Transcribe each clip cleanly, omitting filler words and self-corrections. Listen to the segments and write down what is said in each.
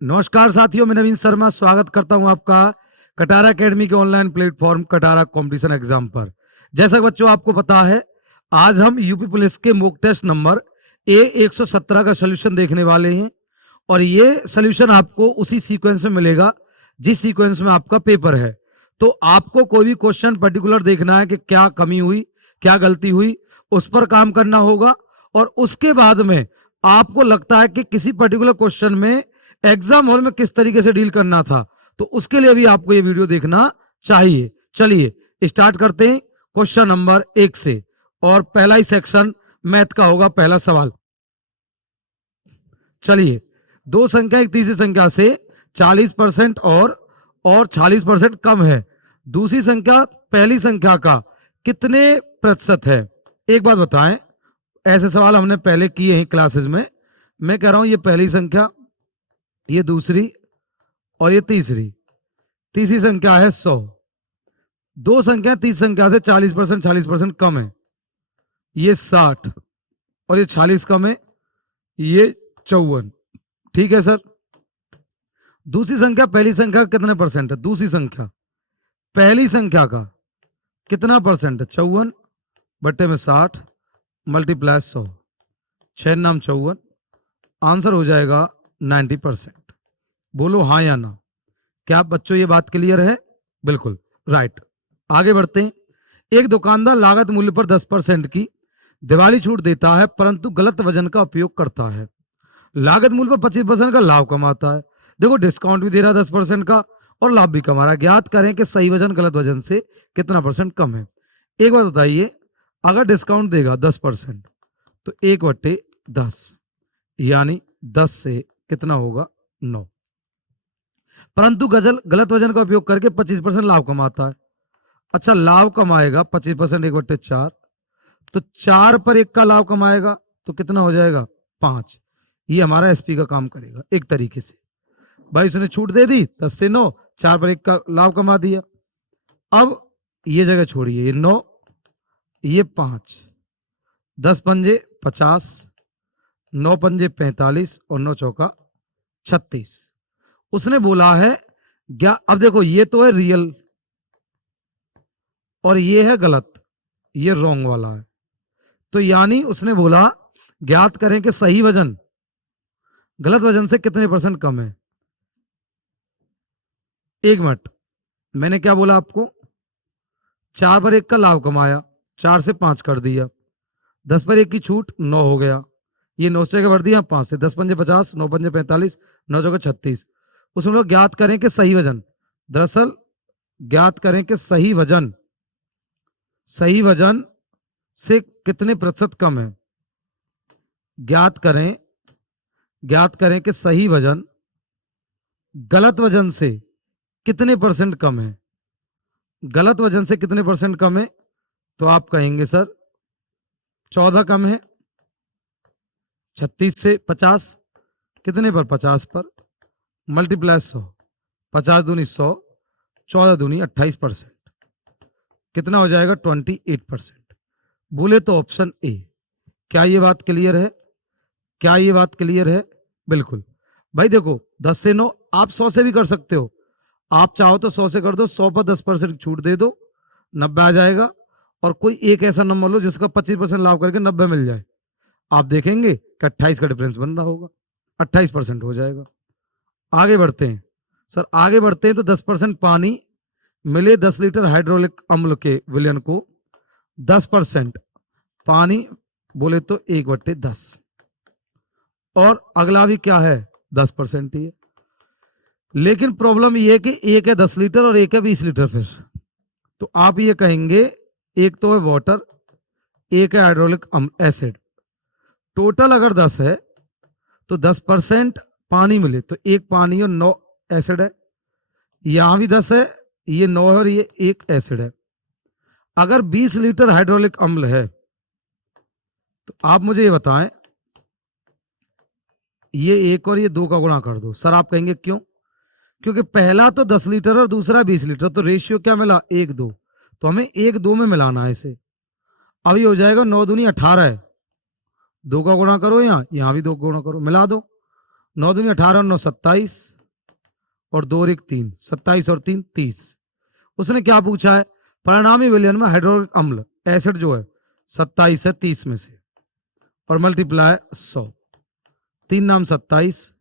नमस्कार साथियों, मैं नवीन शर्मा स्वागत करता हूं आपका कटारा एकेडमी के online platform Katara competition exam पर। जैसा कि बच्चों आपको पता है, आज हम यूपी पुलिस के मॉक टेस्ट नंबर A117 का सोल्यूशन देखने वाले हैं और ये सोल्यूशन आपको उसी सीक्वेंस में मिलेगा जिस सीक्वेंस में आपका पेपर है। तो आपको कोई भी क्वेश्चन पर्टिकुलर देखना है कि क्या कमी हुई, क्या गलती हुई, उस पर काम करना होगा। और उसके बाद में आपको लगता है कि किसी पर्टिकुलर क्वेश्चन में एग्जाम हॉल में किस तरीके से डील करना था, तो उसके लिए भी आपको ये वीडियो देखना चाहिए। चलिए स्टार्ट करते हैं क्वेश्चन नंबर 1 से। और पहला ही सेक्शन मैथ का होगा। पहला सवाल, चलिए, दो संख्या एक तीसरी संख्या से 40% और 40% कम है। दूसरी संख्या पहली संख्या का कितने प्रतिशत है? एक बात बताएं, ऐसे सवाल हमने पहले किए हैं क्लासेस में। मैं कह रहा हूं ये पहली संख्या, ये दूसरी और ये तीसरी। तीसरी संख्या है 100। दो संख्या तीसरी संख्या से 40% कम है। ये 60 और ये 40 कम है, ये 54। ठीक है सर। दूसरी संख्या पहली संख्या का कितने परसेंट है? दूसरी संख्या पहली संख्या का कितना परसेंट है? 54 बट्टे में 60 मल्टीप्लाई 100, 6 नाम 54। आंसर हो जाएगा 90%। बोलो हाँ या ना। क्या बच्चों ये बात क्लियर है? बिल्कुल राइट। आगे बढ़ते हैं। एक दुकानदार लागत मूल्य पर 10% की दिवाली छूट देता है परंतु गलत वजन का उपयोग करता है। लागत मूल्य पर 25% का लाभ कमाता है। देखो, डिस्काउंट भी दे रहा है 10% का और लाभ भी कमा रहा है। ज्ञात करें कि सही वजन गलत वजन से कितना परसेंट कम है। एक बात बताइए, अगर डिस्काउंट देगा 10% तो 1/10 यानी 10 से कितना होगा? 9। परंतु गलत वजन का उपयोग करके 25% लाभ कमाता है। अच्छा, लाभ कमाएगा 25%, 1/4 तो 4 पर 1 का लाभ कमाएगा तो कितना हो जाएगा? 5। ये हमारा एसपी का काम करेगा एक तरीके से। भाई उसने छूट दे दी 10 से 9, 4 पर 1 का लाभ कमा दिया। अब ये जगह छोड़िए, ये 9, ये 5, 10 पंजे 50, 9 पंजे 45 और 9 चौका 36। उसने बोला है अब देखो, ये तो है रियल और ये है गलत, ये रॉन्ग वाला है। तो यानी उसने बोला ज्ञात करें कि सही वजन गलत वजन से कितने परसेंट कम है। एक मिनट, मैंने क्या बोला आपको? 4 पर 1 का लाभ कमाया, 4 से 5 कर दिया, 10 पर 1 की छूट 9 हो गया, ये 9 से भर दिया 5 से, 10 पंजे 50, 9 पंजे 45, 9 चौके 36। उसमें लोग ज्ञात करें कि सही वजन, दरअसल ज्ञात करें कि सही वजन से कितने प्रतिशत कम है। ज्ञात करें कि सही वजन गलत वजन से कितने परसेंट कम है। गलत वजन से कितने परसेंट कम है? तो आप कहेंगे सर 14 कम है। 36 से 50 कितने पर? 50 पर, मल्टीप्लाई 100, 50 दूनी 100, 14 दूनी 28%। कितना हो जाएगा? 28%। बोले तो ऑप्शन ए। क्या ये बात क्लियर है? क्या ये बात क्लियर है? बिल्कुल भाई। देखो, 10 से 9 आप 100 से भी कर सकते हो। आप चाहो तो 100 से कर दो, 100 पर 10% छूट दे दो, 90 आ जाएगा। और कोई एक ऐसा नंबर लो जिसका 25% लाभ करके 90 मिल जाए। आप देखेंगे कि 28 का डिफरेंस बन रहा होगा, 28% हो जाएगा। आगे बढ़ते हैं सर, आगे बढ़ते हैं। तो 10% पानी मिले 10 लीटर हाइड्रोलिक अम्ल के विलयन को 10% पानी बोले तो 1/10। और अगला भी क्या है? 10% ही है। लेकिन प्रॉब्लम ये है कि एक है 10 लीटर और एक है 20 लीटर। फिर तो आप ये कहेंगे एक तो है वाटर, एक है हाइड्रोलिक एसिड। टोटल अगर 10 है तो 10% पानी मिले तो एक पानी और 9 एसिड है। यहां भी 10 है, ये 9 है और ये एक एसिड है। अगर 20 लीटर हाइड्रोलिक अम्ल है तो आप मुझे ये बताएं, ये एक और ये 2 का गुणा कर दो। सर आप कहेंगे क्यों? क्योंकि पहला तो 10 लीटर और दूसरा 20 लीटर, तो रेशियो क्या मिला? 1:2। तो हमें 1:2 में मिलाना है इसे। अभी हो जाएगा 9 दूनी 18 है, 2 का गुणा करो, यहाँ भी 2 का गुणा करो, मिला दो। 9 दूनी 18, 9 27 और 2 और 1 3, 27 और 3 30। उसने क्या पूछा है, परिणामी विलयन में हाइड्रोक्लोरिक अम्ल एसिड जो है 27 है 30 में से, और मल्टीप्लाई 100, 3 नाम 27,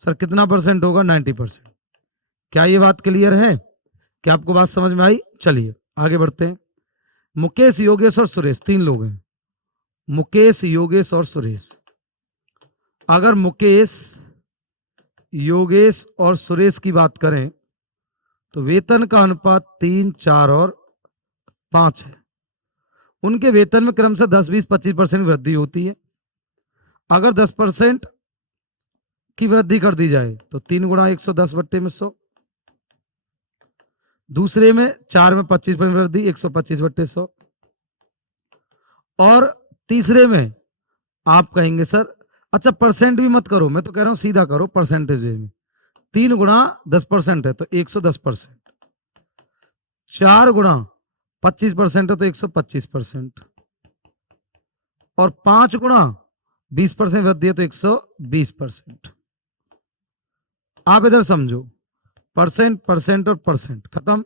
सर कितना परसेंट होगा, 90%। क्या ये बात क्लियर है, क्या आपको बात समझ में आई? चलिए आगे बढ़ते हैं। मुकेश, योगेश और सुरेश 3 लोग हैं, मुकेश, योगेश और सुरेश। अगर मुकेश, योगेश और सुरेश की बात करें तो वेतन का अनुपात 3, 4 और 5 है। उनके वेतन में क्रमशः 10, 20, 25% वृद्धि होती है। अगर 10% की वृद्धि कर दी जाए तो 3 गुणा 110 बट्टे में 100। दूसरे में 4 में 25% वृद्धि, 125 बट्टे 100। और तीसरे में आप कहेंगे सर अच्छा परसेंट भी मत करो, मैं तो कह रहा हूं सीधा करो परसेंटेज में। 3 गुणा 10% है तो 110%, 4 गुणा 25% है तो 125%, और 5 गुणा 20% वृद्धि है तो 120%। आप इधर समझो, परसेंट परसेंट और परसेंट खत्म।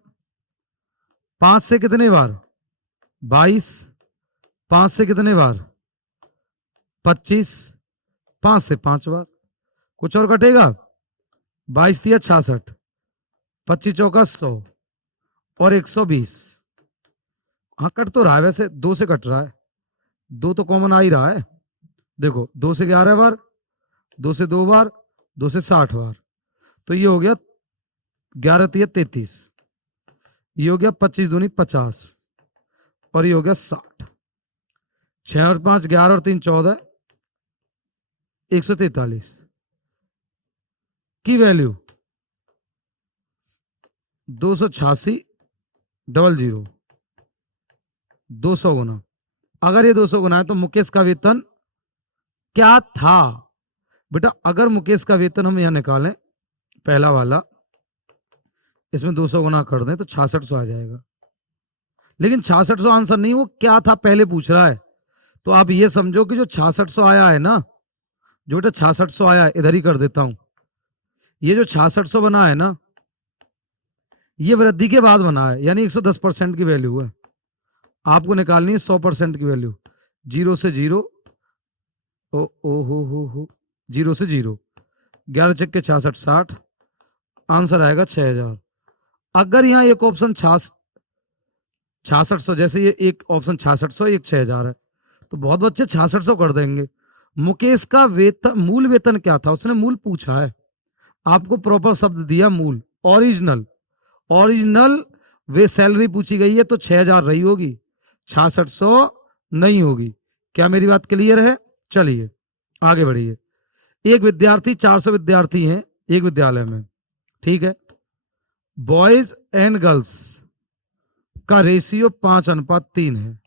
5 से कितने बार, 22, 5 से कितने बार, 25, 5 से 5 बार। कुछ और कटेगा, 22 दिया 66, 25 चौका 100 और 120। हाँ कट तो रहा है, वैसे 2 से कट रहा है, 2 तो कॉमन आ ही रहा है। देखो 2 से 11 बार, 2 से 2 बार, 2 से 60 बार, तो ये हो गया 11 तिया 33, ये हो गया 25 दूनी 50 और ये हो गया 60। 6 और 5 11 और 3 14, 143 की वैल्यू 286 डबल 0, 200 गुना। अगर ये 200 गुना है तो मुकेश का वेतन क्या था बेटा? अगर मुकेश का वेतन हम यहां निकालें, पहला वाला, इसमें 200 गुना कर दें तो 6600 आ जाएगा। लेकिन 6600 आंसर नहीं, वो क्या था पहले पूछ रहा है। तो आप ये समझो कि जो 6600 आया है ना, जो बेटा 6600 आया है, इधर ही कर देता हूं। ये जो 6600 बना है ना, ये वृद्धि के बाद बना है, यानी 110% की वैल्यू है। आपको निकालनी है 100% की वैल्यू। 0 से 0, ओ हो 0 से 0, 11 चक्के 66, 60, आंसर आएगा 6000। अगर यहाँ एक ऑप्शन 6600, जैसे ये एक ऑप्शन 6600, एक 6000 है, तो बहुत बच्चे 6600 कर देंगे। मुकेश का वेतन, मूल वेतन क्या था, उसने मूल पूछा है, आपको प्रॉपर शब्द दिया मूल, ओरिजिनल। ओरिजिनल वे सैलरी पूछी गई है तो 6000 रही होगी, 6600 नहीं होगी। क्या मेरी बात क्लियर है? चलिए आगे बढ़िए। एक विद्यार्थी, 400 विद्यार्थी हैं एक विद्यालय में, ठीक है। बॉयज एंड गर्ल्स का रेशियो 5:3 है।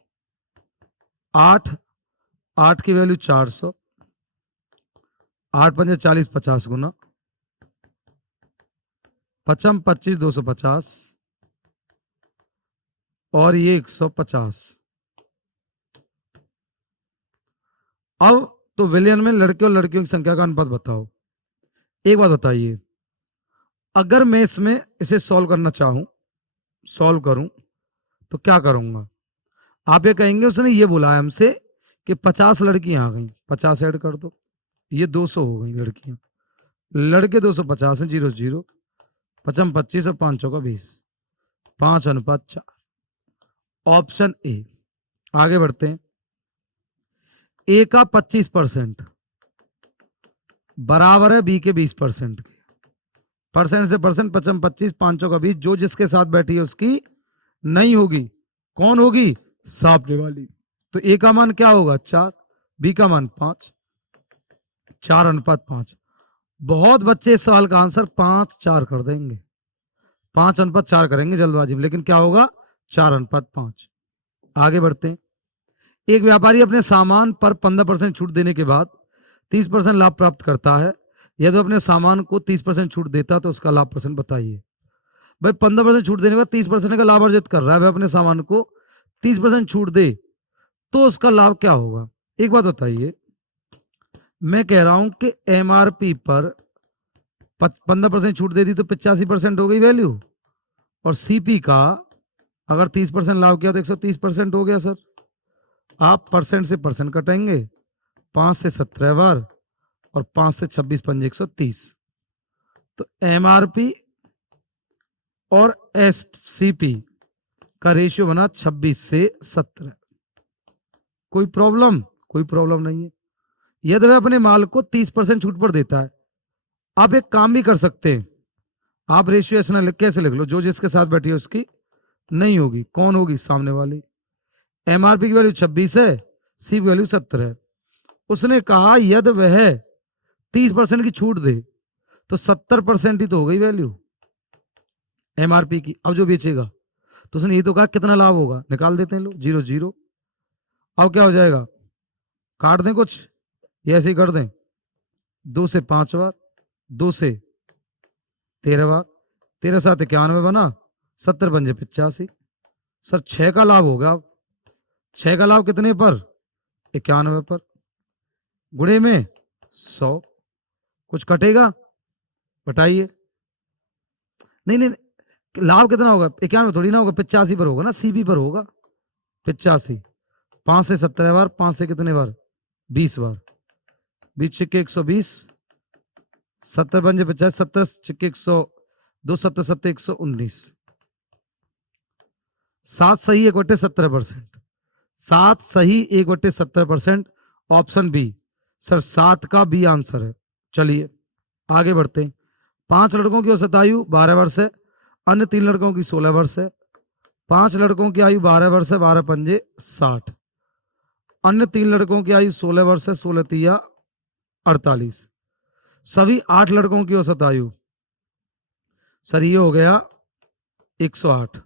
8 की वैल्यू 400, 8 पंजे 40, 50 गुना, 5 25 250 और ये 150। अब तो विलियन में लड़के और लड़कियों की संख्या का अनुपात बताओ। एक बात बताइए, अगर मैं इसमें इसे सॉल्व करना चाहूं, सॉल्व करूं तो क्या करूंगा? आप ये कहेंगे उसने ये बोला है हमसे कि 50 लड़कियां आ गई, 50 ऐड कर दो, ये 200 हो गई लड़कियां। लड़के 250 हैं, 0 0, 5 25 और 5 चौका 20, 5:4। Option A. आगे बढ़ते हैं। ए का 25% बराबर है बी के 20% के। परसेंट से परसेंट, 5 25, 5 चौका 20, जो जिसके साथ बैठी है उसकी नहीं होगी। कौन होगी? सामने वाली। तो ए का मान क्या होगा? 4, बी का मान 5, 4:5। बहुत बच्चे इस सवाल का आंसर 5:4 कर देंगे, 5:4 करेंगे जल्दबाजी में, लेकिन क्या होगा? 4:5। आगे बढ़ते हैं। एक व्यापारी अपने सामान पर 15% छूट देने के बाद 30% लाभ प्राप्त करता है। यदि अपने सामान को 30% छूट देता तो उसका लाभ परसेंट बताइए। भाई 15% छूट देने के बाद 30% का लाभ अर्जित कर रहा है, भाई अपने सामान को 30% छूट दे तो उसका लाभ क्या होगा? एक बात बताइए, मैं कह रहा हूं कि एमआरपी पर 15% छूट दे दी तो 85% हो गई वैल्यू, और सीपी का अगर 30% लाभ किया तो 130% हो गया सर। आप परसेंट से परसेंट कटेंगे, 5 से 17 बार और 5 से 26 पंजे 130, तो एमआरपी और एससीपी का रेशियो बना 26 से 17। कोई प्रॉब्लम? कोई प्रॉब्लम नहीं है। यदि वह अपने माल को 30% छूट पर देता है, आप एक काम भी कर सकते हैं, आप रेशियो ऐसा कैसे लिख लो, जो जिसके साथ बैठी है उसकी नहीं होगी, कौन होगी? सामने वाली। एमआरपी की वैल्यू 26 है, सी की वैल्यू 70 है। उसने कहा यदि वह 30% की छूट दे तो 70% ही तो हो गई वैल्यू एमआरपी की। अब जो बेचेगा तो उसने ये तो कहा कितना लाभ होगा, निकाल देते हैं लोग, 0 0। अब क्या हो जाएगा? काट दें कुछ या ऐसे ही कर दें? 2 से 5 बार, 2 से 13 बार, 13 7 91 बना, 70 पंजे 85। सर 6 का लाभ होगा। अब 6 का लाभ कितने पर? 91 पर, गुणे में 100। कुछ कटेगा? बताइए। नहीं नहीं, लाभ कितना होगा? 91 थोड़ी ना होगा, 85 पर होगा ना, सीपी पर होगा 85। 5 से 17 बार, 5 से कितने बार? 20 बार, 20 छिक्के 120, 70 पंजे 50, 70 छिक्के 100, 2 70 7 119। 7 सही 1/17%। 7 सही 1/17%, ऑप्शन बी। सर 7 का बी आंसर है। चलिए आगे बढ़ते हैं। 5 लड़कों की औसत आयु 12 वर्ष है, अन्य 3 लड़कों की 16 वर्ष है। 5 लड़कों की आयु 12 वर्ष है, 12 पंजे 60। अन्य 3 लड़कों की आयु 16 वर्ष है, 16 तिया 48। सभी 8 लड़कों की औसत आयु, सर ये हो गया 108।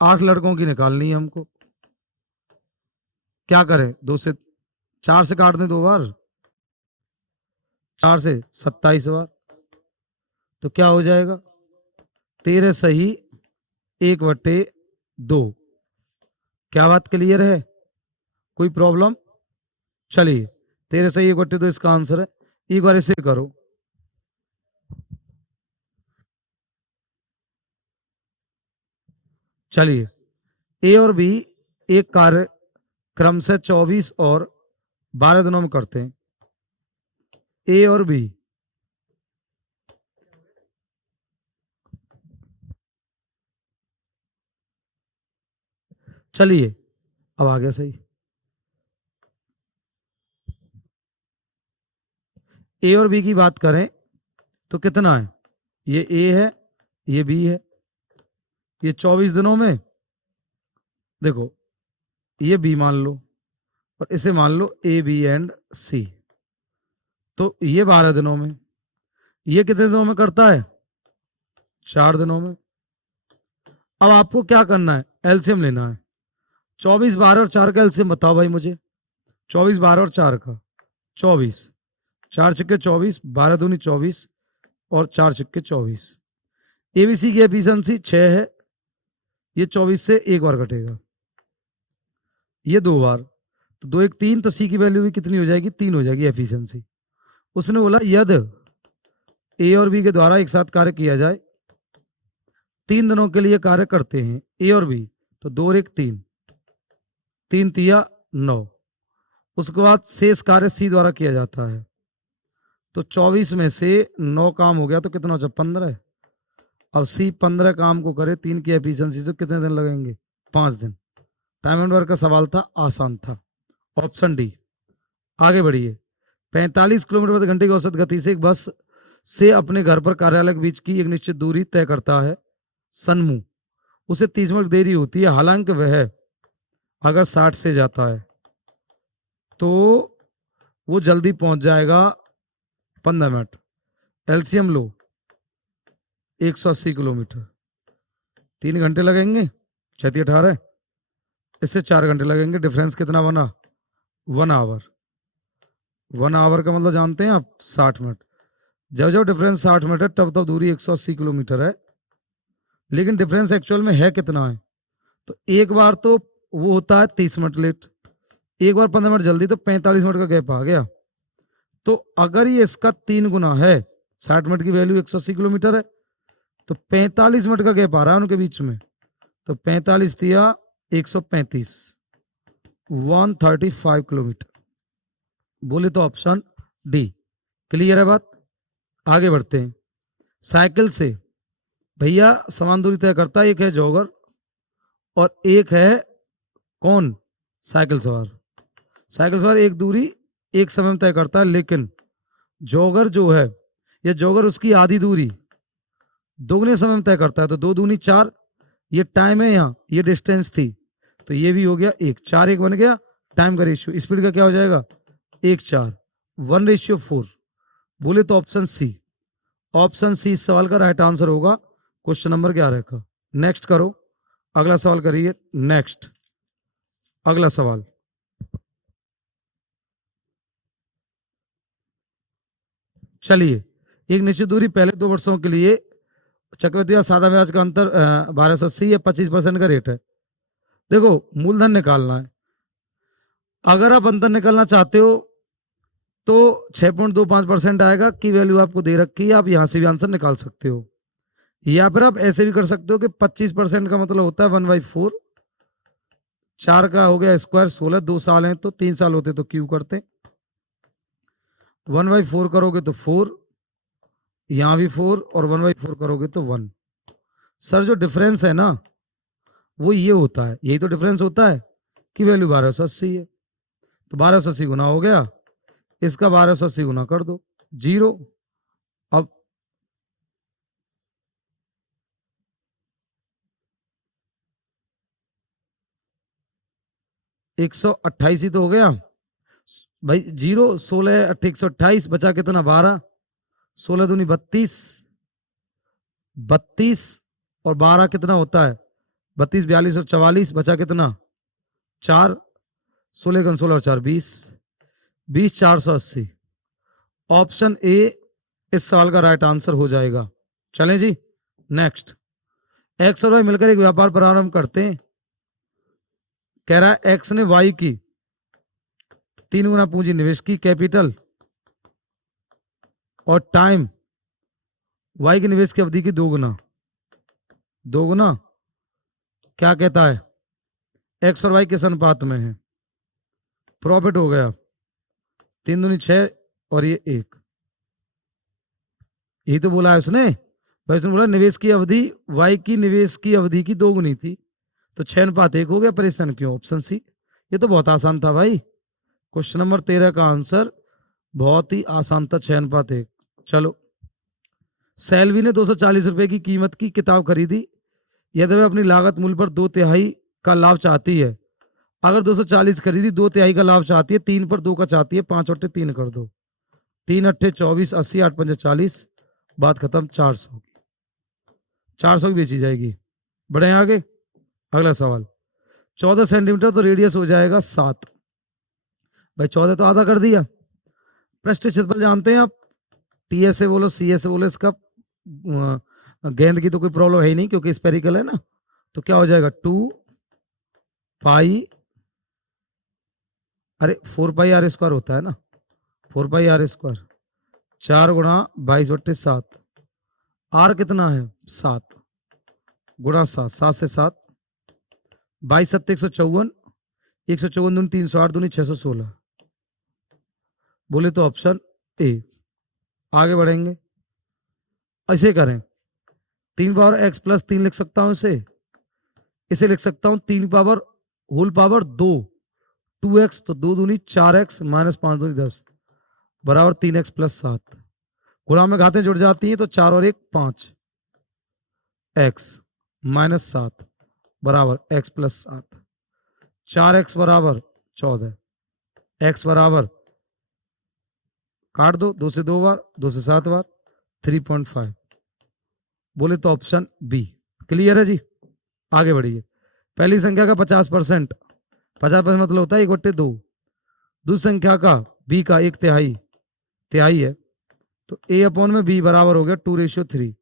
8 लड़कों की निकालनी है हमको, क्या करें? 2 से 4 से काट दें 2 बार, 4 से 27 बार, तो क्या हो जाएगा? 13 सही 1/2। क्या बात क्लियर है? कोई प्रॉब्लम? चलिए 13 सही 1/2 इसका आंसर है। एक बार इसे करो, चलिए ए और बी एक कार्य क्रम से 24 और 12 दिनों में करते हैं। ए और बी, चलिए अब आ गया सही। ए और बी की बात करें तो कितना है? ये ए है, ये बी है। ये 24 दिनों में, देखो ये बी मान लो और इसे मान लो ए बी एंड सी, तो ये 12 दिनों में। ये कितने दिनों में करता है? 4 दिनों में। अब आपको क्या करना है? एलसीएम लेना है। 24 12 और 4 का एलसीएम बताओ भाई मुझे। 24 12 और 4 का 24, 4 छिक्के 24, 12 दूनी 24 और 4 छिक्के 24। एबीसी की एफिशिएंसी 6 है, ये 24 से एक बार कटेगा, ये 2 बार, तो 2 1 3, तो सी की वैल्यू भी कितनी हो जाएगी? 3 हो जाएगी एफिशिएंसी। उसने बोला यदि ए और बी के द्वारा एक साथ कार्य किया जाए, 3 दिनों के लिए कार्य करते हैं ए और बी, तो 2 और 1 3, 3 तिया 9। उसके बाद शेष कार्य सी द्वारा किया जाता है, तो 24 में से 9 काम हो गया तो कितना हो जाए? 15। अब सी 15 काम को करे 3 की एफिशिएंसी से, कितने दिन लगेंगे? 5 दिन। टाइम एंड वर्क का सवाल था, आसान था। Option D. आगे बढ़िए। 45 किलोमीटर प्रति घंटे की औसत गति से एक बस से अपने घर पर कार्यालय के बीच की एक निश्चित दूरी तय करता है सन्मू। उसे 30 मिनट देरी होती है, हालांकि वह अगर 60 से जाता है तो वो जल्दी पहुंच जाएगा 15 मिनट। एलसीएम लो, 180 किलोमीटर, 3 घंटे लगेंगे, 36 18, इससे 4 घंटे लगेंगे। डिफरेंस कितना बना? 1 आवर। 1 आवर का मतलब जानते हैं आप? 60 मिनट। जब जब डिफरेंस 60 मिनट है तब तब दूरी 180 किलोमीटर है, लेकिन डिफरेंस एक्चुअल में है कितना है? तो एक बार तो वो होता है 30 मिनट लेट, एक बार 15 मिनट जल्दी, तो 45 मिनट का गैप आ गया। तो अगर ये इसका 3 गुना है, 60 मिनट की वैल्यू 180 किलोमीटर है, तो 45 मिनट का गैप आ रहा है उनके बीच में, तो 45 दिया 135, 135 किलोमीटर। बोले तो ऑप्शन डी। क्लियर है बात? आगे बढ़ते हैं। साइकिल से भैया समान दूरी तय करता है, एक है जॉगर और एक है कौन? साइकिल सवार। साइकिल सवार एक दूरी एक समय में तय करता है, लेकिन जॉगर जो है, ये जॉगर उसकी आधी दूरी दोगुने समय में तय करता है, तो 2 दूनी 4, ये टाइम है यहाँ, ये डिस्टेंस थी, तो ये भी हो गया 1, 4 1 बन गया। टाइम का रेशियो स्पीड का क्या हो जाएगा? 1 4, 1:4। बोले तो ऑप्शन सी। ऑप्शन सी इस सवाल का राइट आंसर होगा, क्वेश्चन नंबर 11 का। नेक्स्ट करो, अगला सवाल करिए। नेक्स्ट अगला सवाल, चलिए। एक निश्चित दूरी पहले 2 वर्षों के लिए चक्रवृद्धि या सादा ब्याज का अंतर 1280 या 25% का रेट है। देखो मूलधन निकालना है, अगर आप अंतर निकालना चाहते हो तो 6.25% आएगा की वैल्यू आपको दे रखी है, आप यहां से भी आंसर निकाल सकते हो, या फिर आप ऐसे भी कर सकते हो कि 25% का मतलब होता है 1/4, 4 का हो गया स्क्वायर 16, 2 साल हैं तो 3 साल होते तो क्यूब करते, 1/4 करोगे तो 4, यहां भी 4 और 1/4 करोगे तो 1। सर जो डिफरेंस है ना वो ये होता है, यही तो डिफरेंस होता है कि वैल्यू 1280 है, तो 1280 गुना हो गया, इसका 1280 गुना कर दो 0। अब एक 128 ही तो हो गया भाई, 0 16 128 बचा कितना 12, 16 दूनी 32, 32 और 12 कितना होता है 32, 42 और 44, बचा कितना 4, 16 का 16 और 4 20, 20 480। ऑप्शन ए इस सवाल का राइट आंसर हो जाएगा। चलें जी नेक्स्ट। एक्स और वाई मिलकर एक व्यापार प्रारंभ करते हैं, कह रहा है एक्स ने वाई की 3 गुना पूंजी निवेश की, कैपिटल और टाइम वाई के निवेश की अवधि की 2 गुना। 2 गुना क्या कहता है, एक्स और वाई किस अनुपात में है? प्रॉफिट हो गया 3 दूनी 6 और ये 1, यही तो बोला है उसने भाई। उसने बोला निवेश की अवधि वाई की निवेश की अवधि की 2 गुनी थी, तो 6:1 हो गया, परेशान क्यों? Option C. ये तो बहुत आसान था भाई, क्वेश्चन नंबर 13 का आंसर बहुत ही आसान था, 6:1। चलो, सैलवी ने 240 रुपए की कीमत की किताब खरीदी, यदि वह अपनी लागत मूल्य पर 2/3 का लाभ चाहती है। अगर 240 खरीदी, 2/3 का लाभ चाहती है, 3 पर 2 का चाहती है, 5 × 3 कर दो, 3 × 24 80, 8 × 40, बात खत्म। 400 400 की बेची जाएगी। बढ़े आगे, अगला सवाल। 14 सेंटीमीटर तो रेडियस हो जाएगा 7, भाई 14 तो आधा कर दिया। पृष्ठ क्षेत्रफल जानते हैं आप, टीएस से बोलो सीएस से बोलो, इसका गेंद की तो कोई प्रॉब्लम है ही नहीं क्योंकि स्पेरिकल है ना, तो क्या हो जाएगा 2 पाई, अरे 4 पाई आर स्क्वायर होता है ना, 4 पाई आर स्क्वायर, 4 गुणा 22/7, आर कितना है 7 गुणा 7, 7 से 7, 22 7 154, 154 दूनी 308 दूनी 616। बोले तो ऑप्शन ए। आगे बढ़ेंगे, ऐसे करें 3 पावर x प्लस 3 लिख सकता हूं इसे लिख सकता हूं 3 पावर होल पावर 2, 2x, तो 2 दूनी 4x माइनस 5 दूनी 10 बराबर 3x प्लस 7। गुणा में घातें जुड़ जाती हैं तो 4 और 1 5, x माइनस 7 बराबर x प्लस 7, 4x बराबर 14, x बराबर काट दो 2 से 2 बार, 2 से 7 बार, 3.5। बोले तो ऑप्शन बी। क्लियर है जी? आगे बढ़िए। पहली संख्या का 50%, 50% मतलब होता है 1/2। दूसरी संख्या का बी का 1/3 तिहाई है, तो a अपॉन में b बराबर हो गया 2:3।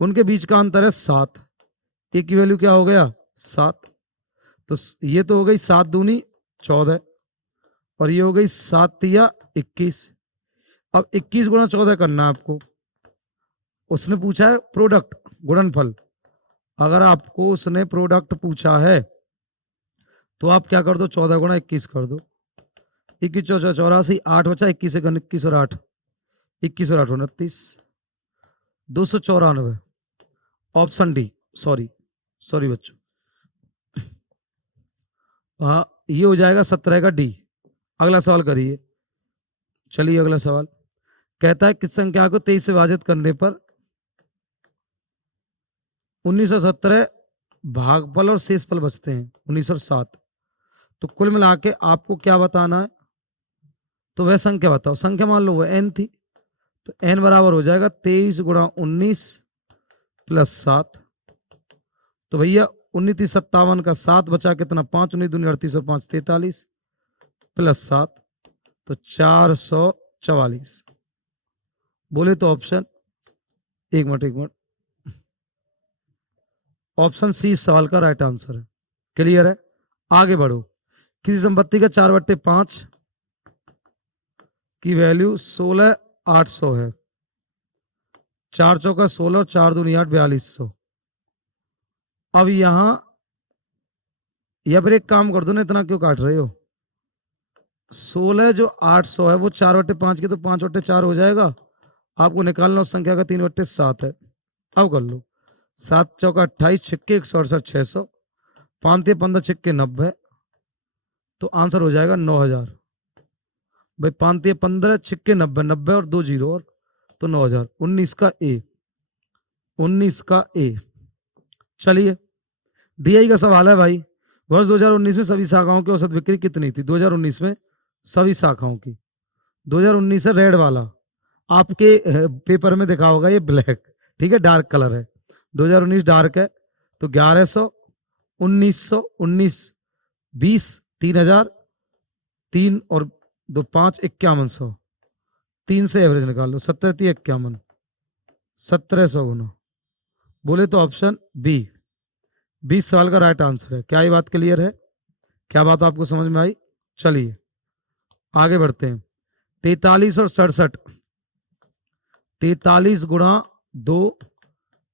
उनके बीच का अंतर है 7, a की वैल्यू क्या हो गया 7, तो ये तो हो गई 7 दूनी 14 और ये हो गई 7 तिया 21, अब 21 गुणा 14 करना है आपको। उसने पूछा है प्रोडक्ट, गुणनफल। अगर आपको उसने प्रोडक्ट पूछा है तो आप क्या कर दो, 14 गुणा 21 कर दो। 21 चौचा 84, 8 बचा, 21 से 21 और 8, 21 और 8 29, 294। Option D. सॉरी सॉरी बच्चों, हाँ ये हो जाएगा 17 का डी। अगला सवाल करिए। चलिए अगला सवाल कहता है किस संख्या को 23 से विभाजित करने पर 1917 भागफल और शेषफल बचते हैं 1907। तो कुल मिला के आपको क्या बताना है, तो वह संख्या बताओ। संख्या मान लो वह एन थी, तो एन बराबर हो जाएगा 23 गुणा 19 प्लस 7। तो भैया 1957 का 7 बचा कितना, 5 19 दूनी 38 और 5 43 प्लस 7 तो 444। बोले तो ऑप्शन, एक मिनट, ऑप्शन सी इस सवाल का राइट आंसर है। क्लियर है? आगे बढ़ो। किसी संपत्ति का 4/5 की वैल्यू 16,800 है। 4 चौका 16 और 4 दूनी 8 4200। अब यहां या फिर एक काम कर दो ना, इतना क्यों काट रहे हो। 16 जो 800 है वो 4/5 की तो 5/4 हो जाएगा। आपको निकालना उस संख्या का 3/7 है। अब कर लो। 7 चौका 28 छिक्के 168 600, 5 15 छिक्के 90, तो आंसर हो जाएगा 9000। भाई 5 15 छिक्के 90, 90 और 2 जीरो और तो 9000। 19 का ए, 19 का ए। चलिए डीआई का सवाल है भाई। वर्ष 2019 में सभी शाखाओं की औसत बिक्री कितनी थी? 2019 में सभी शाखाओं की, 2019 है रेड वाला, आपके पेपर में देखा होगा ये ब्लैक, ठीक है डार्क कलर है। 2019 डार्क है तो 1100, 1900, 19, 20, 3000, 3 और 2 5 5100, 3 से एवरेज निकाल लो, 17 3 51, 1700 गुना। बोले तो ऑप्शन बी 20 सवाल का राइट आंसर है। क्या ये बात क्लियर है? क्या बात आपको समझ में आई? चलिए आगे बढ़ते हैं। 43 और 67, 43 गुणा 2,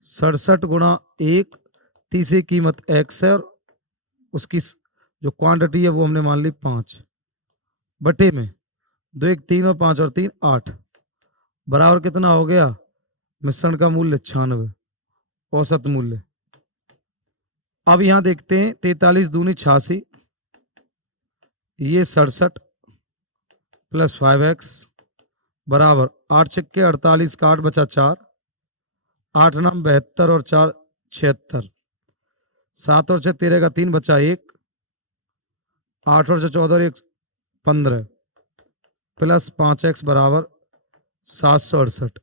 67 गुणा 1, तीसरी कीमत एक्स है और उसकी जो क्वांटिटी है वो हमने मान ली 5 बटे में 2 1 3 और 5 और 3 8 बराबर कितना हो गया? मिश्रण का मूल्य 96, औसत मूल्य। अब यहां देखते हैं 43 दूनी 86, ये 67 प्लस 5x बराबर 8 छिक्के 48 का 8 बचा 4, 8 नाम 72 और 4 76, 7 और 6 13 का 3 बचा 1, 8 और 6 14 और 1 15 प्लस 5x बराबर 768।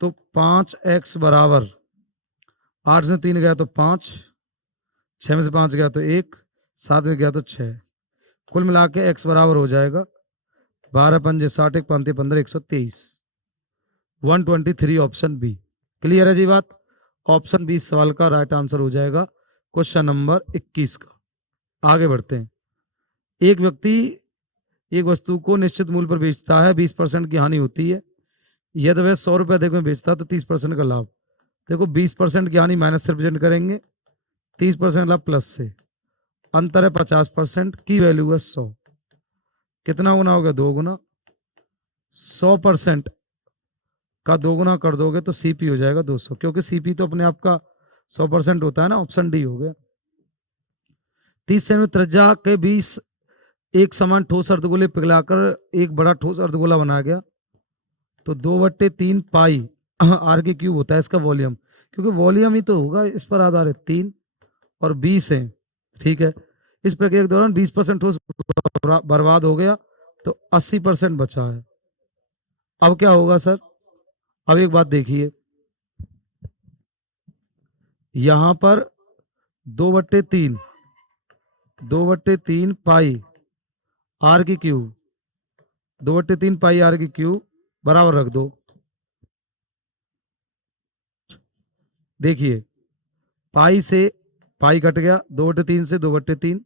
तो 5x बराबर 8 से 3 गया तो 5, 6 में से 5 गया तो 1, 7 में गया तो 6, कुल मिला के x बराबर हो जाएगा 12 पंजे 60 1 5 15 123, 123 ऑप्शन बी। क्लियर है जी बात? ऑप्शन बी सवाल का राइट आंसर हो जाएगा क्वेश्चन नंबर 21 का। आगे बढ़ते हैं। एक व्यक्ति एक वस्तु को निश्चित मूल्य पर बेचता है, 20% की हानि होती है। यदि वह 100 रुपये अधिक में बेचता है तो 30% का लाभ। देखो 20% की हानि माइनस से रिप्रेजेंट करेंगे, 30% लाभ प्लस से, अंतर है 50% की वैल्यू है 100। कितना गुना हो गया? 2 गुना। 100% का 2 गुना कर दोगे तो सीपी हो जाएगा 200, क्योंकि सीपी तो अपने आप का 100% होता है ना। ऑप्शन डी हो गया। 30 सेमी त्रिज्या के 20 एक समान ठोस अर्धगोले पिघलाकर एक बड़ा ठोस अर्धगोला बनाया गया तो 2/3 पाई आर के क्यूब होता है इसका वॉल्यूम, क्योंकि वॉल्यूम ही तो होगा इस पर आधारित। 3 और 20 है, ठीक है। इस प्रक्रिया के दौरान 20% ठोस बर्बाद हो गया तो 80% बचा है। अब क्या होगा सर? अब एक बात देखिए, यहां पर 2/3 पाई आर की क्यूब, 2/3 पाई आर की क्यूब बराबर रख दो। देखिए पाई से पाई कट गया, 2/3 से 2/3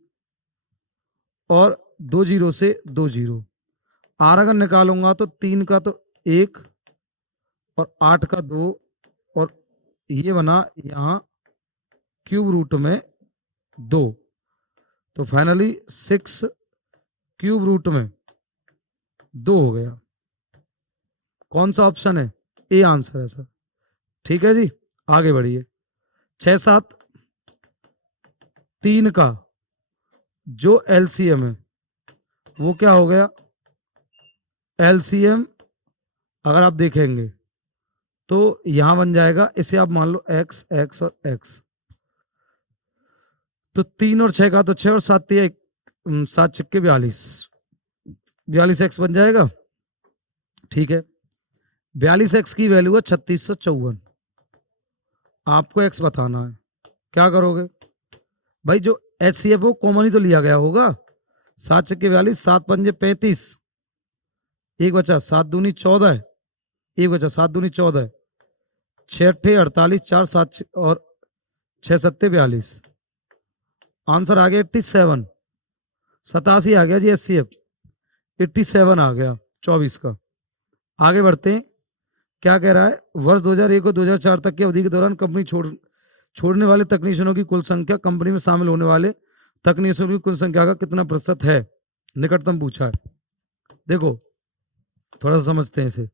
और 2 जीरो से 2 जीरो। आर अगर निकालूंगा तो 3 का तो 1 और 8 का 2 और ये बना यहाँ क्यूब रूट में 2, तो फाइनली 6 क्यूब रूट में 2 हो गया। कौन सा ऑप्शन है? ए आंसर है सर। ठीक है जी, आगे बढ़िए। 6 7 3 का जो एलसीएम है वो क्या हो गया? एलसीएम अगर आप देखेंगे तो यहां बन जाएगा, इसे आप मान लो x x और x, तो 3 और 6 का तो 6 और 7 7 छिक्के 42, 42x बन जाएगा। ठीक है, 42x की वैल्यू है 3654। आपको x बताना है, क्या करोगे भाई? जो HCF हो कॉमन ही तो लिया गया होगा। 7 छिक्के 42, 7 पंजे 35, एक बचा 7 दूनी 14, एक बचा 7 दूनी 14, 6 अट्ठे 48, 4 7 और 6 सत्ते 42। आंसर आ गया 87, 87 आ गया जी HCF, 87 आ गया 24 का। आगे बढ़ते हैं, क्या कह रहा है? वर्ष 2001 और 2004 तक की अवधि के दौरान कंपनी छोड़ने वाले तकनीशियनों की कुल संख्या कंपनी में शामिल होने वाले तकनीशियनों की कुल संख्या का कितना प्रतिशत है? निकटतम पूछा है। देखो थोड़ा सा समझते हैं इसे।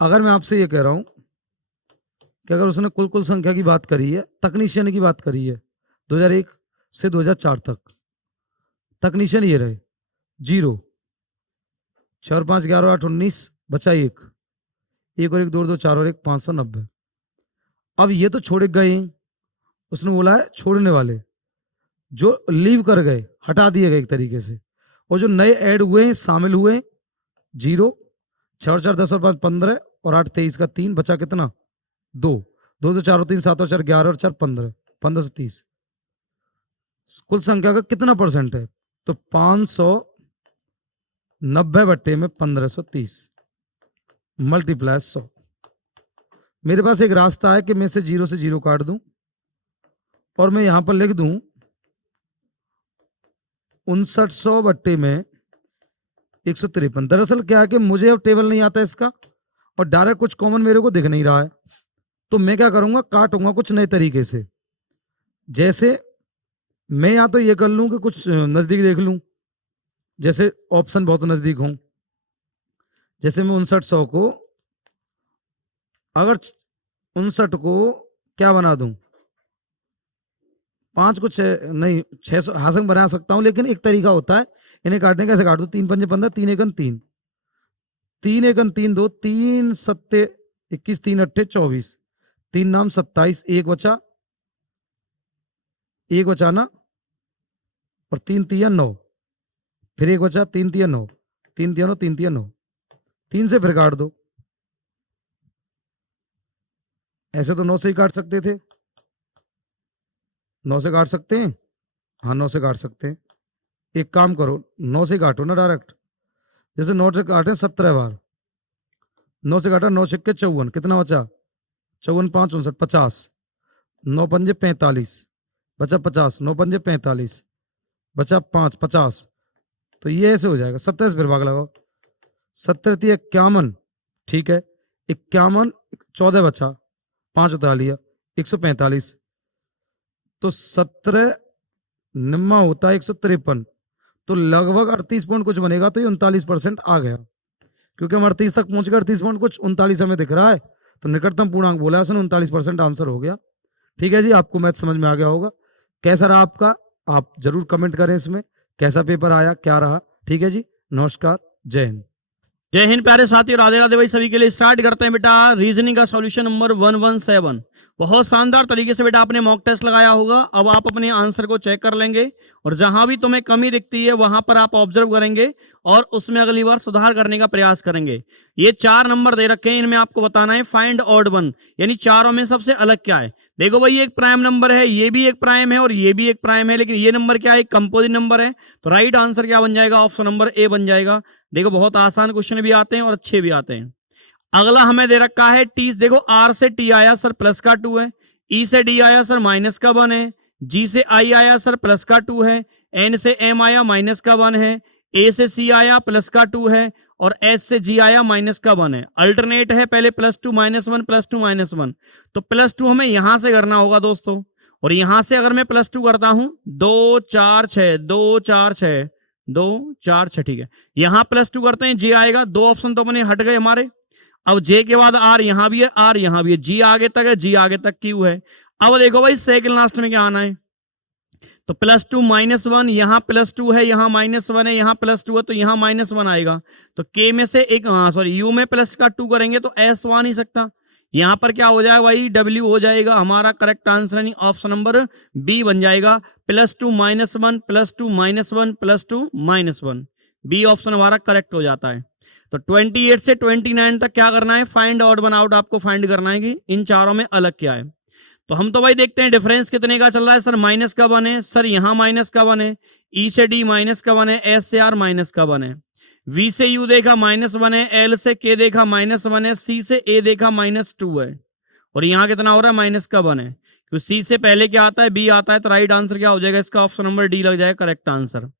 अगर मैं आपसे ये कह रहा हूं कि अगर उसने कुल संख्या की बात करी है, तकनीशियन की बात करी है 2001 से 2004 तक, तकनीशियन ये रहे 0, 4 और 5 11 8 19, बचा 1, 1 और 1 2 2 4 और 1 590। अब ये तो छोड़ गए, उसने बोला है छोड़ने वाले, जो लीव कर गए, हटा दिए गए एक तरीके से, और जो नए ऐड हुए शामिल हुए 0, 6 और 4 10 और 5 15 और 8 23 का 3, बचा कितना? 2, 2 2 4 और 3 7 और 4 11 और 4 15, 15 से 30। कुल संख्या का कितना परसेंट है? तो 590 बट्टे में 1530 मल्टीप्लाई 100। मेरे पास एक रास्ता है कि मैं इसे 0 से 0 काट दूं और मैं यहां पर लिख दूं 5900 बट्टे में 153। दरअसल क्या है कि मुझे अब टेबल नहीं आता इसका और डायरेक्ट कुछ कॉमन मेरे को दिख नहीं रहा है, तो मैं क्या करूंगा, काटूंगा कुछ नए तरीके से। जैसे मैं या तो ये कर लूं कि कुछ नजदीक देख लूं, जैसे ऑप्शन बहुत नजदीक हों। जैसे मैं 5900 को, अगर 59 को क्या बना दूं, 5 को 6 नहीं 600 हासन बना सकता हूं, लेकिन एक तरीका होता है इन्हें काटने का। कैसे काट दो? 3 पंजे 15, 3 एकन 3, 3 एकन 3 2, 3 सत्ते 21, 3 अट्ठे 24, 3 नाम 27, एक बचा, एक बचाना और 3 तिया 9, फिर एक बचा, 3 तिया 9, 3 तिया 9, 3 तिया 9, 3 से फिर काट दो। ऐसे तो 9 से ही काट सकते थे, 9 से काट सकते हैं, हाँ 9 से काट सकते हैं। एक काम करो, 9 से काटो ना डायरेक्ट। जैसे 9 से काटे 17 बार, 9 से काटा 9 छिक्के 54, कितना बचा? 54 5 59 50, 9 पंजे 45, बचा 50, 9 पंजे 45, बचा 5 50। तो ये ऐसे हो जाएगा। 70 से फिर भाग लगाओ, 70 थी 51, ठीक है 51, 14 बचा, 5 उतार लिया, 145। तो 17 निम्मा होता है 153, तो लगभग 38 पॉइंट कुछ बनेगा। तो ये 39% आ गया, क्योंकि हम 38 तक पहुंच गए, 38 पॉइंट कुछ 39 हमें दिख रहा है, तो निकटतम पूर्णांक बोला है उसने, 39% आंसर हो गया। ठीक है जी, आपको मैथ समझ में आ गया होगा। कैसा रहा आपका? आप जरूर कमेंट करें इसमें कैसा पेपर आया, क्या रहा। ठीक है जी, नमस्कार, जय हिंद। जय हिंद प्यारे साथियों, राधे राधे भाई सभी के लिए। स्टार्ट करते हैं बेटा रीजनिंग का सॉल्यूशन नंबर 117। बहुत शानदार तरीके से बेटा आपने मॉक टेस्ट लगाया होगा। अब आप अपने आंसर को चेक कर लेंगे और जहां भी तुम्हें कमी दिखती है वहां पर आप ऑब्जर्व करेंगे और उसमें अगली बार सुधार करने का प्रयास करेंगे। ये 4 नंबर दे रखे हैं, इनमें आपको बताना है फाइंड ऑड वन, यानी चारों में सबसे अलग क्या है। देखो भाई, एक प्राइम नंबर है, ये भी एक प्राइम है और ये भी एक प्राइम है, लेकिन ये नंबर क्या है? एक कंपोजिट नंबर है। तो राइट आंसर क्या बन जाएगा? ऑप्शन नंबर ए बन जाएगा। देखो बहुत आसान क्वेश्चन भी आते हैं और अच्छे भी आते हैं। अगला हमें दे रखा है टी। देखो आर से टी आया सर प्लस का 2 है, ई से डी आया सर माइनस का 1 है, जी से आई आया सर प्लस का 2 है, एन से एम आया माइनस का 1 है, ए से सी आया प्लस का 2 है और एच से जी आया माइनस का 1 है। अल्टरनेट है पहले +2 -1 +2 -1, तो +2 हमें यहां से करना होगा दोस्तों। और यहां से अगर मैं +2 करता हूं 2 4 6 2 4 6 2 4 6, ठीक है। यहां +2 करते हैं, जे आएगा, 2 ऑप्शन तो अपने हट गए हमारे। अब जे के बाद आर यहां भी है, आर यहां भी है, जी आगे तक है, जी आगे तक क्यू है। अब देखो भाई सेकंड लास्ट में क्या आना है, तो +2 -1, यहां +2 है, यहां -1 है, यहां +2 है, तो यहां -1 आएगा। तो के में से एक सॉरी यू में प्लस का 2 करेंगे तो एस तो आ नहीं सकता। यहां पर क्या हो जाएगा भाई, डब्ल्यू हो जाएगा हमारा करेक्ट आंसर, यानी ऑप्शन नंबर बी बन जाएगा। +2 -1 +2 -1 +2 -1, बी ऑप्शन हमारा करेक्ट हो जाता है। तो 28 से 29 तक क्या करना है, फाइंड ऑड वन आउट आपको फाइंड करना है कि इन चारों में अलग क्या है। तो हम तो भाई देखते हैं डिफरेंस कितने का चल रहा है सर, माइनस का 1 है सर, यहाँ माइनस का 1 है, ई से डी माइनस का 1 है, एस से आर माइनस का 1 है, वी से यू देखा -1 है, एल से के देखा -1 है, सी से ए देखा -2 है, और यहाँ कितना हो रहा है माइनस का 1 है। तो सी से पहले क्या आता है, बी आता है, तो राइट आंसर क्या हो जाएगा इसका, ऑप्शन नंबर डी लग जाएगा करेक्ट आंसर।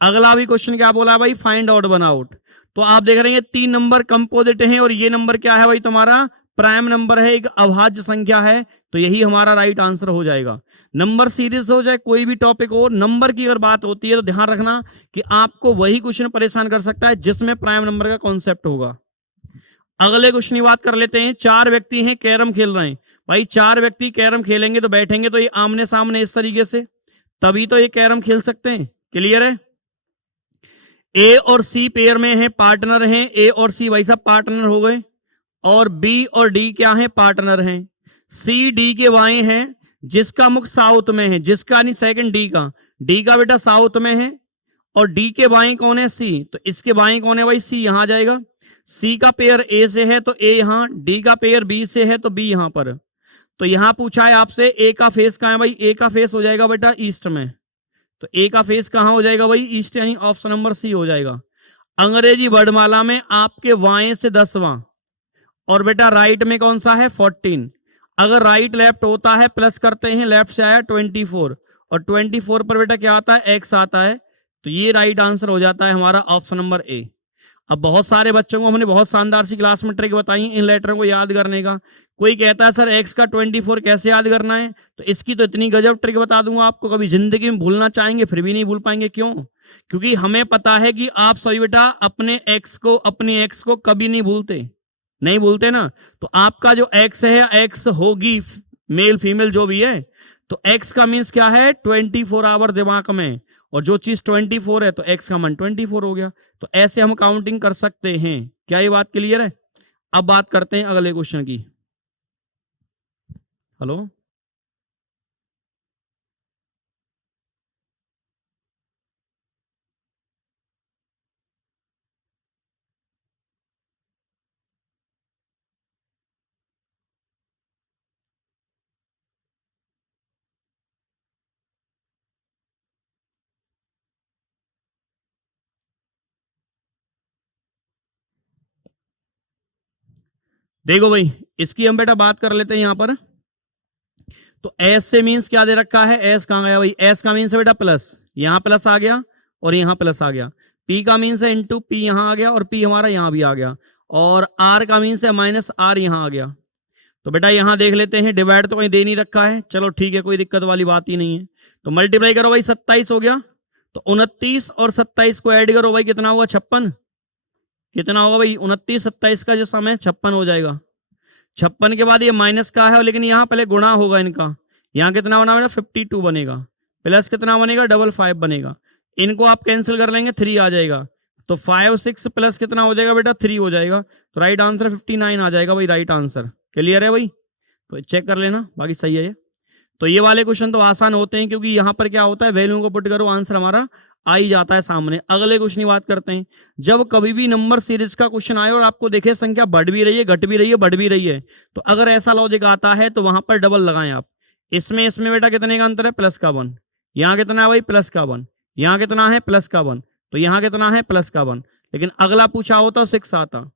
अगला भी क्वेश्चन क्या बोला भाई, फाइंड आउट वन आउट। तो आप देख रहे हैं 3 नंबर कंपोजिट हैं और ये नंबर क्या है भाई तुम्हारा प्राइम नंबर है, एक अभाज्य संख्या है, तो यही हमारा राइट आंसर हो जाएगा। नंबर सीरीज हो जाए कोई भी टॉपिक हो, नंबर की अगर बात होती है तो ध्यान रखना कि आपको वही क्वेश्चन परेशान कर सकता है जिसमें प्राइम नंबर का कॉन्सेप्ट होगा। अगले क्वेश्चन की बात कर लेते हैं। 4 व्यक्ति हैं कैरम खेल रहे हैं, भाई 4 व्यक्ति कैरम खेलेंगे तो बैठेंगे तो ये आमने सामने इस तरीके से, तभी तो ये कैरम खेल सकते हैं। क्लियर है, ए और सी पेयर में है, पार्टनर हैं, ए और सी भाई साहब पार्टनर हो गए, और बी और डी क्या है, पार्टनर हैं। सी डी के बाएं हैं, जिसका मुख साउथ में है, जिसका नहीं सेकंड डी का बेटा साउथ में है, और डी के बाएं कौन है, सी, तो इसके बाएं कौन है भाई, सी यहां जाएगा। सी का पेयर ए से है तो ए यहां, डी का पेयर बी से है तो बी यहां पर। तो यहां पूछा है आपसे ए का फेस कहां है भाई, ए का फेस हो जाएगा बेटा ईस्ट में, तो ए का फेस कहां हो जाएगा भाई, ईस्ट, यानी ऑप्शन नंबर सी हो जाएगा। अंग्रेजी वर्णमाला में आपके वाएं से 10वां और बेटा राइट में कौन सा है 14। अगर राइट लेफ्ट होता है प्लस करते हैं, लेफ्ट से आया 24 और 24 पर बेटा क्या आता है, एक्स आता है, तो ये राइट आंसर हो जाता है हमारा ऑप्शन नंबर ए। अब बहुत सारे बच्चों को हमने बहुत शानदार सी क्लास में ट्रिक बताई इन लेटरों को याद करने का। कोई कहता है सर एक्स का 24 कैसे याद करना है, तो इसकी तो इतनी गजब ट्रिक बता दूंगा आपको, कभी जिंदगी में भूलना चाहेंगे फिर भी नहीं भूल पाएंगे। क्यों? क्योंकि हमें पता है कि आप सभी बेटा अपने एक्स को, अपनी एक्स को कभी नहीं भूलते ना। तो आपका जो एक्स है, एक्स होगी मेल फीमेल जो भी है, तो एक्स का मीन्स क्या है 24 आवर दिमाग में, और जो चीज 24 है तो एक्स का मान 24 हो गया। तो ऐसे हम काउंटिंग कर सकते हैं। क्या ये बात क्लियर है? अब बात करते हैं अगले क्वेश्चन की। हेलो, देखो भाई इसकी हम बेटा बात कर लेते हैं यहां पर। तो एस से मीन्स क्या दे रखा है, एस कहां गया भाई, एस का मीन्स है बेटा प्लस, यहां प्लस आ गया और यहां प्लस आ गया। पी का मीन्स है इंटू पी, यहां आ गया और पी हमारा यहां भी आ गया, और आर का मीन्स है माइनस आर, यहां आ गया। तो बेटा यहां देख लेते हैं, डिवाइड तो कहीं दे नहीं रखा है, चलो ठीक है कोई दिक्कत वाली बात ही नहीं है। तो मल्टीप्लाई करो भाई, 27 हो गया, तो 29 और 27 को ऐड करो भाई, कितना हुआ 56। कितना होगा भाई 29 27 का जो सम है 56 हो जाएगा। 56 के बाद ये माइनस का है, लेकिन यहाँ पहले गुणा होगा इनका, यहाँ कितना बना बेटा 52 बनेगा, प्लस कितना बनेगा 55 बनेगा, इनको आप कैंसिल कर लेंगे 3 आ जाएगा। तो 5 6 प्लस कितना हो जाएगा बेटा 3 हो जाएगा, तो राइट आंसर 59 आ जाएगा भाई राइट आंसर। क्लियर है भाई? तो चेक कर लेना, बाकी सही है ये। तो ये वाले क्वेश्चन तो आसान होते हैं, क्योंकि यहाँ पर क्या होता है वैल्यू को पुट करो आंसर हमारा आ ही जाता है सामने। अगले क्वेश्चन की बात करते हैं। जब कभी भी नंबर सीरीज का क्वेश्चन आए और आपको देखे संख्या बढ़ भी रही है, घट भी रही है, बढ़ भी रही है, तो अगर ऐसा लॉजिक आता है तो वहां पर डबल लगाएं आप। इसमें बेटा कितने का अंतर है, प्लस का 1, यहाँ कितना है भाई प्लस का 1, यहाँ कितना है प्लस का 1, तो यहाँ कितना है प्लस का 1। लेकिन अगला पूछा होता 6 आता,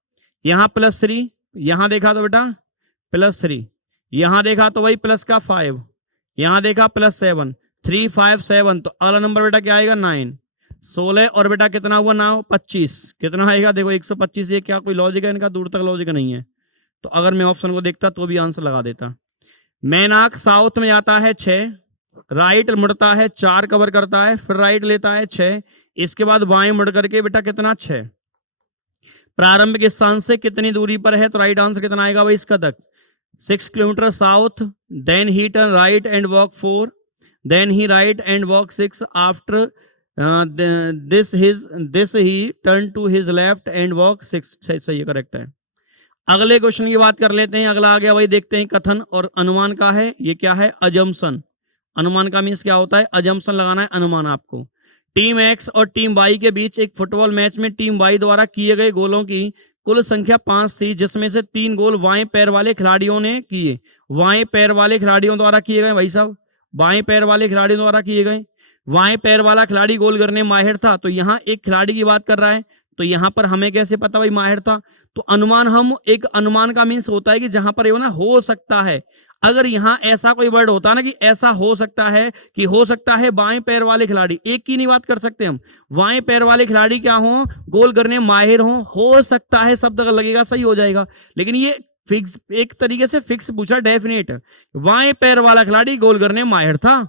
यहाँ +3, यहाँ देखा तो बेटा +3, यहाँ देखा तो भाई प्लस का 5, यहाँ देखा +7, 3 5 7, तो अगला नंबर बेटा क्या आएगा 9। 16 और बेटा कितना हुआ 9 25 कितना आएगा देखो 125। ये क्या कोई लॉजिक है इनका? दूर तक लॉजिक नहीं है। तो अगर मैं ऑप्शन को देखता तो भी आंसर लगा देता। मैनाक साउथ में जाता है 6, राइट मुड़ता है 4 कवर करता है, फिर राइट लेता है 6, इसके बाद बाएं मुड़ करके बेटा कितना 6। प्रारंभिक स्थान से कितनी दूरी पर है? तो राइट आंसर कितना आएगा भाई इसका तक? 6 kilometre south, then he turn right and walk 4, then he right and walk 6, after this he turn to his left and walk 6। सही है, करेक्ट है। अगले क्वेश्चन की बात कर लेते हैं। अगला आ गया भाई, देखते हैं कथन और अनुमान का है। ये क्या है? अजम्पशन। अनुमान का मीन्स क्या होता है? अजम्पशन लगाना है, अनुमान आपको। टीम एक्स और टीम वाई के बीच एक फुटबॉल मैच में टीम वाई द्वारा किए गए गोलों की कुल संख्या 5 थी, जिसमें से 3 गोल बाएं पैर वाले खिलाड़ियों ने किए। बाएं पैर वाले खिलाड़ियों द्वारा किए गए भाई साहब, बाएं पैर वाले खिलाड़ियों द्वारा किए गए। बाएं पैर वाला खिलाड़ी गोल करने माहिर था, तो यहाँ एक खिलाड़ी की बात कर रहा है, तो यहाँ पर हमें कैसे पता भाई माहिर था? तो अनुमान, हम एक अनुमान का मीन्स होता है कि जहां पर ये ना हो सकता है। अगर यहाँ ऐसा कोई वर्ड होता ना कि ऐसा हो सकता है, कि हो सकता है बाएं पैर वाले खिलाड़ी, एक की नहीं बात कर सकते हम, बाएं पैर वाले खिलाड़ी क्या हो? गोल करने माहिर हो सकता है शब्द अगर लगेगा सही हो जाएगा। लेकिन ये फिक्स, एक तरीके से फिक्स पूछा, डेफिनेट। बाएं पैर वाला खिलाड़ी गोल करने माहिर था,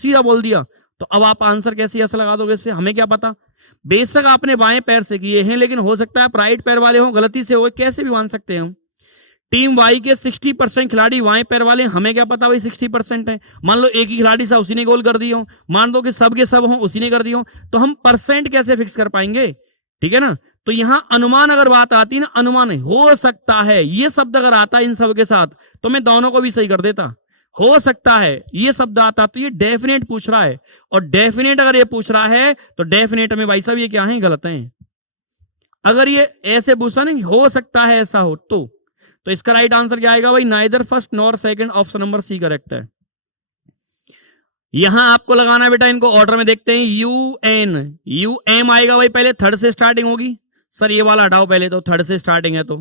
सीधा बोल दिया। तो अब आप आंसर कैसे ऐसा लगा दोगे? इससे हमें क्या पता? बेशक आपने बाएं पैर से किए हैं, लेकिन हो सकता है आप राइट पैर वाले हो, गलती से हो, कैसे भी मान सकते हैं हम। टीम वाई के 60% खिलाड़ी बाएं पैर वाले, हमें क्या पता भाई 60% है। मान लो एक ही खिलाड़ी सा उसी ने गोल कर दिया हो, मान लो कि सब के सब हो उसी ने कर दिया हो, तो हम परसेंट कैसे फिक्स कर पाएंगे? ठीक है ना। तो यहां अनुमान अगर बात आती ना, अनुमान हो सकता है ये शब्द अगर आता इन सब के साथ, तो मैं दोनों को भी सही कर देता। हो सकता है ये शब्द आता, तो ये डेफिनेट पूछ रहा है, और डेफिनेट अगर ये पूछ रहा है तो डेफिनेट में भाई साहब ये क्या है? गलत है। अगर ये ऐसे पूछा नहीं हो सकता है ऐसा हो, तो इसका राइट आंसर क्या आएगा भाई? Neither first nor second, option number C correct है। यहां आपको लगाना है बेटा, इनको ऑर्डर में देखते हैं। यू एम आएगा भाई, पहले थर्ड से स्टार्टिंग होगी। सर ये वाला हटाओ पहले, तो थर्ड से स्टार्टिंग है। तो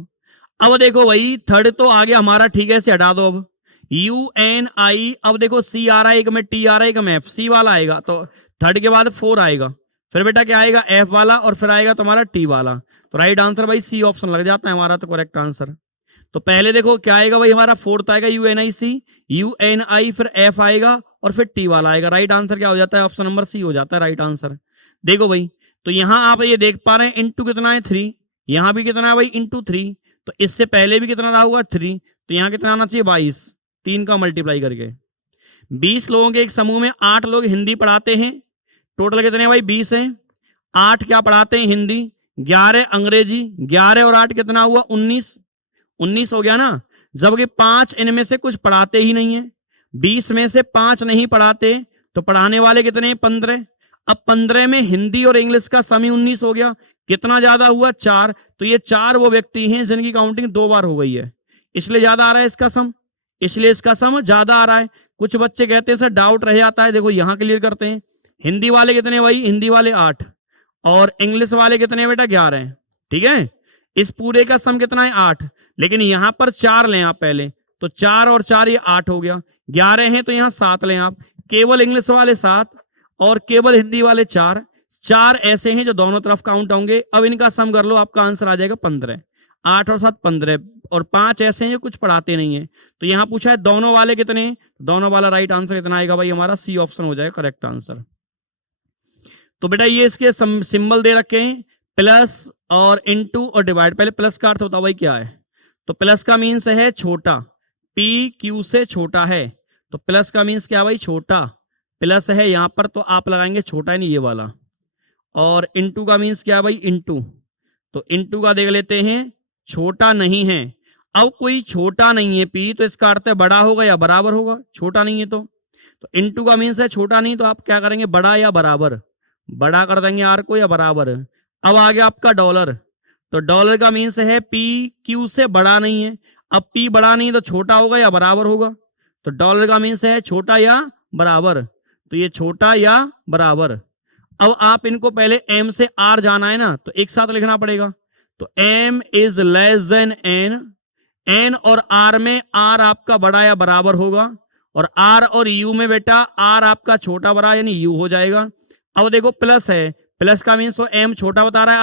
अब देखो भाई, थर्ड तो आ गया हमारा, ठीक है, इसे हटा दो। अब UNI, अब देखो C आ रहा है एक में, T आ रहा है एक में, F, C वाला आएगा, तो थर्ड के बाद 4 आएगा, फिर बेटा क्या आएगा? F वाला, और फिर आएगा तुम्हारा T वाला। तो राइट आंसर भाई C ऑप्शन लग जाता है हमारा, तो करेक्ट आंसर। तो पहले देखो क्या आएगा भाई हमारा? 4th आएगा UNI, फिर F आएगा और फिर T वाला आएगा। राइट आंसर क्या हो जाता है? ऑप्शन नंबर C हो जाता है राइट आंसर। देखो भाई, तो यहां आप ये देख पा रहे हैं, इंटू कितना है 3, यहां भी कितना है भाई? इंटू 3। तो इससे पहले भी कितना रहा हुआ? 3, तो यहां कितना आना चाहिए? 22, 3 का मल्टीप्लाई करके। 20 लोगों के एक समूह में 8 लोग हिंदी पढ़ाते हैं। टोटल कितने भाई? 20 हैं। 8 क्या पढ़ाते हैं? हिंदी। 11 अंग्रेजी। 11 और 8 कितना हुआ? 19 हो गया ना। जबकि 5 इनमें से कुछ पढ़ाते ही नहीं है। 20 में से 5 नहीं पढ़ाते, तो पढ़ाने वाले कितने? 15। अब 15 में हिंदी और इंग्लिश का सम ही 19 हो गया। कितना ज्यादा हुआ? 4। तो ये 4 वो व्यक्ति हैं जिनकी काउंटिंग 2 बार हो गई है, इसलिए ज्यादा आ रहा है इसका सम, इसलिए इसका सम ज्यादा आ रहा है। कुछ बच्चे कहते हैं सर डाउट रह जाता है, देखो यहां क्लियर करते हैं। हिंदी वाले कितने भाई? हिंदी वाले 8 और इंग्लिश वाले कितने बेटा? 11 हैं। ठीक है, इस पूरे का सम कितना है? 8। लेकिन यहां पर 4 लें आप पहले, तो 4 और 4 ये 8 हो गया। 11 हैं तो यहां 7 लें आप। केवल इंग्लिश वाले 7 और केवल हिंदी वाले 4 ऐसे हैं जो दोनों तरफ काउंट होंगे। अब इनका सम कर लो, आपका आंसर आ जाएगा 15। 8 और 7 15, और 5 ऐसे हैं जो कुछ पढ़ाते नहीं है। तो यहां पूछा है दोनों वाले कितने? दोनों वाला राइट आंसर इतना आएगा भाई हमारा, सी ऑप्शन हो जाएगा करेक्ट आंसर। तो बेटा ये इसके सिंबल दे रखे हैं, प्लस और इनटू और डिवाइड। पहले प्लस का अर्थ बताओ भाई क्या है? तो प्लस का मीन्स है छोटा, P Q से छोटा है, तो प्लस का मीन्स क्या भाई? छोटा। प्लस है यहां पर तो आप लगाएंगे छोटा है नहीं ये वाला। और इनटू का मीन्स क्या भाई? इनटू, तो इनटू का देख लेते हैं, छोटा नहीं है। अब कोई छोटा नहीं है P, तो इसका अर्थ है बड़ा होगा या बराबर होगा। छोटा नहीं है तो इनटू का मीन्स है छोटा नहीं, तो आप क्या करेंगे? बड़ा या बराबर, बड़ा कर देंगे आर को या बराबर। अब आ गया आपका डॉलर, तो डॉलर का मीन्स है P Q से बड़ा नहीं है। अब P बड़ा नहीं तो छोटा होगा या बराबर होगा, तो डॉलर का मीन्स है छोटा या बराबर, तो ये छोटा या बराबर। अब आप इनको पहले M से R जाना है ना, तो एक साथ लिखना पड़ेगा। तो M is less than N, N और R में R आपका बड़ा या बराबर होगा, और R और U में बेटा R आपका छोटा बड़ा यानी U हो जाएगा। अब देखो प्लस है, प्लस का मीन्स वो एम छोटा बता रहा है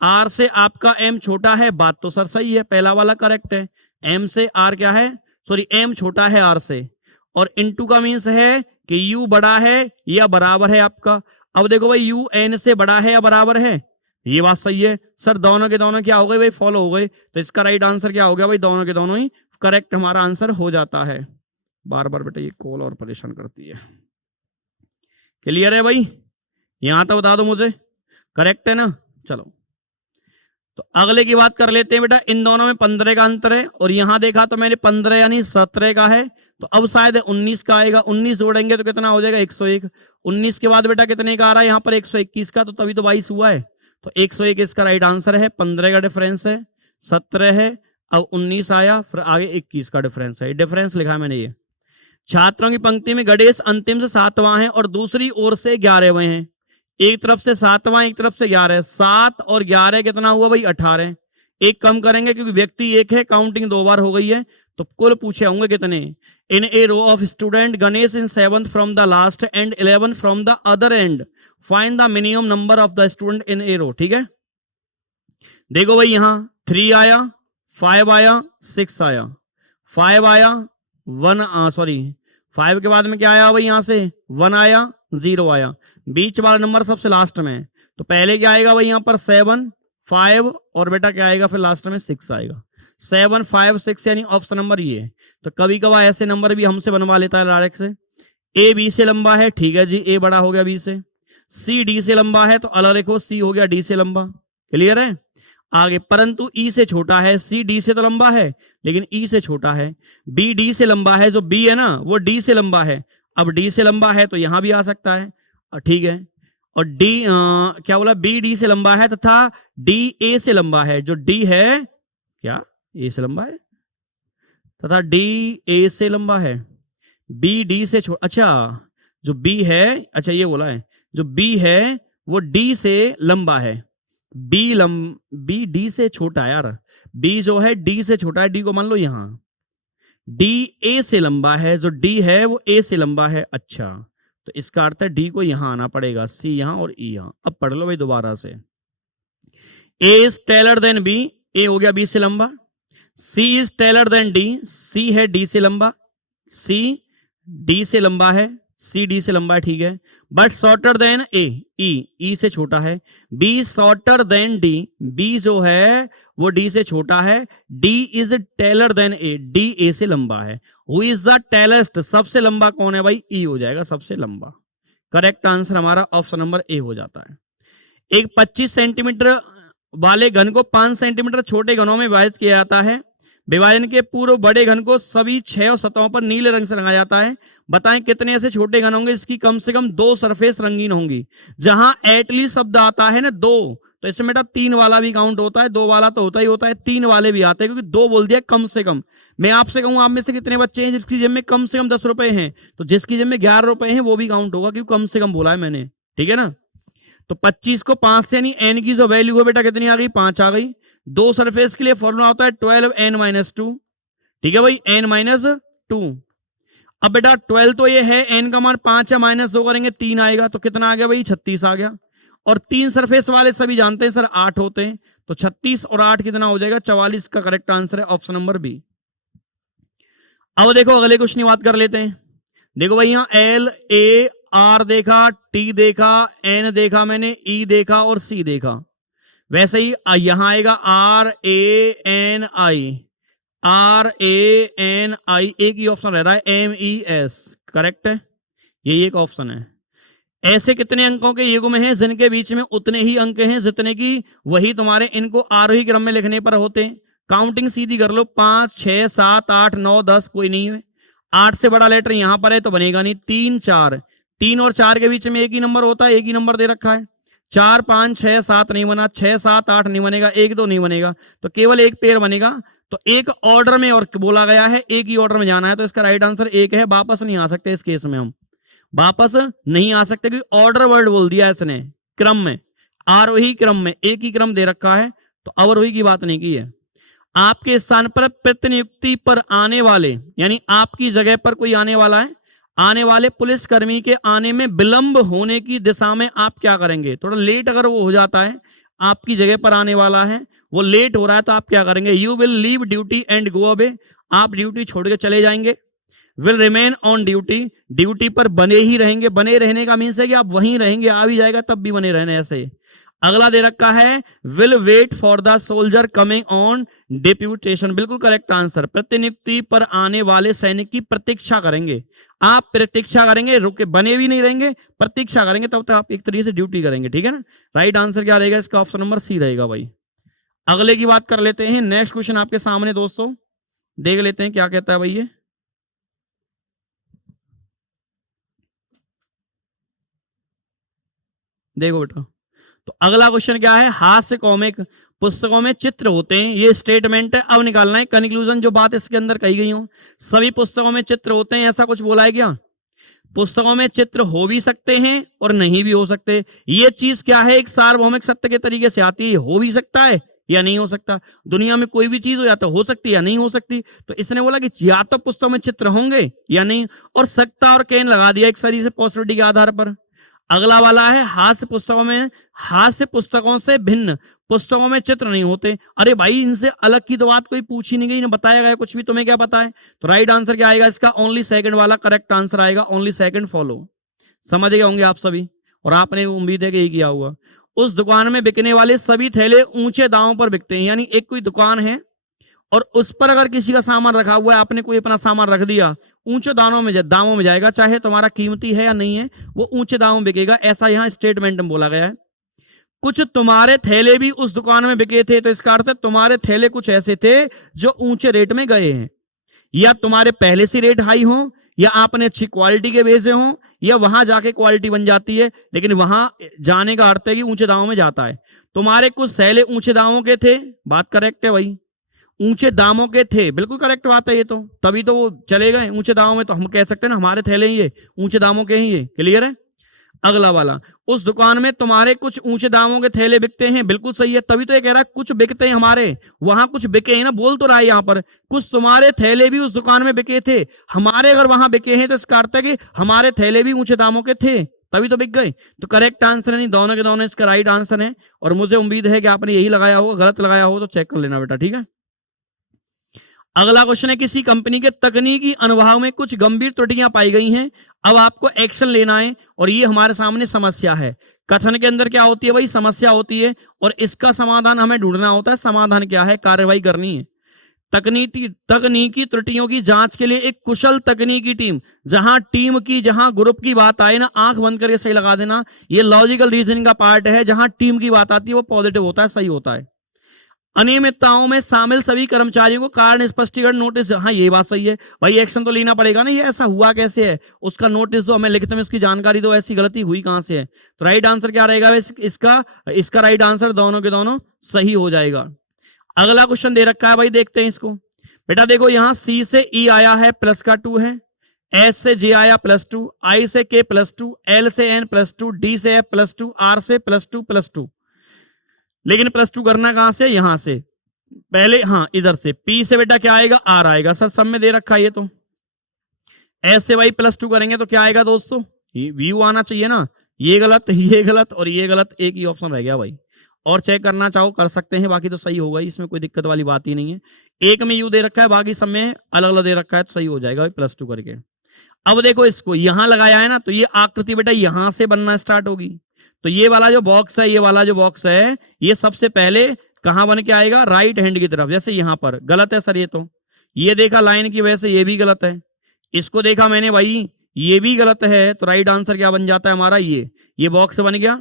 आर से आपका एम छोटा है, बात तो सर सही है, पहला वाला करेक्ट है। एम से आर क्या है, सॉरी एम छोटा है आर से, और इनटू का मीन्स है कि यू बड़ा है या बराबर है आपका। अब देखो भाई यू एन से बड़ा है या बराबर है, ये बात सही है सर। दोनों के दोनों क्या हो गए भाई, फॉलो हो गए, तो इसका राइट आंसर क्या हो गया भाई, दोनों के दोनों ही करेक्ट हमारा आंसर हो जाता है। बार बार बेटा ये कॉल और परेशान करती है। क्लियर है भाई, यहां तो बता दो मुझे, करेक्ट है ना। चलो तो अगले की बात कर लेते हैं बेटा। इन दोनों में 15 का अंतर है, और यहां देखा तो मैंने 15 यानी 17 का है, तो अब शायद 19 का आएगा। 19 जोड़ेंगे तो कितना हो जाएगा 101। 19 के बाद बेटा कितने का आ रहा है यहाँ पर 121 का, तो तभी तो 22 हुआ है, तो 101 इसका राइट आंसर है। 15 का डिफरेंस है, 17 है, अब 19 आया, फिर आगे 21 का डिफरेंस है। डिफरेंस लिखा है मैंने ये। छात्रों की पंक्ति में गणेश अंतिम से 7वां है और दूसरी ओर से 11वें हैं। एक तरफ से 7वां, एक तरफ से 11। 7 और 11 कितना हुआ भाई 18। एक कम करेंगे क्योंकि व्यक्ति एक है, काउंटिंग 2 बार हो गई है, तो कुल पूछे होंगे कितने। In a row of student Ganesh in 7th from the last end 11 from the other end, find the minimum number of the student in a row. ठीक है, देखो भाई यहां 3 आया, 5 आया, 6 आया, 5 आया, 5 के बाद में क्या आया भाई, यहां से 1 आया, 0 आया, बीच वाला नंबर सबसे लास्ट में, तो पहले क्या आएगा भाई यहां पर 7, 5 और बेटा क्या आएगा फिर लास्ट में 6 आएगा। 7, 5, 6 यानी ऑप्शन नंबर ये। तो कभी कभार ऐसे नंबर भी हमसे बनवा लेता है डायरेक्ट से। ए बी से लंबा है, ठीक है जी, ए बड़ा हो गया बी से। सी डी से लंबा है, तो अलग लिखो, सी हो गया डी से लंबा। क्लियर है आगे, परंतु ई से छोटा है। सी डी से तो लंबा है लेकिन ई से छोटा है। बी डी से लंबा है, जो बी है ना वो डी से लंबा है। अब डी से लंबा है तो यहां भी आ सकता है, ठीक है। और डी क्या बोला, बी डी से लंबा है तथा डी ए से लंबा है। जो डी है क्या ए से लंबा है तथा डी ए से लंबा है। बी डी से अच्छा जो बी है, अच्छा ये बोला है, जो बी है वो डी से लंबा है। बी डी से छोटा है यार, बी जो है डी से छोटा है। डी को मान लो यहां, डी ए से लंबा है, जो डी है वो ए से लंबा है। अच्छा तो इसका अर्थ है डी को यहां आना पड़ेगा, सी यहां और ई यहां। अब पढ़ लो भाई दोबारा से। ए इज टेलर देन बी, ए हो गया बी से लंबा। सी इज टेलर देन डी, सी है डी से लंबा। सी डी से लंबा है, सी डी से लंबा है, ठीक है। But shorter than A, E से छोटा है। B shorter than D, B जो है वो डी से छोटा है। D is taller than A, D A से लंबा है। हु इज द टेलेस्ट, सबसे लंबा कौन है भाई, ई हो जाएगा सबसे लंबा। करेक्ट आंसर हमारा ऑप्शन नंबर ए हो जाता है। एक 25 सेंटीमीटर वाले घन को 5 सेंटीमीटर छोटे घनों में विभाजित किया जाता है। विभाजन के पूर्व बड़े घन को सभी 6 सतहों पर नीले रंग से रंगा जाता है। बताएं कितने ऐसे छोटे घन होंगे इसकी कम से कम 2 सरफेस रंगीन होंगी। जहां एटलीस्ट शब्द आता है ना 2, तो इसमें बेटा 3 वाला भी काउंट होता है। 2 वाला तो होता ही होता है, 3 वाले भी आते हैं, क्योंकि 2 बोल दिया कम से कम। मैं आपसे कहूं आप में से कितने बच्चे हैं जिसकी जेब में कम से कम 10 रुपए हैं, तो जिसकी जेब में 11 रुपए हैं वो भी काउंट होगा, क्योंकि कम से कम बोला है मैंने, ठीक है ना। तो 25 को 5 से, यानी एन की जो वैल्यू है बेटा कितनी आ गई, 5 आ गई। 2 सरफेस के लिए फॉर्मूला होता है 12n-2, ठीक है भाई, n-2। अब बेटा 12 तो ये है, n का मान 5 है, -2 करेंगे 3 आएगा, तो कितना आ गया भाई 36 आ गया। और 3 सरफेस वाले सभी जानते हैं सर 8 होते हैं, तो 36 और 8 कितना हो जाएगा 44 का करेक्ट आंसर है ऑप्शन नंबर बी। अब देखो अगले क्वेश्चन की बात कर लेते हैं। देखो भाई यहाँ एल ए आर देखा, टी देखा, एन देखा मैंने, ई देखा और सी देखा। वैसे ही यहां आएगा R A N I, R A N I, एक ही ऑप्शन रह रहा है एम ई एस, करेक्ट है, यही एक ऑप्शन है। ऐसे कितने अंकों के युग्म हैं जिनके बीच में उतने ही अंक हैं जितने की वही तुम्हारे इनको आरोही क्रम में लिखने पर होते हैं। काउंटिंग सीधी कर लो, 5, 6, 7, 8, 9, 10 कोई नहीं है। 8 से बड़ा लेटर यहां पर है तो बनेगा नहीं। 3, 4, 3 और 4 के बीच में एक ही नंबर होता है, एक ही नंबर दे रखा है। 4, 5, 6, 7 नहीं बना, 6, 7, 8 नहीं बनेगा, 1, 2 नहीं बनेगा, तो केवल एक पेयर बनेगा। तो एक ऑर्डर में और बोला गया है, एक ही ऑर्डर में जाना है, तो इसका राइट आंसर 1 है। वापस नहीं आ सकते इस केस में, हम वापस नहीं आ सकते क्योंकि ऑर्डर वर्ड बोल दिया इसने, क्रम में, आरोही क्रम में, एक ही क्रम दे रखा है, तो अवरोही की बात नहीं की है। आपके स्थान पर प्रतिनियुक्ति पर आने वाले, यानी आपकी जगह पर कोई आने वाला है, आने वाले पुलिसकर्मी के आने में विलंब होने की दिशा में आप क्या करेंगे? थोड़ा लेट अगर वो हो जाता है, आपकी जगह पर आने वाला है, वो लेट हो रहा है, तो आप क्या करेंगे? You will leave duty and go away, आप ड्यूटी छोड़ के चले जाएंगे। Will remain on duty, duty पर बने ही रहेंगे। बने रहने का मीन्स है कि आप वहीं रहेंगे, आ भी जाएगा तब भी बने रहने, ऐसे। अगला दे रखा है will wait for the soldier coming on deputation, बिल्कुल करेक्ट आंसर। प्रतिनियुक्ति पर आने वाले सैनिक की प्रतीक्षा करेंगे, आप प्रतीक्षा करेंगे, रुके बने भी नहीं रहेंगे, प्रतीक्षा करेंगे, तब तक आप एक तरीके से ड्यूटी करेंगे, ठीक है ना। राइट आंसर क्या रहेगा इसका? ऑप्शन नंबर सी रहेगा भाई। अगले की बात कर लेते हैं। नेक्स्ट क्वेश्चन आपके सामने दोस्तों, देख लेते हैं क्या कहता है भाई ये। देखो बेटा, तो अगला क्वेश्चन क्या है? हास्य कॉमिक पुस्तकों में चित्र होते हैं, ये स्टेटमेंट है। अब निकालना है कंक्लूजन, जो बात इसके अंदर कही गई हो। सभी पुस्तकों में चित्र होते हैं, ऐसा कुछ बोला है क्या? पुस्तकों में चित्र हो भी सकते हैं और नहीं भी हो सकते। ये चीज क्या है? एक सार्वभौमिक सत्य के तरीके से आती है, हो भी सकता है या नहीं हो सकता। दुनिया में कोई भी चीज हो जाता हो सकती है या नहीं हो सकती, तो इसने बोला कि या तो पुस्तकों में चित्र होंगे या नहीं, और सकता और कैन लगा दिया एक तरीके से पॉसिबिलिटी के आधार पर। अगला वाला है हास्य पुस्तकों में, हास्य पुस्तकों से भिन्न पुस्तकों में चित्र नहीं होते। अरे भाई, इनसे अलग की तो बात कोई पूछी नहीं गई, ना बताया गया कुछ भी, तुम्हें क्या पता है? तो राइट आंसर क्या आएगा इसका? ओनली सेकंड वाला करेक्ट आंसर आएगा। ओनली सेकंड फॉलो, समझ गए होंगे आप सभी, और आपने उम्मीद है कि यही किया हुआ। उस दुकान में बिकने वाले सभी थैले ऊंचे दामों पर बिकते हैं, यानी एक कोई दुकान है और उस पर अगर किसी का सामान रखा हुआ है, आपने कोई अपना सामान रख दिया, ऊंचे दामों में जाएगा, चाहे तुम्हारा कीमती है या नहीं है, वो ऊंचे दामों में बिकेगा, ऐसा यहाँ स्टेटमेंट में बोला गया है। कुछ तुम्हारे थैले भी उस दुकान में बिके थे, तो इसका अर्थ है तुम्हारे थैले कुछ ऐसे थे जो ऊंचे रेट में गए हैं, या तुम्हारे पहले से रेट हाई हो, या आपने अच्छी क्वालिटी के भेजे हो, या वहां जाके क्वालिटी बन जाती है, लेकिन वहां जाने का अर्थ है कि ऊंचे दामों में जाता है। तुम्हारे कुछ थैले ऊंचे दामों के थे, बात करेक्ट है भाई, ऊंचे दामों के थे, बिल्कुल करेक्ट बात है ये, तो तभी तो वो चले गए ऊंचे दामों में, तो हम कह सकते हैं ना हमारे थैले ही ये ऊंचे दामों के ही, ये क्लियर है। अगला वाला, उस दुकान में तुम्हारे कुछ ऊंचे दामों के थैले बिकते हैं, बिल्कुल सही है, तभी तो ये कह रहा है कुछ बिकते हैं हमारे, वहां कुछ बिके हैं ना, बोल तो रहा है यहाँ पर कुछ तुम्हारे थैले भी उस दुकान में बिके थे, हमारे अगर वहां बिके हैं तो इसका अर्थ है कि हमारे थैले भी ऊंचे दामों के थे, तभी तो बिक गए। तो करेक्ट आंसर है नहीं, दोनों के दोनों इसका राइट आंसर है, और मुझे उम्मीद है कि आपने यही लगाया होगा, गलत लगाया हो तो चेक कर लेना बेटा, ठीक है। अगला क्वेश्चन है, किसी कंपनी के तकनीकी अनुभाग में कुछ गंभीर त्रुटियां पाई गई हैं, अब आपको एक्शन लेना है, और ये हमारे सामने समस्या है। कथन के अंदर क्या होती है भाई? समस्या होती है, और इसका समाधान हमें ढूंढना होता है। समाधान क्या है? कार्रवाई करनी है। तकनीकी त्रुटियों की जांच के लिए एक कुशल तकनीकी टीम, जहां टीम की, जहां ग्रुप की बात आए ना, आंख बंद करके सही लगा देना, ये लॉजिकल रीजनिंग का पार्ट है। जहां टीम की बात आती है वो पॉजिटिव होता है, सही होता है। अनियमितताओं में शामिल सभी कर्मचारियों को कारण स्पष्टीकरण नोटिस, हाँ ये बात सही है भाई, एक्शन तो लेना पड़ेगा ना, ये ऐसा हुआ कैसे है, उसका नोटिस दो, हमें लिखित में इसकी जानकारी दो, ऐसी गलती हुई कहां से है। तो राइट आंसर क्या रहेगा इसका राइट आंसर दोनों के दोनों सही हो जाएगा। अगला क्वेश्चन दे रखा है भाई, देखते हैं इसको। बेटा देखो, यहां सी से ई आया है, प्लस का 2 है, एस से जे आया +2, आई से के +2, एल से एन +2, डी से एफ +2, आर से +2, लेकिन +2 करना कहां से? यहां से पहले, हाँ इधर से। पी से बेटा क्या आएगा? आर आएगा, सर सब में दे रखा है ये तो। एस से भाई +2 करेंगे तो क्या आएगा दोस्तों? व्यू आना चाहिए ना, ये गलत, ये गलत और ये गलत, एक ही ऑप्शन रह गया भाई। और चेक करना चाहो कर सकते हैं, बाकी तो सही होगा, इसमें कोई दिक्कत वाली बात ही नहीं है। एक में यू दे रखा है, बाकी सब में अलग अलग दे रखा है, तो सही हो जाएगा भाई +2 करके। अब देखो, इसको यहां लगाया है ना, तो ये आकृति बेटा यहां से बनना स्टार्ट होगी, तो ये वाला जो बॉक्स है, ये वाला जो बॉक्स है, ये सबसे पहले कहां बन के आएगा? राइट हैंड की तरफ, जैसे यहां पर। गलत है सर ये तो, ये देखा लाइन की वजह से ये भी गलत है, इसको देखा मैंने भाई ये भी गलत है, तो राइट आंसर क्या बन जाता है हमारा? ये बॉक्स बन गया,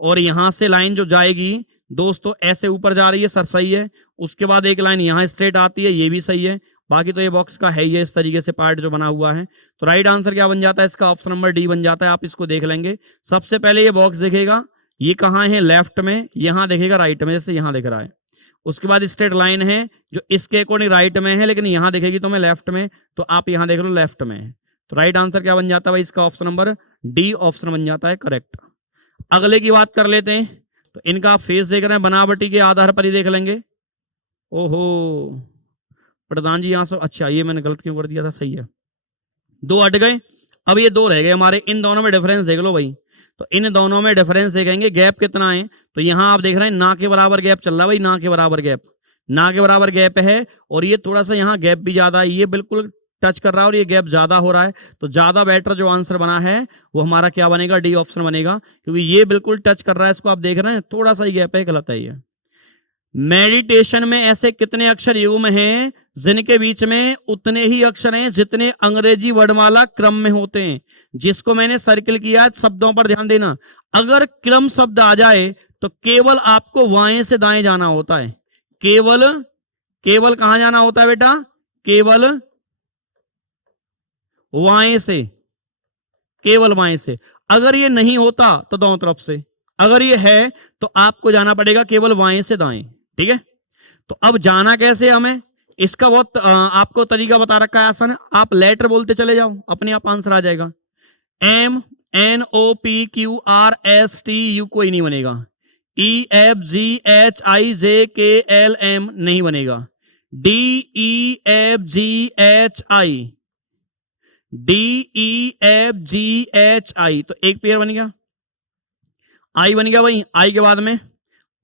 और यहां से लाइन जो जाएगी दोस्तों ऐसे ऊपर जा रही है, सर सही है। उसके बाद एक लाइन यहां स्ट्रेट आती है, ये भी सही है। बाकी तो ये बॉक्स का है ही है, इस तरीके से पार्ट जो बना हुआ है। तो राइट आंसर क्या बन जाता है इसका? ऑप्शन नंबर डी बन जाता है। आप इसको देख लेंगे, सबसे पहले ये बॉक्स दिखेगा, ये कहाँ है? लेफ्ट में, यहाँ देखेगा राइट में, जैसे यहाँ दिख रहा है। उसके बाद स्ट्रेट लाइन है जो इसके अकॉर्डिंग राइट में है, लेकिन यहाँ दिखेगी तुम्हें लेफ्ट में, तो आप यहाँ देख लो लेफ्ट में है। तो राइट आंसर क्या बन जाता है भाई इसका? ऑप्शन नंबर डी ऑप्शन बन जाता है करेक्ट। अगले की बात कर लेते हैं, तो इनका आप फेस देख रहे हैं, बनावटी के आधार पर ही देख लेंगे। ओहो प्रधान जी यहाँ से, अच्छा ये मैंने गलत क्यों कर दिया था, सही है, 2 हट गए। अब ये दो रह गए हमारे, इन दोनों में डिफरेंस देख लो भाई। तो इन दोनों में डिफरेंस देखेंगे, गैप कितना है, तो यहां आप देख रहे हैं ना के बराबर गैप चल रहा है भाई, ना के बराबर गैप, ना के बराबर गैप है। और ये थोड़ा सा यहाँ गैप भी ज्यादा है, ये बिल्कुल टच कर रहा है और ये गैप ज्यादा हो रहा है। तो ज्यादा बेटर जो आंसर बना है वो हमारा क्या बनेगा, डी ऑप्शन बनेगा, क्योंकि ये बिल्कुल टच कर रहा है, इसको आप देख रहे हैं थोड़ा सा ही गैप है, गलत है ये। मेडिटेशन में ऐसे कितने अक्षर युग्म हैं जिनके बीच में उतने ही अक्षर हैं जितने अंग्रेजी वर्णमाला क्रम में होते हैं। जिसको मैंने सर्किल किया है, शब्दों पर ध्यान देना, अगर क्रम शब्द आ जाए तो केवल आपको बाएं से दाएं जाना होता है, केवल कहां जाना होता है बेटा, केवल बाएं से, केवल बाएं से। अगर ये नहीं होता तो दोनों तरफ से, अगर ये है तो आपको जाना पड़ेगा केवल बाएं से दाएं, ठीक है। तो अब जाना कैसे हमें, इसका बहुत आपको तरीका बता रखा है, आसान है। आप लेटर बोलते चले जाओ, अपने आप आंसर आ जाएगा। M N O P Q R S T U कोई नहीं बनेगा, E F G H I जे के एल एम नहीं बनेगा, D E F G H I, D E F G H I, तो एक पेयर बन गया। आई बन गया भाई, आई के बाद में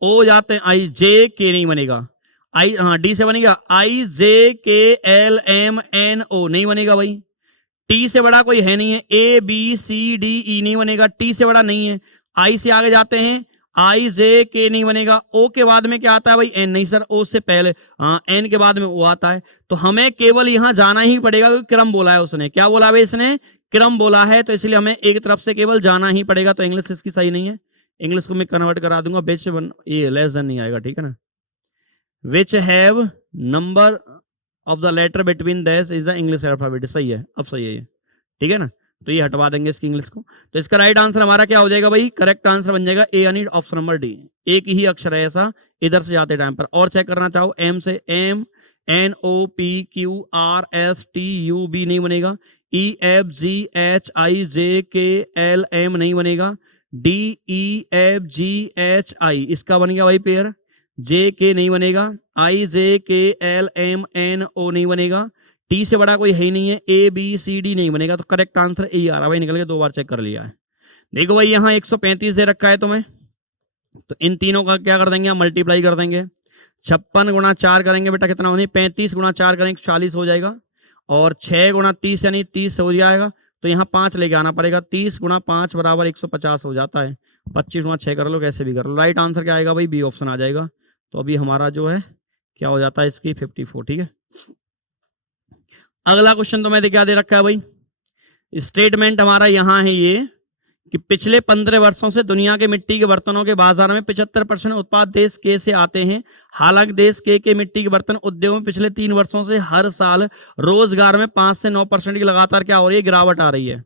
ओ जाते हैं, आई जे के नहीं बनेगा, आई हाँ डी से बनेगा, आई जे के एल एम एन ओ नहीं बनेगा भाई, टी से बड़ा कोई है नहीं है, A B C D E नहीं बनेगा, टी से बड़ा नहीं है। आई से आगे जाते हैं, आई जे के नहीं बनेगा, ओ के बाद में क्या आता है भाई, एन नहीं सर, ओ से पहले हाँ एन के बाद में ओ आता है। तो हमें केवल यहां जाना ही पड़ेगा, क्योंकि क्रम बोला है उसने, क्या बोला भाई इसने, क्रम बोला है, तो इसलिए हमें एक तरफ से केवल जाना ही पड़ेगा। तो इंग्लिश इसकी सही नहीं है, इंग्लिश को मैं कन्वर्ट करा दूंगा, विच ये लेस देन नहीं आएगा, ठीक है ना। Which have number of the letter between this is the English alphabet, सही है, अब सही है ये, ठीक है ना। तो ये हटवा देंगे इसकी इंग्लिश को। तो इसका राइट आंसर हमारा क्या हो जाएगा भाई, करेक्ट आंसर बन जाएगा ए यानी ऑप्शन नंबर डी। एक ही अक्षर है ऐसा इधर से जाते टाइम पर। और चेक करना चाहो, एम से M N O P Q R S T U बी नहीं बनेगा, E F G H I जे के एल एम नहीं बनेगा, D E F G H I इसका बन गया भाई पेयर, जे के नहीं बनेगा, आई जे के एल एम एन ओ नहीं बनेगा, टी से बड़ा कोई है ही नहीं है, ए बी सी डी नहीं बनेगा। तो करेक्ट आंसर ए आ रहा भाई, निकल के दो बार चेक कर लिया है। देखो भाई यहाँ 135 दे रखा है तुम्हें, तो इन तीनों का क्या कर देंगे, मल्टीप्लाई कर देंगे। 56 गुणा 4 करेंगे बेटा कितना होने, 35 गुणा 4 करेंगे 40 हो जाएगा, और 6 गुणा 30 यानी 30 हो जाएगा। तो यहाँ 5 लेके आना पड़ेगा, 30 गुणा 5 बराबर 150 हो जाता है, 25 गुणा 6 कर लो, कैसे भी कर लो। राइट आंसर क्या आएगा भाई, बी ऑप्शन आ जाएगा। तो अभी हमारा जो है क्या हो जाता है इसकी 54, ठीक है। अगला क्वेश्चन तो मैंने क्या दे रखा है भाई, स्टेटमेंट हमारा यहाँ है ये कि पिछले 15 वर्षों से दुनिया के मिट्टी के बर्तनों के बाजार में 75% उत्पाद देश के से आते हैं। हालांकि देश के मिट्टी के बर्तन उद्योग में पिछले 3 वर्षों से हर साल रोजगार में 5 से 9% की लगातार क्या हो रही है, गिरावट आ रही है।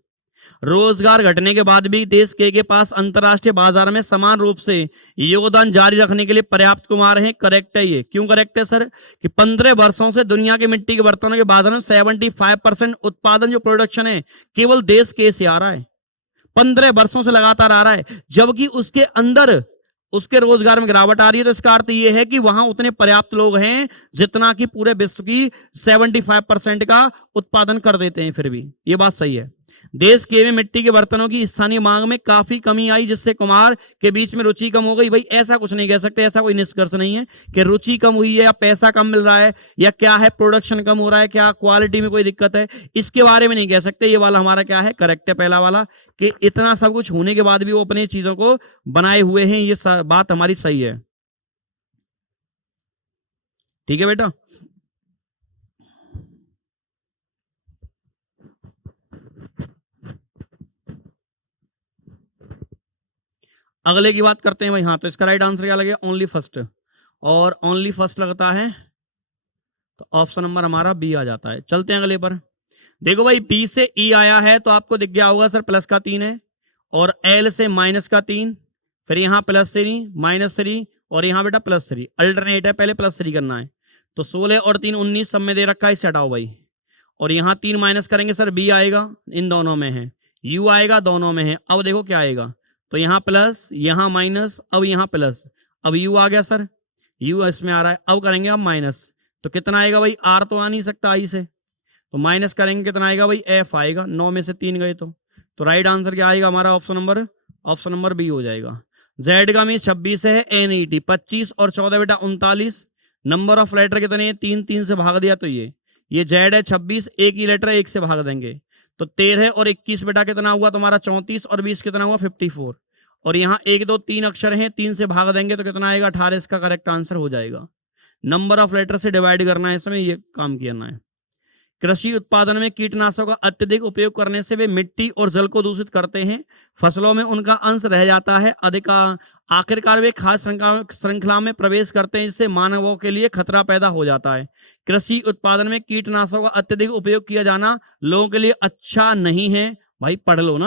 रोजगार घटने के बाद भी देश के पास अंतर्राष्ट्रीय बाजार में समान रूप से योगदान जारी रखने के लिए पर्याप्त कुमार है। करेक्ट है ये, क्यों करेक्ट है सर, कि 15 वर्षों से दुनिया के मिट्टी के बर्तनों के बाजार में 75% उत्पादन जो प्रोडक्शन है केवल देश के से आ रहा है, 15 वर्षों से लगातार आ रहा है, जबकि उसके अंदर उसके रोजगार में गिरावट आ रही है। तो इसका अर्थ यह है कि वहां उतने पर्याप्त लोग हैं जितना कि पूरे विश्व की 75% का उत्पादन कर देते हैं। फिर भी ये बात सही है, देश के में मिट्टी के बर्तनों की स्थानीय मांग में काफी कमी आई, जिससे कुमार के बीच में रुचि कम हो गई। भाई ऐसा कुछ नहीं कह सकते, ऐसा कोई निष्कर्ष नहीं है कि रुचि कम हुई है या पैसा कम मिल रहा है या क्या है, प्रोडक्शन कम हो रहा है, क्या क्वालिटी में कोई दिक्कत है, इसके बारे में नहीं कह सकते। ये वाला हमारा क्या है, करेक्ट है पहला वाला, कि इतना सब कुछ होने के बाद भी वो अपनी चीजों को बनाए हुए हैं, ये बात हमारी सही है। ठीक है बेटा। अगले की बात करते हैं भाई। हाँ, तो इसका राइट आंसर क्या लगेगा, ओनली फर्स्ट, और ओनली फर्स्ट लगता है तो ऑप्शन नंबर हमारा बी आ जाता है। चलते हैं अगले पर। देखो भाई बी से ई आया है तो आपको दिख गया होगा सर प्लस का 3 है, और एल से माइनस का 3, फिर यहाँ +3 -3 और यहाँ बेटा +3। अल्टरनेट है, पहले +3 करना है। तो 16 और 3 19 सब में दे रखा है, इसे हटाओ भाई। और यहाँ 3 माइनस करेंगे सर, बी आएगा, इन दोनों में है, यू आएगा, दोनों में है। अब देखो क्या आएगा, तो यहाँ प्लस, यहाँ माइनस, अब यहाँ प्लस, अब यू आ गया सर, यू इसमें आ रहा है। अब करेंगे अब माइनस, तो कितना आएगा भाई, आर तो आ नहीं सकता आई से, तो माइनस करेंगे कितना आएगा भाई, एफ आएगा, 9 में से 3 गए तो राइट आंसर क्या आएगा हमारा, ऑप्शन नंबर बी हो जाएगा। जेड का मीन 26 है, NET 25 और 14 बेटा 39। नंबर ऑफ लेटर कितने हैं, 3 3 से भाग दिया तो ये जेड है 26, एक ही लेटर 1 से भाग देंगे तो 13 और 21 बेटा कितना हुआ तुम्हारा 34 और 20 कितना हुआ 54। और यहाँ 1 2 3 अक्षर हैं, 3 से भाग देंगे तो कितना आएगा 18, इसका करेक्ट आंसर हो जाएगा। नंबर ऑफ लेटर से डिवाइड करना है, इसमें ये काम करना है। कृषि उत्पादन में कीटनाशकों का अत्यधिक उपयोग करने से वे मिट्टी और जल को दूषित करते हैं, फसलों में उनका अंश रह जाता है, आखिरकार वे खाद्य श्रृंखला में प्रवेश करते हैं, जिससे मानवों के लिए खतरा पैदा हो जाता है। कृषि उत्पादन में कीटनाशकों का अत्यधिक उपयोग किया जाना लोगों के लिए अच्छा नहीं है। भाई पढ़ लो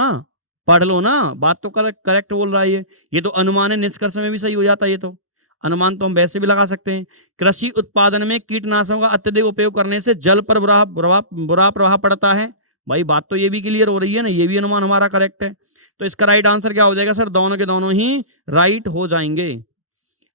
ना, बात तो करेक्ट बोल रहा है ये तो अनुमान है, निष्कर्ष में भी सही हो जाता है। ये तो अनुमान तो हम वैसे भी लगा सकते हैं। कृषि उत्पादन में कीटनाशकों का अत्यधिक उपयोग करने से जल पर बुरा प्रभाव पड़ता है। भाई बात तो ये भी क्लियर हो रही है ना, ये भी अनुमान हमारा करेक्ट है। तो इसका राइट आंसर क्या हो जाएगा सर, दोनों के दोनों ही राइट हो जाएंगे।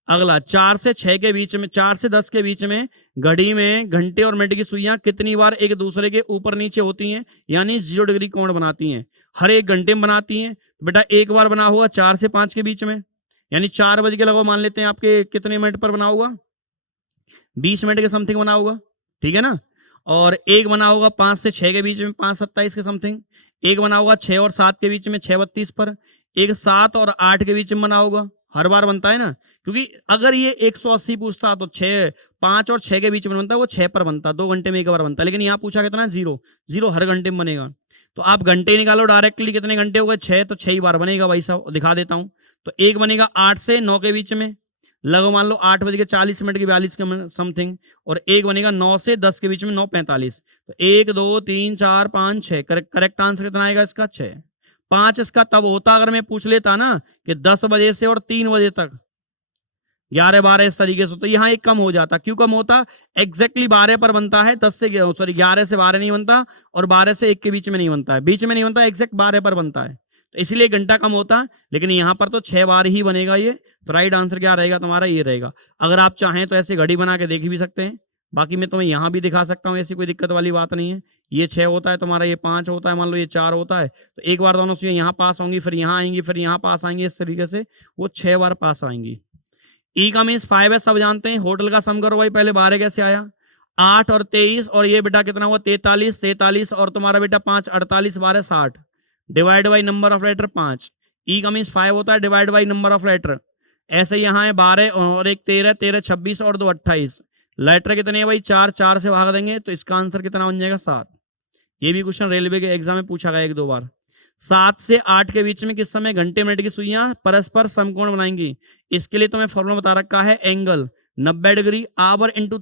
अगला 4 से 6 के बीच में, 4 से 10 के बीच में घड़ी में घंटे और मिनट की सुइयां कितनी बार एक दूसरे के ऊपर नीचे होती हैं, यानी 0 डिग्री कोण बनाती हैं। हर एक घंटे में बनाती हैं। तो बेटा एक बार बना हुआ 4 से 5 के बीच में, यानी 4 बजे के लगभग मान लेते हैं, आपके कितने मिनट पर बना होगा, 20 मिनट के समथिंग बना होगा, ठीक है ना। और एक बना होगा 5 से 6 के बीच में, 5:27 के समथिंग। एक बना होगा 6 और 7 के बीच में, 6:32 पर। एक 7 और 8 के बीच में बना होगा, हर बार बनता है ना, क्योंकि अगर ये 180 पूछता तो 5 और 6 के बीच में बनता है, वो 6 पर बनता, 2 घंटे में एक बार बनता है। लेकिन यहाँ पूछा कितना, 0 हर घंटे में बनेगा। तो आप घंटे निकालो डायरेक्टली, कितने घंटे हो गए 6, तो 6 ही बार बनेगा भाई साहब, दिखा देता हूँ। तो एक बनेगा 8 से 9 के बीच में, लगभग मान लो 8:40 की 42 के समथिंग। और एक बनेगा 9 से 10 के बीच में, 9:45। तो 1 2 3 4 5 6, करेक्ट आंसर कितना आएगा इसका, 6। 5 इसका तब होता अगर मैं पूछ लेता ना कि 10 बजे से और 3 बजे तक, 11 12 इस तरीके से, तो यहाँ एक कम हो जाता। क्यों कम होता, एग्जैक्टली 12 पर बनता है, 11 से 12 नहीं बनता, और 12 से 1 के बीच में नहीं बनता है, बीच में नहीं बनता, एग्जैक्ट 12 पर बनता है, तो इसलिए घंटा कम होता। लेकिन यहाँ पर तो 6 बार ही बनेगा ये। तो राइट आंसर क्या रहेगा तुम्हारा, ये रहेगा। अगर आप चाहें तो ऐसे घड़ी बना के देख भी सकते हैं, बाकी मैं तुम्हें यहाँ भी दिखा सकता हूँ, ऐसी कोई दिक्कत वाली बात नहीं है। ये 6 होता है तुम्हारा, ये 5 होता है, मान लो ये 4 होता है, तो एक बार दोनों सुइयां यहाँ पास होंगी, फिर यहाँ आएंगी, फिर यहाँ पास आएंगी, इस तरीके से वो 6 बार पास आएंगी। ई का मीन्स 5 है, सब जानते हैं। होटल का सम करो भाई, पहले 12 कैसे आया, 8 और 23, और ये बेटा कितना हुआ 43 और तुम्हारा बेटा 5 48 12 60, divide by number of letter 5। E का मीन्स 5 होता है, divide by number of letter. ऐसे यहाँ है 12 और एक 13 26 और 2 28। लेटर कितने हैं भाई, 4 से भाग देंगे तो इसका आंसर कितना बन जाएगा, 7। ये भी क्वेश्चन रेलवे के एग्जाम में पूछा गया 1-2 बार। 7 से 8 के बीच में किस समय घंटे मिनट की सुइयां परस्पर समकोण बनाएंगी। इसके लिए तो मैं फॉर्मूला बता रखा है, एंगल 90 डिग्री, आवर इंटू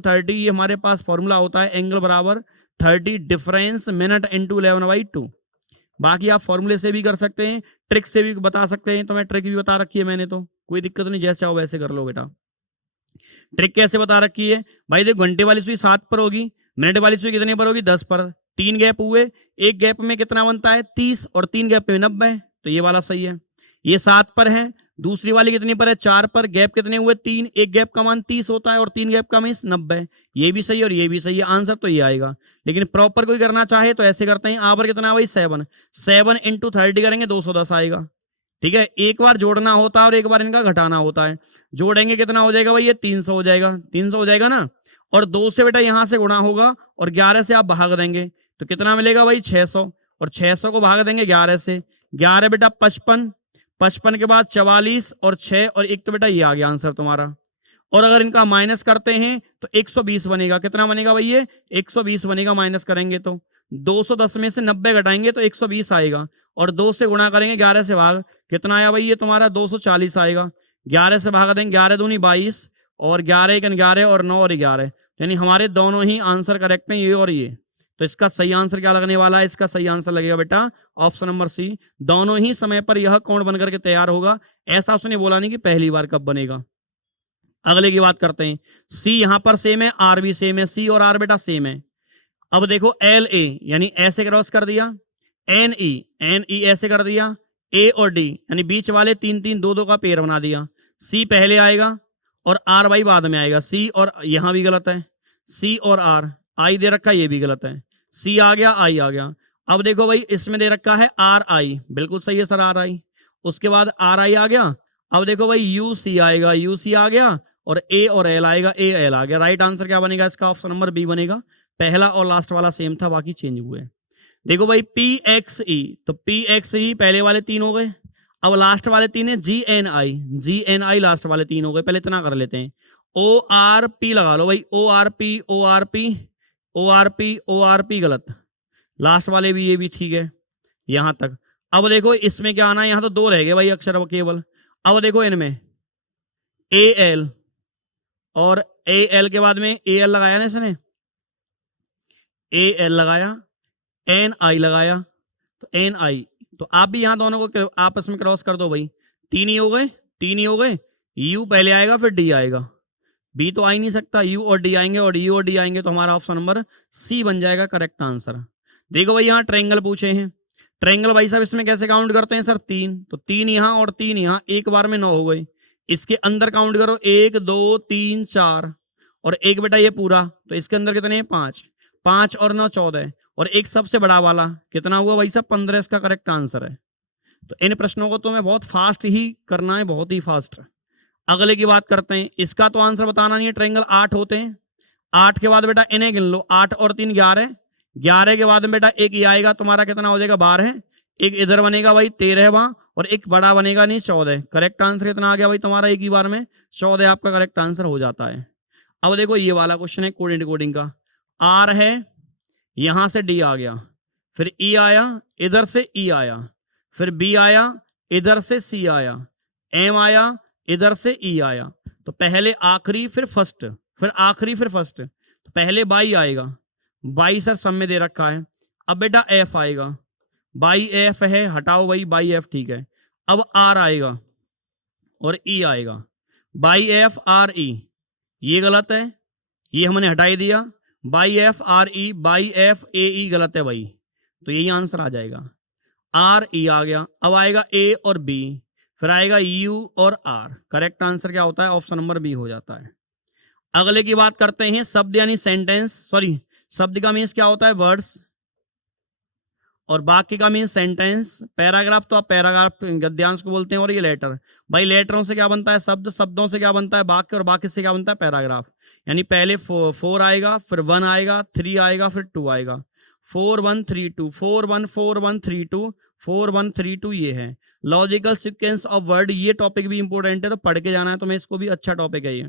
30, ये हमारे पास फॉर्मूला होता है, एंगल बराबर 30 डिफरेंस मिनट इंटू 11/2। बाकी आप फॉर्मूले से भी कर सकते हैं, ट्रिक से भी बता सकते हैं, तो मैं ट्रिक भी बता रखी है मैंने, तो कोई दिक्कत नहीं, जैसे चाहो वैसे कर लो बेटा। ट्रिक कैसे बता रखी है भाई, देखो घंटे वाली सुई 7 पर होगी, मिनट वाली सुई कितने पर होगी, 10 पर। 3 गैप हुए, एक गैप में कितना बनता है 30, और 3 गैप में 90, तो ये वाला सही है। ये 7 पर है, दूसरी वाली कितनी पर है 4 पर, गैप कितने हुए 3, एक गैप का मान 30 होता है, और 3 गैप का मान 90, ये भी सही और ये भी सही है, आंसर तो ये आएगा। लेकिन प्रॉपर कोई करना चाहे तो ऐसे करते हैं, आवर कितना भाई 7 इंटू 30 करेंगे 210 आएगा, ठीक है। एक बार जोड़ना होता है और एक बार इनका घटाना होता है। जोड़ेंगे कितना हो जाएगा भाई, ये 300 हो जाएगा, 300 हो जाएगा ना। और 2 से बेटा यहाँ से गुणा होगा, और 11 से आप भाग देंगे तो कितना मिलेगा भाई 600, और 600 को भाग देंगे 11 से, 11 बेटा 55 के बाद 44 और 6 और 1, तो बेटा ये आ गया आंसर तुम्हारा। और अगर इनका माइनस करते हैं तो 120 बनेगा, कितना बनेगा भाई ये 120 बनेगा, माइनस करेंगे तो 210 में से 90 घटाएंगे तो 120 आएगा, और 2 से गुणा करेंगे 11 से भाग, कितना आया भाई ये तुम्हारा 240 आएगा। 11 से भाग देंगे, 11 दूनी 22, और 11 1 11 और 9 और 11, यानी हमारे दोनों ही आंसर करेक्ट हैं, ये और ये। तो इसका सही आंसर क्या लगने वाला है, इसका सही आंसर लगेगा बेटा ऑप्शन नंबर सी, दोनों ही समय पर यह कोण बनकर के तैयार होगा। ऐसा उसने बोला नहीं कि पहली बार कब बनेगा। अगले की बात करते हैं, सी यहां पर सेम है, आर भी सेम है, सी और आर बेटा सेम है। अब देखो एल ए यानी ऐसे क्रॉस कर दिया, एन ई ऐसे कर दिया, ए और डी यानी बीच वाले 3 2 का पेयर बना दिया। सी पहले आएगा और आर वाई बाद में आएगा, सी और यहां भी गलत है, सी और आर आई दे रखा है, ये भी गलत है। सी आ गया, आई आ गया। अब देखो भाई इसमें दे रखा है आर आई, बिल्कुल सही है सर आर आई। उसके बाद आर आई आ गया। अब देखो भाई यू सी आएगा, यू सी आ गया, और ए और एल आएगा, ए एल आ गया। राइट आंसर क्या बनेगा इसका? ऑप्शन नंबर बी बनेगा। पहला और लास्ट वाला सेम था, बाकी चेंज हुए। देखो भाई पी एक्स ई, तो पी एक्स ई पहले वाले 3 हो गए। अब लास्ट वाले 3 है जी एन आई, जी एन आई लास्ट वाले 3 हो गए। पहले इतना कर लेते हैं, ओ आर पी लगा लो भाई, O R P, O R P, O R P, O R P गलत। लास्ट वाले भी, ये भी ठीक है यहां तक। अब देखो इसमें क्या आना है, यहां तो 2 रह गए भाई अक्षर केवल। अब देखो इनमें ए एल, और ए एल के बाद में ए एल लगाया ना इसने, ए एल लगाया, एन आई लगाया, तो एन आई, तो आप भी यहां दोनों को आपस में क्रॉस कर दो भाई। 3 ही हो गए, 3 ही हो गए। यू पहले आएगा फिर डी आएगा, बी तो आ ही नहीं सकता, यू और डी आएंगे, और यू और डी आएंगे, तो हमारा ऑप्शन नंबर सी बन जाएगा करेक्ट आंसर। देखो भाई यहाँ ट्रायंगल पूछे हैं। ट्रायंगल भाई साहब इसमें कैसे काउंट करते हैं सर? 3, तो 3 यहाँ और 3 यहाँ, एक बार में 9 हो गए। इसके अंदर काउंट करो, 1 2 3 4, और एक बेटा ये पूरा, तो इसके अंदर कितने हैं? 5, 5 और 9 14, और एक सबसे बड़ा वाला कितना हुआ भाई साहब? 15 इसका करेक्ट आंसर है। तो इन प्रश्नों को तुम्हें बहुत फास्ट ही करना है, बहुत ही फास्ट। अगले की बात करते हैं, इसका तो आंसर बताना नहीं है। ट्रायंगल 8 होते हैं, 8 के बाद बेटा इन्हें गिन लो, 8 और 3 11, 11 के बाद में बेटा एक ये आएगा, तुम्हारा कितना हो जाएगा? 12, एक इधर बनेगा भाई 13वां, और एक बड़ा बनेगा नहीं 14। करेक्ट आंसर कितना आ गया भाई तुम्हारा? एक ही बार में 14 आपका करेक्ट आंसर हो जाता है। अब देखो ये वाला क्वेश्चन है कोडिंग कोडिंग का। आर है, यहां से डी आ गया, फिर ई आया, इधर से ई आया, फिर बी आया, इधर से सी आया, एम आया, इधर से ई आया। तो पहले आखिरी फिर फर्स्ट, फिर आखिरी फिर फर्स्ट। तो पहले बाई आएगा, बाई सर सब में दे रखा है। अब बेटा एफ आएगा, बाई एफ है, हटाओ भाई बाई एफ, ठीक है। अब आर आएगा और ई आएगा, बाई एफ आर ई, ये गलत है, ये हमने हटाई दिया। By F R E, by F A E गलत है भाई, तो यही आंसर आ जाएगा। आर ई आ गया, अब आएगा ए और बी, फिर आएगा यू और आर। करेक्ट आंसर क्या होता है? ऑप्शन नंबर बी हो जाता है। अगले की बात करते हैं, शब्द यानी सेंटेंस, सॉरी शब्द का मीन्स क्या होता है? वर्ड्स, और वाक्य का मीन्स सेंटेंस। पैराग्राफ तो आप पैराग्राफ गद्यांश को बोलते हैं, और ये लेटर। भाई लेटरों से क्या बनता है? शब्द, शब्दों से क्या बनता है? वाक्य, और वाक्य से क्या बनता है? पैराग्राफ। यानी पहले 4 आएगा, फिर 1 आएगा, 3 आएगा, फिर 2 आएगा। 4 1 3 2, 4 1 4 1 3 2, 4 1 3 2, ये है लॉजिकल सीक्वेंस ऑफ वर्ड। ये टॉपिक भी इंपॉर्टेंट है, तो पढ़ के जाना है तुम्हें, इसको भी अच्छा टॉपिक है ये।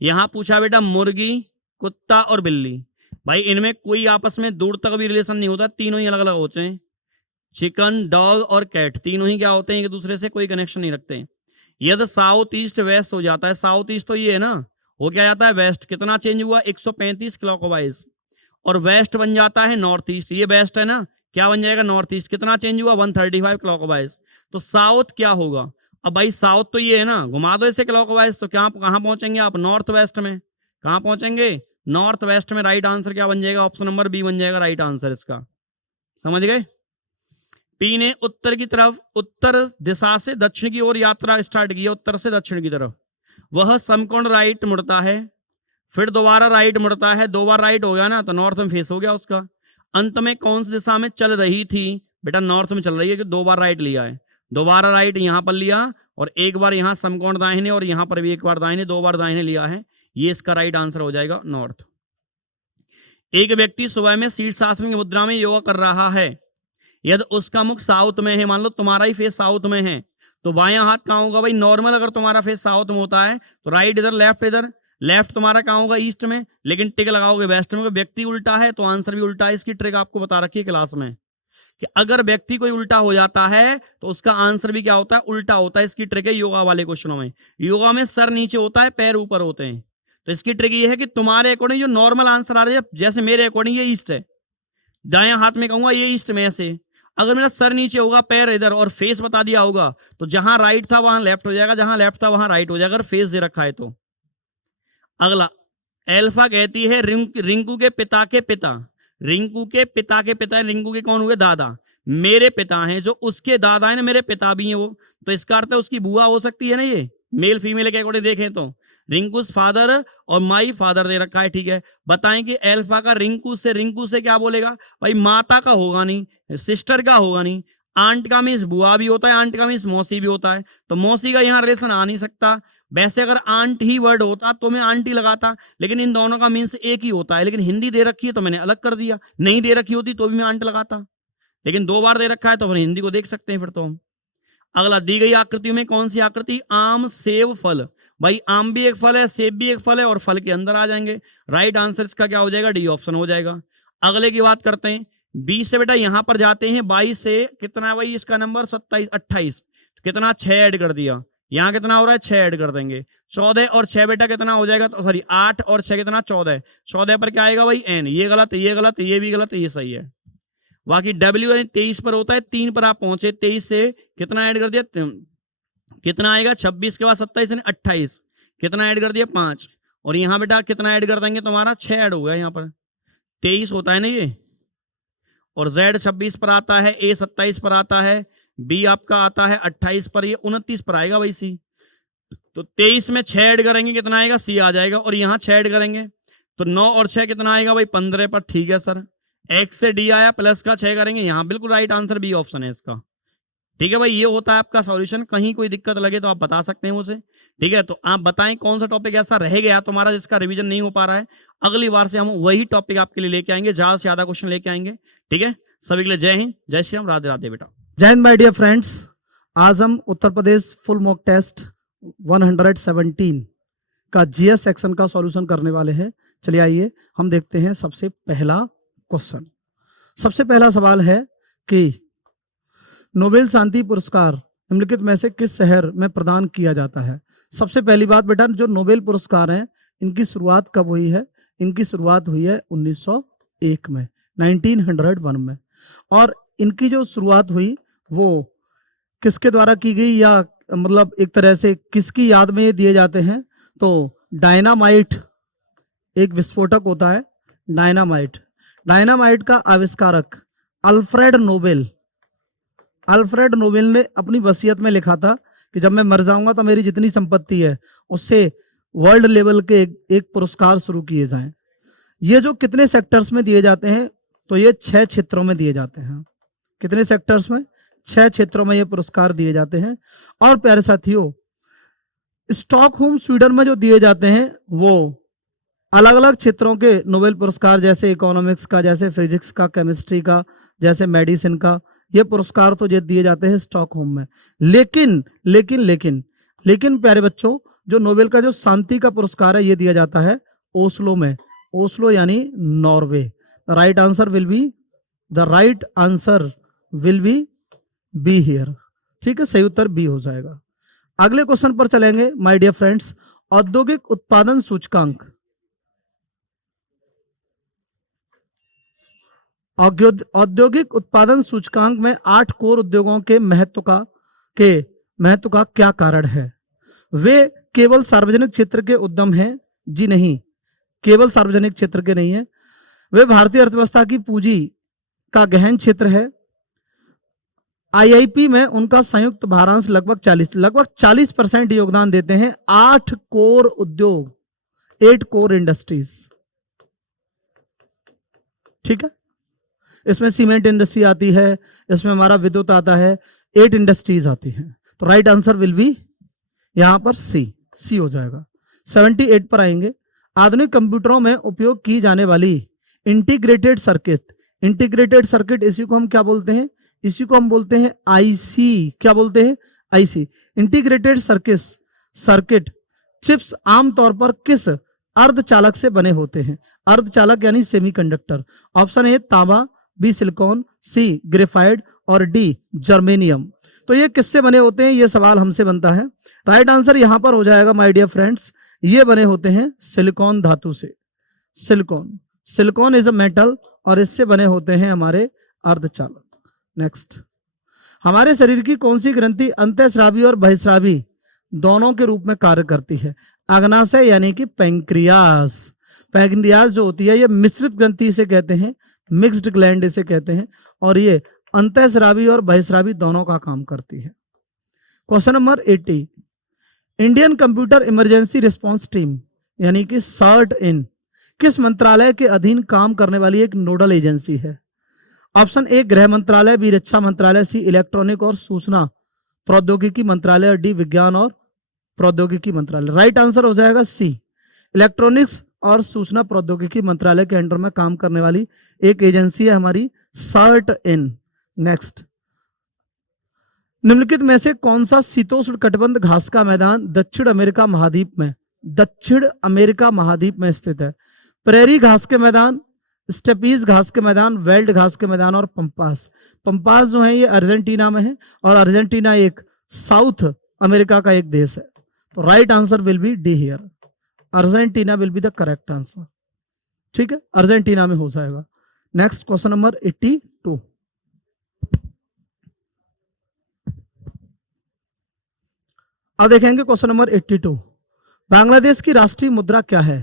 यहाँ पूछा बेटा मुर्गी, कुत्ता और बिल्ली, भाई इनमें कोई आपस में दूर तक भी रिलेशन नहीं होता, तीनों ही अलग अलग होते हैं। चिकन, डॉग और कैट, तीनों ही क्या होते हैं? एक दूसरे से कोई कनेक्शन नहीं रखते हैं। यदि साउथ ईस्ट वेस्ट हो जाता है, साउथ ईस्ट तो ये है ना, वो क्या जाता है? वेस्ट। कितना चेंज हुआ? 135 क्लॉकवाइज, और वेस्ट बन जाता है नॉर्थ ईस्ट, ये वेस्ट है ना, क्या बन जाएगा? North east. कितना चेंज हुआ? 135 क्लॉकवाइज। तो साउथ क्या होगा? अब भाई साउथ तो ये है ना, घुमा दो इसे क्लॉकवाइज, तो क्या कहाँ पहुंचेंगे आप? नॉर्थ वेस्ट में। कहाँ पहुंचेंगे? नॉर्थ वेस्ट में। राइट आंसर क्या बन जाएगा? ऑप्शन नंबर बी बन जाएगा राइट आंसर इसका। समझ गए? पी ने उत्तर की तरफ, उत्तर दिशा से दक्षिण की ओर यात्रा स्टार्ट की है, उत्तर से दक्षिण की तरफ। वह समकोण राइट मुड़ता है, फिर दोबारा राइट मुड़ता है, 2 बार राइट हो गया ना, तो नॉर्थ में फेस हो गया उसका। अंत में कौन सी दिशा में चल रही थी? बेटा नॉर्थ में चल रही है, कि 2 बार राइट लिया है। दोबारा राइट यहां पर लिया, और एक बार यहां समकोण दाहिने, और यहां पर भी एक बार दाहिने, 2 बार दाहिने लिया है। ये इसका राइट आंसर हो जाएगा नॉर्थ। एक व्यक्ति सुबह में शीर्षासन की मुद्रा में योगा कर रहा है। यदि उसका मुख साउथ में है, मान लो तुम्हारा ही फेस साउथ में है, तो बायां हाथ कहाँ होगा भाई? नॉर्मल अगर तुम्हारा फेस साउथ में होता है तो राइट इधर, लेफ्ट इधर। लेफ्ट तुम्हारा कहाँ होगा? ईस्ट में, लेकिन टिक लगाओगे वेस्ट में। व्यक्ति उल्टा है तो आंसर भी उल्टा है। इसकी ट्रिक आपको बता रखी है क्लास में, कि अगर व्यक्ति कोई उल्टा हो जाता है तो उसका आंसर भी क्या होता है? उल्टा होता है। इसकी ट्रिक है योगा वाले क्वेश्चनों में। योगा में सर नीचे होता है, पैर ऊपर होते हैं। तो इसकी ट्रिक ये है कि तुम्हारे अकॉर्डिंग जो नॉर्मल आंसर आ रहा है, जैसे मेरे अकॉर्डिंग ये ईस्ट है, दाएं हाथ में कहूंगा ये ईस्ट में ऐसे। अगर मेरा सर नीचे होगा, पैर इधर, और फेस बता दिया होगा, तो जहां राइट था वहां लेफ्ट हो जाएगा, जहां लेफ्ट था वहां राइट हो जाएगा, अगर फेस दे रखा है तो। अगला, एल्फा कहती है रिंकू के पिता के पिता, रिंकू के पिता के पिता, रिंकू के कौन हुए? दादा। मेरे पिता हैं, जो उसके दादा है ना, मेरे पिता भी हैं वो, तो इसका अर्थ है उसकी बुआ हो सकती है ना, ये मेल फीमेल के अकॉर्डिंग देखें तो। रिंकूस फादर और माई फादर दे रखा है, ठीक है। बताएं कि अल्फा का रिंकू से क्या बोलेगा भाई, माता का होगा नहीं, सिस्टर का होगा नहीं। आंट का मीन्स बुआ भी होता है, आंट का मीन्स मौसी भी होता है, तो मौसी का यहाँ रिलेशन आ नहीं सकता। वैसे अगर आंट ही वर्ड होता तो मैं आंटी लगाता, लेकिन इन दोनों का मीन्स एक ही होता है। लेकिन हिंदी दे रखी है तो मैंने अलग कर दिया, नहीं दे रखी होती तो भी मैं आंट लगाता, लेकिन 2 बार दे रखा है तो फिर हिंदी को देख सकते हैं फिर तो हम। अगला, दी गई आकृति में कौन सी आकृति, आम सेब फल। भाई आम भी एक फल है, सेब भी एक फल है, और फल के अंदर आ जाएंगे। राइट आंसर इसका क्या हो जाएगा, डी ऑप्शन हो जाएगा। अगले की बात करते हैं, 20 से बेटा यहां पर जाते हैं, 22 से कितना है भाई इसका नंबर, 27 28, तो कितना 6 ऐड कर दिया, यहाँ कितना हो रहा है 6 ऐड कर देंगे, 14 और 6 बेटा कितना हो जाएगा, तो सॉरी 8 और 6 कितना 14, 14 पर क्या आएगा भाई एन, ये गलत, ये गलत, ये भी गलत, ये सही है। बाकी डब्ल्यू 23 पर होता है, 3 पर आप पहुंचे, 23 से कितना ऐड कर दिया, कितना आएगा 26 के बाद 27 यानी 28, कितना ऐड कर दिया 5, और यहाँ बेटा कितना ऐड कर देंगे तुम्हारा 6 ऐड हो गया, यहाँ पर 23 होता है ना ये, और Z 26 पर आता है, A 27 पर आता है, B आपका आता है 28 पर, ये 29 पर आएगा भाई C। तो 23 में 6 ऐड करेंगे कितना आएगा, C आ जाएगा, और यहाँ 6 ऐड करेंगे तो 9 और 6 कितना आएगा भाई 15 पर, ठीक है सर। X से D आया, प्लस का 6 करेंगे, यहाँ बिल्कुल राइट आंसर बी ऑप्शन है इसका, ठीक है भाई। ये होता है आपका सॉल्यूशन, कहीं कोई दिक्कत लगे तो आप बता सकते हैं मुझे, ठीक है। तो आप बताएं कौन सा टॉपिक ऐसा रह गया तुम्हारा जिसका रिवीजन नहीं हो पा रहा है, अगली बार से हम वही टॉपिक आपके लिए लेके आएंगे, ज्यादा से ज्यादा क्वेश्चन लेके आएंगे, ठीक है। सभी के लिए जय हिंद, जय श्री राम, राधे राधे बेटा। जय हिंद माय डियर फ्रेंड्स। आज हम Uttar Pradesh full mock test 117 का जीएस सेक्शन का सॉल्यूशन करने वाले हैं। चलिए आइए हम देखते हैं सबसे पहला क्वेश्चन। सबसे पहला सवाल है कि नोबेल शांति पुरस्कार निम्नलिखित में से किस शहर में प्रदान किया जाता है। सबसे पहली बात बेटा, जो नोबेल पुरस्कार हैं इनकी शुरुआत कब हुई है, इनकी शुरुआत हुई है 1901 में, 1901 में, और इनकी जो शुरुआत हुई वो किसके द्वारा की गई, या मतलब एक तरह से किसकी याद में ये दिए जाते हैं, तो डायनामाइट एक विस्फोटक होता है, डायनामाइट। डायनामाइट का आविष्कारक अल्फ्रेड नोबेल ने अपनी वसीयत में लिखा था कि जब मैं मर जाऊंगा तो मेरी जितनी संपत्ति है उससे वर्ल्ड लेवल के एक पुरस्कार शुरू किए जाएं। ये जो कितने सेक्टर्स में दिए जाते हैं, तो ये 6 क्षेत्रों में दिए जाते हैं। कितने सेक्टर्स में, 6 क्षेत्रों में ये पुरस्कार दिए जाते हैं। और प्यारे साथियों, स्टॉकहोम स्वीडन में जो दिए जाते हैं वो अलग अलग क्षेत्रों के नोबेल पुरस्कार, जैसे इकोनॉमिक्स का, जैसे फिजिक्स का, केमिस्ट्री का, जैसे मेडिसिन का, ये पुरस्कार तो ये दिए जाते हैं स्टॉकहोम में। लेकिन प्यारे बच्चों, जो नोबेल का जो शांति का पुरस्कार है ये दिया जाता है ओस्लो में, ओस्लो यानी Norway. Right answer will be, the right answer will be here, ठीक है, सही उत्तर बी हो जाएगा। अगले क्वेश्चन पर चलेंगे माय डियर फ्रेंड्स। औद्योगिक उत्पादन सूचकांक, औद्योगिक उत्पादन सूचकांक में 8 कोर उद्योगों के महत्व का क्या कारण है। वे केवल सार्वजनिक क्षेत्र के उद्यम हैं? जी नहीं, केवल सार्वजनिक क्षेत्र के नहीं है। वे भारतीय अर्थव्यवस्था की पूंजी का गहन क्षेत्र है। आईआईपी में उनका संयुक्त भारांश लगभग 40% योगदान देते हैं। 8 कोर उद्योग, 8 कोर इंडस्ट्रीज, ठीक है। इसमें सीमेंट इंडस्ट्री आती है, इसमें हमारा विद्युत आता है, 8 इंडस्ट्रीज आती हैं। तो राइट आंसर विल बी यहां पर सी हो जाएगा। 78 पर आएंगे। आधुनिक कंप्यूटरों में उपयोग की जाने वाली इंटीग्रेटेड सर्किट, इसी को हम क्या बोलते हैं, इसी को हम बोलते हैं आईसी। क्या बोलते हैं, आईसी। इंटीग्रेटेड सर्किट चिप्स आमतौर पर किस अर्धचालक से बने होते हैं। अर्धचालक यानी सेमीकंडक्टर। ऑप्शन ए तांबा, बी सिलिकॉन, सी ग्रेफाइट और डी जर्मेनियम। तो ये किससे बने होते हैं, ये सवाल हमसे बनता है। राइट आंसर यहां पर हो जाएगा माय डियर फ्रेंड्स, ये बने होते हैं सिलिकॉन धातु से। सिलिकॉन इज अ मेटल और इससे बने होते हैं हमारे अर्धचालक। नेक्स्ट, हमारे शरीर की कौन सी ग्रंथि अंतःस्रावी और बहिस्रावी दोनों के रूप में कार्य करती है। अग्नाशय यानी कि पैंक्रियास। पैंक्रियास जो होती है ये मिश्रित ग्रंथि इसे कहते हैं, मिक्स्ड ग्लैंड इसे कहते हैं, और ये अंतःस्रावी और बहिस्रावी दोनों का काम करती है। Question number 80, Indian computer emergency response team यानी कि सर्ट इन किस मंत्रालय के अधीन काम करने वाली एक नोडल एजेंसी है? ऑप्शन ए गृह मंत्रालय, बी रक्षा मंत्रालय, सी इलेक्ट्रॉनिक और सूचना प्रौद्योगिकी मंत्रालय और डी विज्ञान और प्रौद्योगिकी मंत्रालय। राइट आंसर हो जाएगा सी, इलेक्ट्रॉनिक्स और सूचना प्रौद्योगिकी मंत्रालय के अंडर में काम करने वाली एक एजेंसी है हमारी सर्ट इन। नेक्स्ट, निम्नलिखित में से कौन सा शीतोष्ण कटिबंध घास का मैदान दक्षिण अमेरिका महाद्वीप में स्थित है? प्रेरी घास के मैदान, स्टेपीज घास के मैदान, वेल्ड घास के मैदान और पंपास। पंपास जो है ये अर्जेंटीना में है और अर्जेंटीना एक साउथ अमेरिका का एक देश है। तो right answer will be D here, Argentina will be the correct answer. ठीक है, अर्जेंटीना में हो जाएगा। Next question number 82। अब देखेंगे क्वेश्चन नंबर 82। बांग्लादेश की राष्ट्रीय मुद्रा क्या है?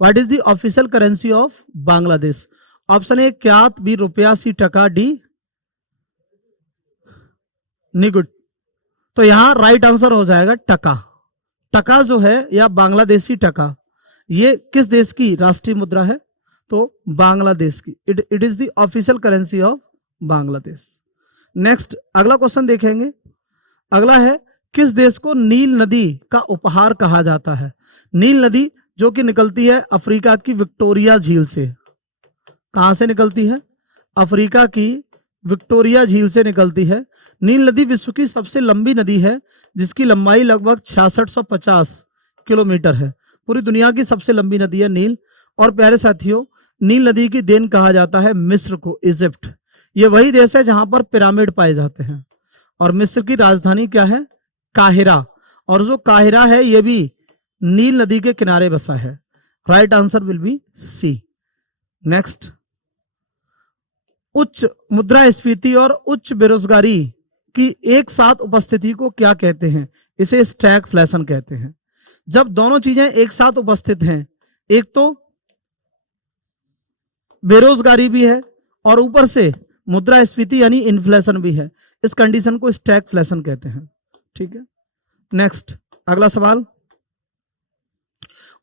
What is the official currency of Bangladesh? Option A kyat, B रुपया, सी टका, डी निगुट। तो यहां राइट आंसर हो जाएगा टका। टका जो है या बांग्लादेशी टका, ये किस देश की राष्ट्रीय मुद्रा है? तो बांग्लादेश की। It is the official currency of Bangladesh. Next अगला क्वेश्चन देखेंगे। अगला है, किस देश को नील नदी का उपहार कहा जाता है? नील नदी जो कि निकलती है अफ्रीका की विक्टोरिया झील से। कहां से निकलती है? अफ्रीका की विक्टोरिया झील से निकलती है। नील नदी विश्व की सबसे लंबी नदी है जिसकी लंबाई लगभग 6650 किलोमीटर है। पूरी दुनिया की सबसे लंबी नदी है नील। और प्यारे साथियों, नील नदी की देन कहा जाता है मिस्र को, इजिप्ट। ये वही देश है जहां पर पिरामिड पाए जाते हैं। और मिस्र की राजधानी क्या है? काहिरा। और जो काहिरा है ये भी नील नदी के किनारे बसा है। Right answer will be C. Next, उच्च मुद्रास्फीति और उच्च बेरोजगारी की एक साथ उपस्थिति को क्या कहते हैं? इसे स्टैगफ्लेशन कहते हैं। जब दोनों चीजें एक साथ उपस्थित हैं, एक तो बेरोजगारी भी है और ऊपर से मुद्रास्फीति यानी इन्फ्लेशन भी है, इस कंडीशन को स्टैगफ्लेशन कहते हैं। ठीक है, नेक्स्ट अगला सवाल।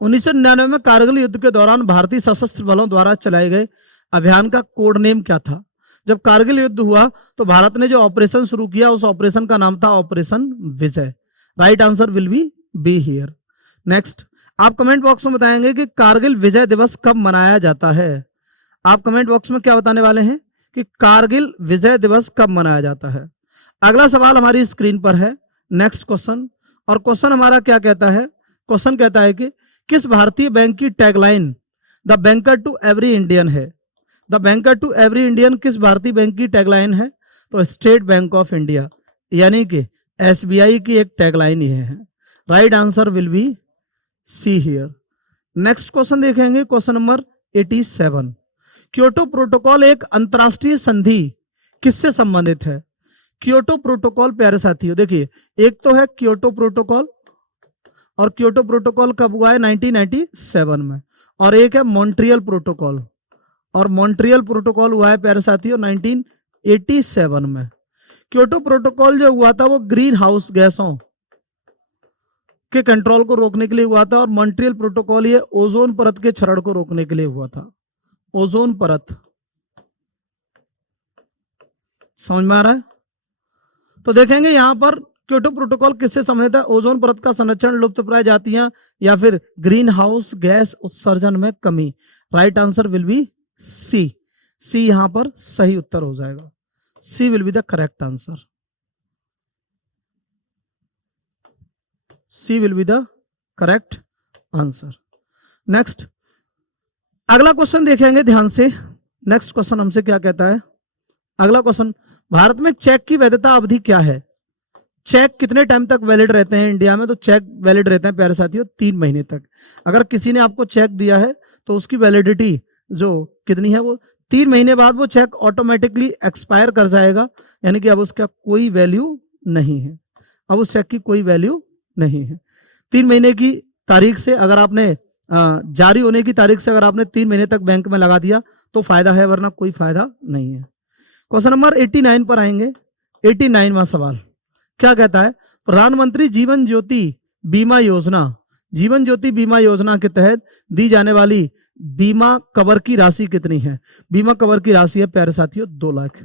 1999 में कारगिल युद्ध के दौरान भारतीय सशस्त्र बलों द्वारा चलाए गए अभियान का कोड नेम क्या था? जब कारगिल युद्ध हुआ तो भारत ने जो ऑपरेशन शुरू किया उस ऑपरेशन का नाम था operation Vijay. Right answer will B be here. Next, आप कमेंट बॉक्स में बताएंगे कि कारगिल विजय दिवस कब मनाया जाता है। आप कमेंट बॉक्स में क्या बताने वाले हैं कि कारगिल विजय दिवस कब मनाया जाता है। अगला सवाल हमारी स्क्रीन पर है। नेक्स्ट क्वेश्चन, और क्वेश्चन हमारा क्या कहता है? क्वेश्चन कहता है कि किस भारतीय बैंक की tagline the banker to every Indian है? The banker to every Indian किस भारतीय बैंक की टैगलाइन है? तो स्टेट बैंक ऑफ इंडिया यानी कि एसबीआई की एक टैगलाइन ये है। Right answer will be C here. Next question देखेंगे, क्वेश्चन नंबर 87। क्योटो प्रोटोकॉल एक अंतरराष्ट्रीय संधि किससे संबंधित है? क्योटो प्रोटोकॉल प्यारे साथियों देखिए, एक तो है क्योटो प्रोटोकॉल, और क्योटो प्रोटोकॉल कब हुआ है? 1997 में। और एक है मॉन्ट्रियल प्रोटोकॉल, और मॉन्ट्रियल प्रोटोकॉल हुआ है प्यारे साथियों 1987 में। क्योटो प्रोटोकॉल जो हुआ था वो ग्रीन हाउस गैसों के कंट्रोल को रोकने के लिए हुआ था, और मॉन्ट्रियल प्रोटोकॉल ये ओजोन परत के क्षरण को रोकने के लिए हुआ था। ओजोन परत, समझ में आ रहा है? तो देखेंगे यहां पर क्योटो प्रोटोकॉल किससे संबंधित है? ओजोन परत का संरक्षण, लुप्तप्राय जातियां, या फिर ग्रीन हाउस गैस उत्सर्जन में कमी। Right answer will be C. C यहां पर सही उत्तर हो जाएगा। C will be the correct answer. C will be the correct answer. Next अगला क्वेश्चन देखेंगे ध्यान से। नेक्स्ट क्वेश्चन हमसे क्या कहता है? अगला क्वेश्चन, भारत में चेक की वैधता अवधि क्या है? चेक कितने टाइम तक वैलिड रहते हैं इंडिया में? तो चेक वैलिड रहते हैं प्यारे साथियों 3 महीने तक। अगर किसी ने आपको चेक दिया है तो उसकी वैलिडिटी जो कितनी है वो 3 महीने बाद वो चेक ऑटोमेटिकली एक्सपायर कर जाएगा, यानी कि अब उसका कोई वैल्यू नहीं है। अब उस चेक की कोई वैल्यू नहीं है। 3 महीने की तारीख से अगर आपने जारी होने की तारीख से अगर आपने 3 महीने तक बैंक में लगा दिया तो फायदा है, वरना कोई फायदा नहीं है। क्वेश्चन नंबर 89 पर आएंगे। 89वां सवाल क्या कहता है? प्रधानमंत्री जीवन ज्योति बीमा योजना, जीवन ज्योति बीमा योजना के तहत दी जाने वाली बीमा कवर की राशि कितनी है? बीमा कवर की राशि है प्यारे साथियों 2 लाख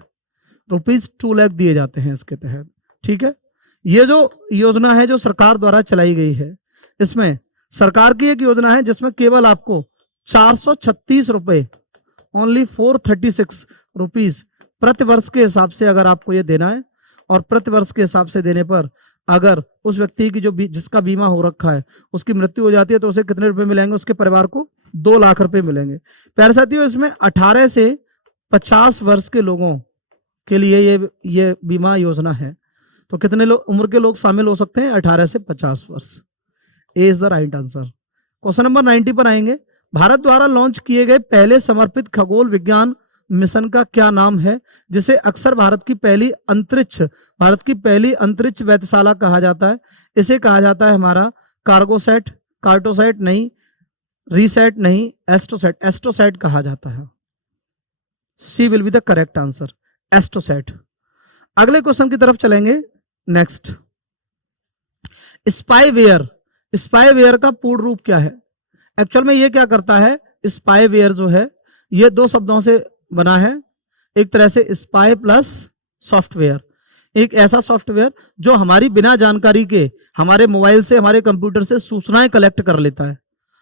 रुपीज, 2 लाख दिए जाते हैं इसके तहत। ठीक है, ये जो योजना है जो सरकार द्वारा चलाई गई है, इसमें सरकार की एक योजना है जिसमें केवल आपको 436 रुपए, ओनली 436 रुपीज प्रति वर्ष के हिसाब से अगर आपको ये देना है, और प्रति वर्ष के हिसाब से देने पर अगर उस व्यक्ति की जिसका बीमा हो रखा है उसकी मृत्यु हो जाती है तो उसे कितने रुपए मिलेंगे? उसके परिवार को 2 लाख रुपए मिलेंगे। प्यारे साथियों, इसमें 18 से 50 वर्ष के लोगों के लिए ये बीमा योजना है। तो कितने उम्र के लोग शामिल हो सकते हैं? 18 से 50 वर्ष। A is the right answer. Question number 90 पर आएंगे। भारत द्वारा लॉन्च किए गए पहले समर्पित खगोल विज्ञान मिशन का क्या नाम है, जिसे अक्सर भारत की पहली अंतरिक्ष वेधशाला कहा जाता है? इसे कहा जाता है हमारा कार्गोसैट, कार्टोसैट नहीं, रीसेट नहीं, एस्ट्रोसैट। एस्ट्रोसैट कहा जाता है। C will be the correct answer, AstroSat. अगले क्वेश्चन की तरफ चलेंगे। Next, spyware. स्पाईवेयर का पूर्ण रूप क्या है? एक्चुअल में ये क्या करता है? स्पाईवेयर जो है ये 2 शब्दों से बना है। एक तरह से स्पाई प्लस सॉफ्टवेयर, एक ऐसा सॉफ्टवेयर जो हमारी बिना जानकारी के हमारे मोबाइल से, हमारे कंप्यूटर से सूचनाएं कलेक्ट कर लेता है,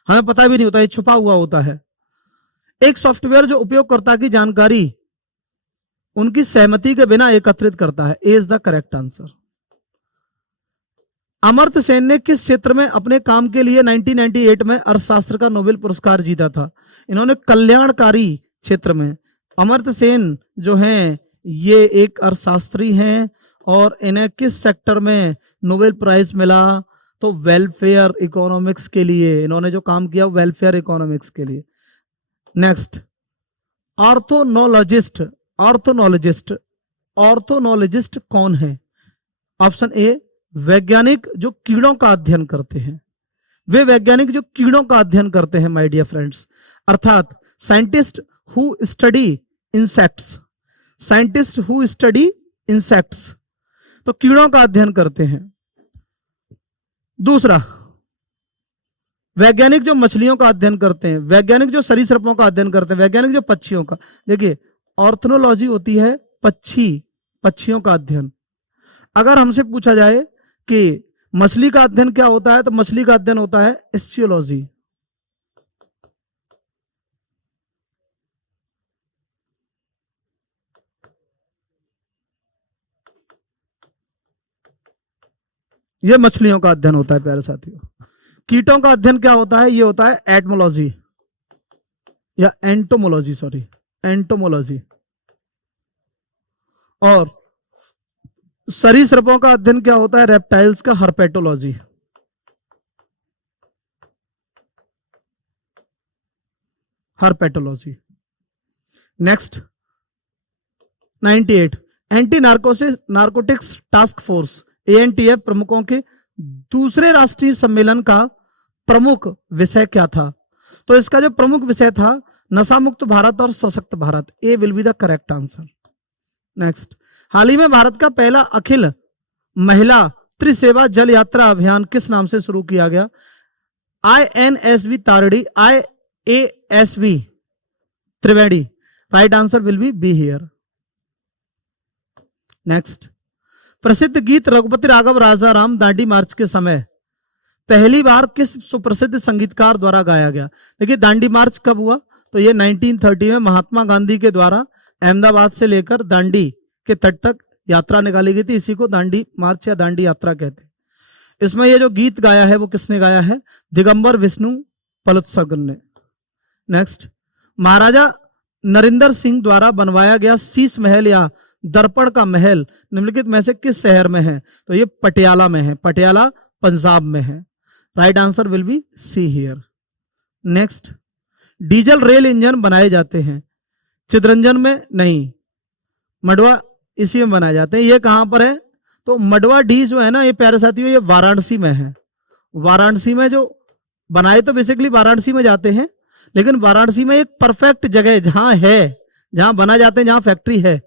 हमें पता भी नहीं होता, ये छुपा हुआ होता है। एक सॉफ्टवेयर जो उपयोगकर्ता की जानकारी उनकी सहमति के बिना एकत्रित करता है। A is the correct answer. Amartya Sen ने किस क्षेत्र में अपने काम के लिए 1998 में अर्थशास्त्र का नोबेल पुरस्कार जीता था? इन्होंने कल्याणकारी क्षेत्र में। अमर्त्य सेन जो हैं ये एक अर्थशास्त्री हैं और इन्हें किस सेक्टर में नोबेल प्राइज मिला? तो वेलफेयर इकोनॉमिक्स के लिए इन्होंने जो काम किया, वेलफेयर इकोनॉमिक्स के लिए। नेक्स्ट, ऑर्थोनोलॉजिस्ट। ऑर्थोनोलॉजिस्ट, ऑर्थोनोलॉजिस्ट कौन है? ऑप्शन ए, वैज्ञानिक जो कीड़ों का अध्ययन करते हैं। वे वैज्ञानिक जो कीड़ों का अध्ययन करते हैं माय डियर फ्रेंड्स, अर्थात scientist who study insects. Scientist who study insects, तो कीड़ों का अध्ययन करते हैं। दूसरा, वैज्ञानिक जो मछलियों का अध्ययन करते हैं, वैज्ञानिक जो सरीसृपों का अध्ययन करते हैं, वैज्ञानिक जो पक्षियों का। देखिए, ऑर्थोनोलॉजी होती है पक्षियों का अध्ययन। अगर हमसे पूछा जाए कि मछली का अध्ययन क्या होता है, तो मछली का अध्ययन होता है एस्चियोलॉजी। ये मछलियों का अध्ययन होता है प्यारे साथियों। कीटों का अध्ययन क्या होता है? ये होता है एटमोलॉजी या एंटोमोलॉजी, सॉरी एंटोमोलॉजी। और सरीसृपों का अध्ययन क्या होता है? रेप्टाइल्स का herpetology. Herpetology. Next, 98, anti narcotics task force ANTF प्रमुखों के दूसरे राष्ट्रीय सम्मेलन का प्रमुख विषय क्या था? तो इसका जो प्रमुख विषय था, नशा मुक्त भारत और सशक्त Bharat. A will be the correct answer. Next, हाल ही में भारत का पहला अखिल महिला त्रिसेवा जल यात्रा अभियान किस नाम से शुरू किया गया? INSV तारड़ी, IASV Triveni. Right answer will B be here. Next, प्रसिद्ध गीत रघुपति राघव राजा राम दांडी मार्च के समय पहली बार किस सुप्रसिद्ध संगीतकार द्वारा गाया गया? देखिए, दांडी मार्च कब हुआ? तो ये 1930 में महात्मा गांधी के द्वारा अहमदाबाद से लेकर दांडी के तट तक यात्रा निकाली गई थी। इसी को दांडी मार्च या दांडी यात्रा कहते हैं। इसमें ये जो गीत गाया है वो किसने गाया है? दिगंबर विष्णु पलुत्सर्गन ने। नेक्स्ट, महाराजा नरिंदर सिंह द्वारा बनवाया गया शीश महल या दर्पण का महल निम्नलिखित में से किस शहर में है? तो ये पटियाला में है। पटियाला पंजाब में है। Right answer will be C here. Next, diesel rail engine बनाए जाते हैं चितरंजन में नहीं, मडवा इसी में बनाए जाते हैं। ये कहां पर है? तो मडवा डी जो है ना, ये प्यारे साथियों, ये वाराणसी में है। वाराणसी में जो बनाए तो बेसिकली वाराणसी में जाते हैं, लेकिन वाराणसी में एक परफेक्ट जगह जहां है, जहां बना जाते हैं, जहां फैक्ट्री है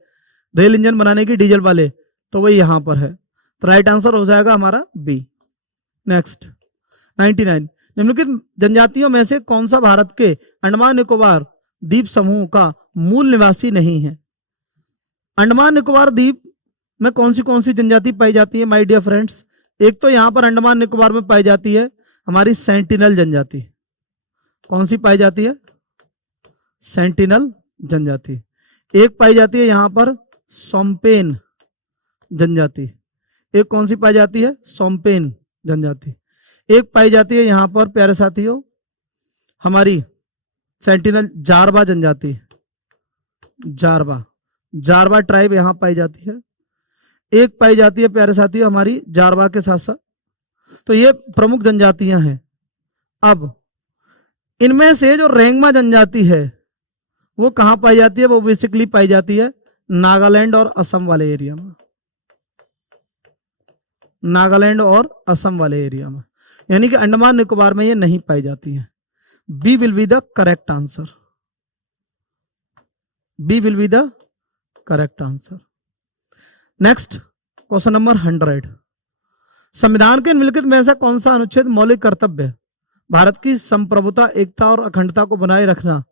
रेल इंजन बनाने की डीजल वाले, तो वही यहां पर है। तो राइट आंसर हो जाएगा हमारा बी। नेक्स्ट, 99। निम्नलिखित जनजातियों में से कौन सा भारत के अंडमान निकोबार द्वीप समूह का मूल निवासी नहीं है? अंडमान निकोबार द्वीप में कौन सी जनजाति पाई जाती है माय डियर फ्रेंड्स? एक तो यहां पर अंडमान निकोबार में पाई जाती है हमारी सेंटिनल जनजाति। कौन सी पाई जाती है? सेंटिनल जनजाति। एक पाई जाती है यहां पर सोम्पेन जनजाति। एक कौन सी पाई जाती है? सोम्पेन जनजाति। एक पाई जाती है यहां पर प्यारे साथियों हमारी सेंटिनल जारवा जनजाति। जारवा ट्राइब यहां पाई जाती है। एक पाई जाती है प्यारे साथियों हमारी जारवा के साथ साथ। तो ये प्रमुख जनजातियां हैं। अब इनमें से जो रेंगमा जनजाति है वो कहां पाई जाती है? वो बेसिकली पाई जाती है नागालैंड और असम वाले एरिया में। नागालैंड और असम वाले एरिया में, यानी कि अंडमान निकोबार में ये नहीं पाई जाती है। B will be the correct answer. B will be the correct answer. Next question number 100। संविधान के निम्नलिखित में से कौन सा अनुच्छेद मौलिक कर्तव्य भारत की संप्रभुता, एकता और अखंडता को बनाए रखना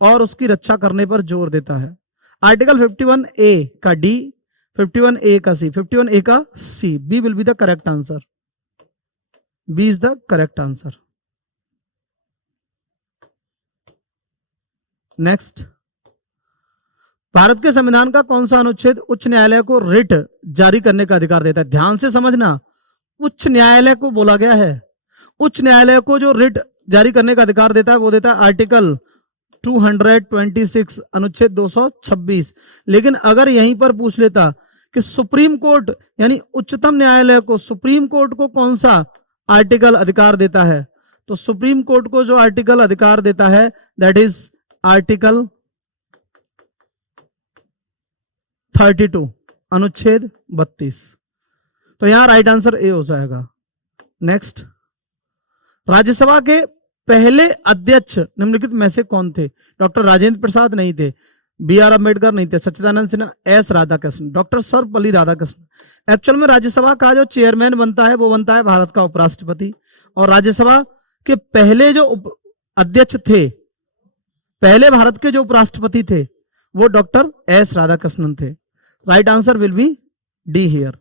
और उसकी रक्षा करने पर जोर देता है? आर्टिकल 51A का डी, 51A का सी, 51A का C. B will be the correct answer. B is the correct answer. Next, Bharat के संविधान का कौन सा अनुच्छेद उच्च न्यायालय को रिट जारी करने का अधिकार देता है? ध्यान से समझना, उच्च न्यायालय को बोला गया है। उच्च न्यायालय को जो रिट जारी करने का अधिकार देता है वो देता है आर्टिकल 226 अनुच्छेद 226। लेकिन अगर यहीं पर पूछ लेता कि सुप्रीम कोर्ट यानी उच्चतम न्यायालय को, सुप्रीम कोर्ट को कौन सा आर्टिकल अधिकार देता है, तो सुप्रीम कोर्ट को जो आर्टिकल अधिकार देता है दैट इज आर्टिकल 32 अनुच्छेद 32। तो यहां राइट आंसर ए हो जाएगा। नेक्स्ट, राज्यसभा के पहले अध्यक्ष निम्नलिखित में से कौन थे? डॉक्टर राजेंद्र प्रसाद नहीं थे, बी.आर. अम्बेडकर नहीं थे, Sachchidanand Sinha, S. Radhakrishna, doctor Sarvepalli Radhakrishna. Actual में राज्यसभा का जो चेयरमैन बनता है वो बनता है भारत का उपराष्ट्रपति, और राज्यसभा के पहले जो अध्यक्ष थे, पहले भारत के जो उपराष्ट्रपति थे वो डॉक्टर एस. राधाकृष्णन थे। Right answer will be D here.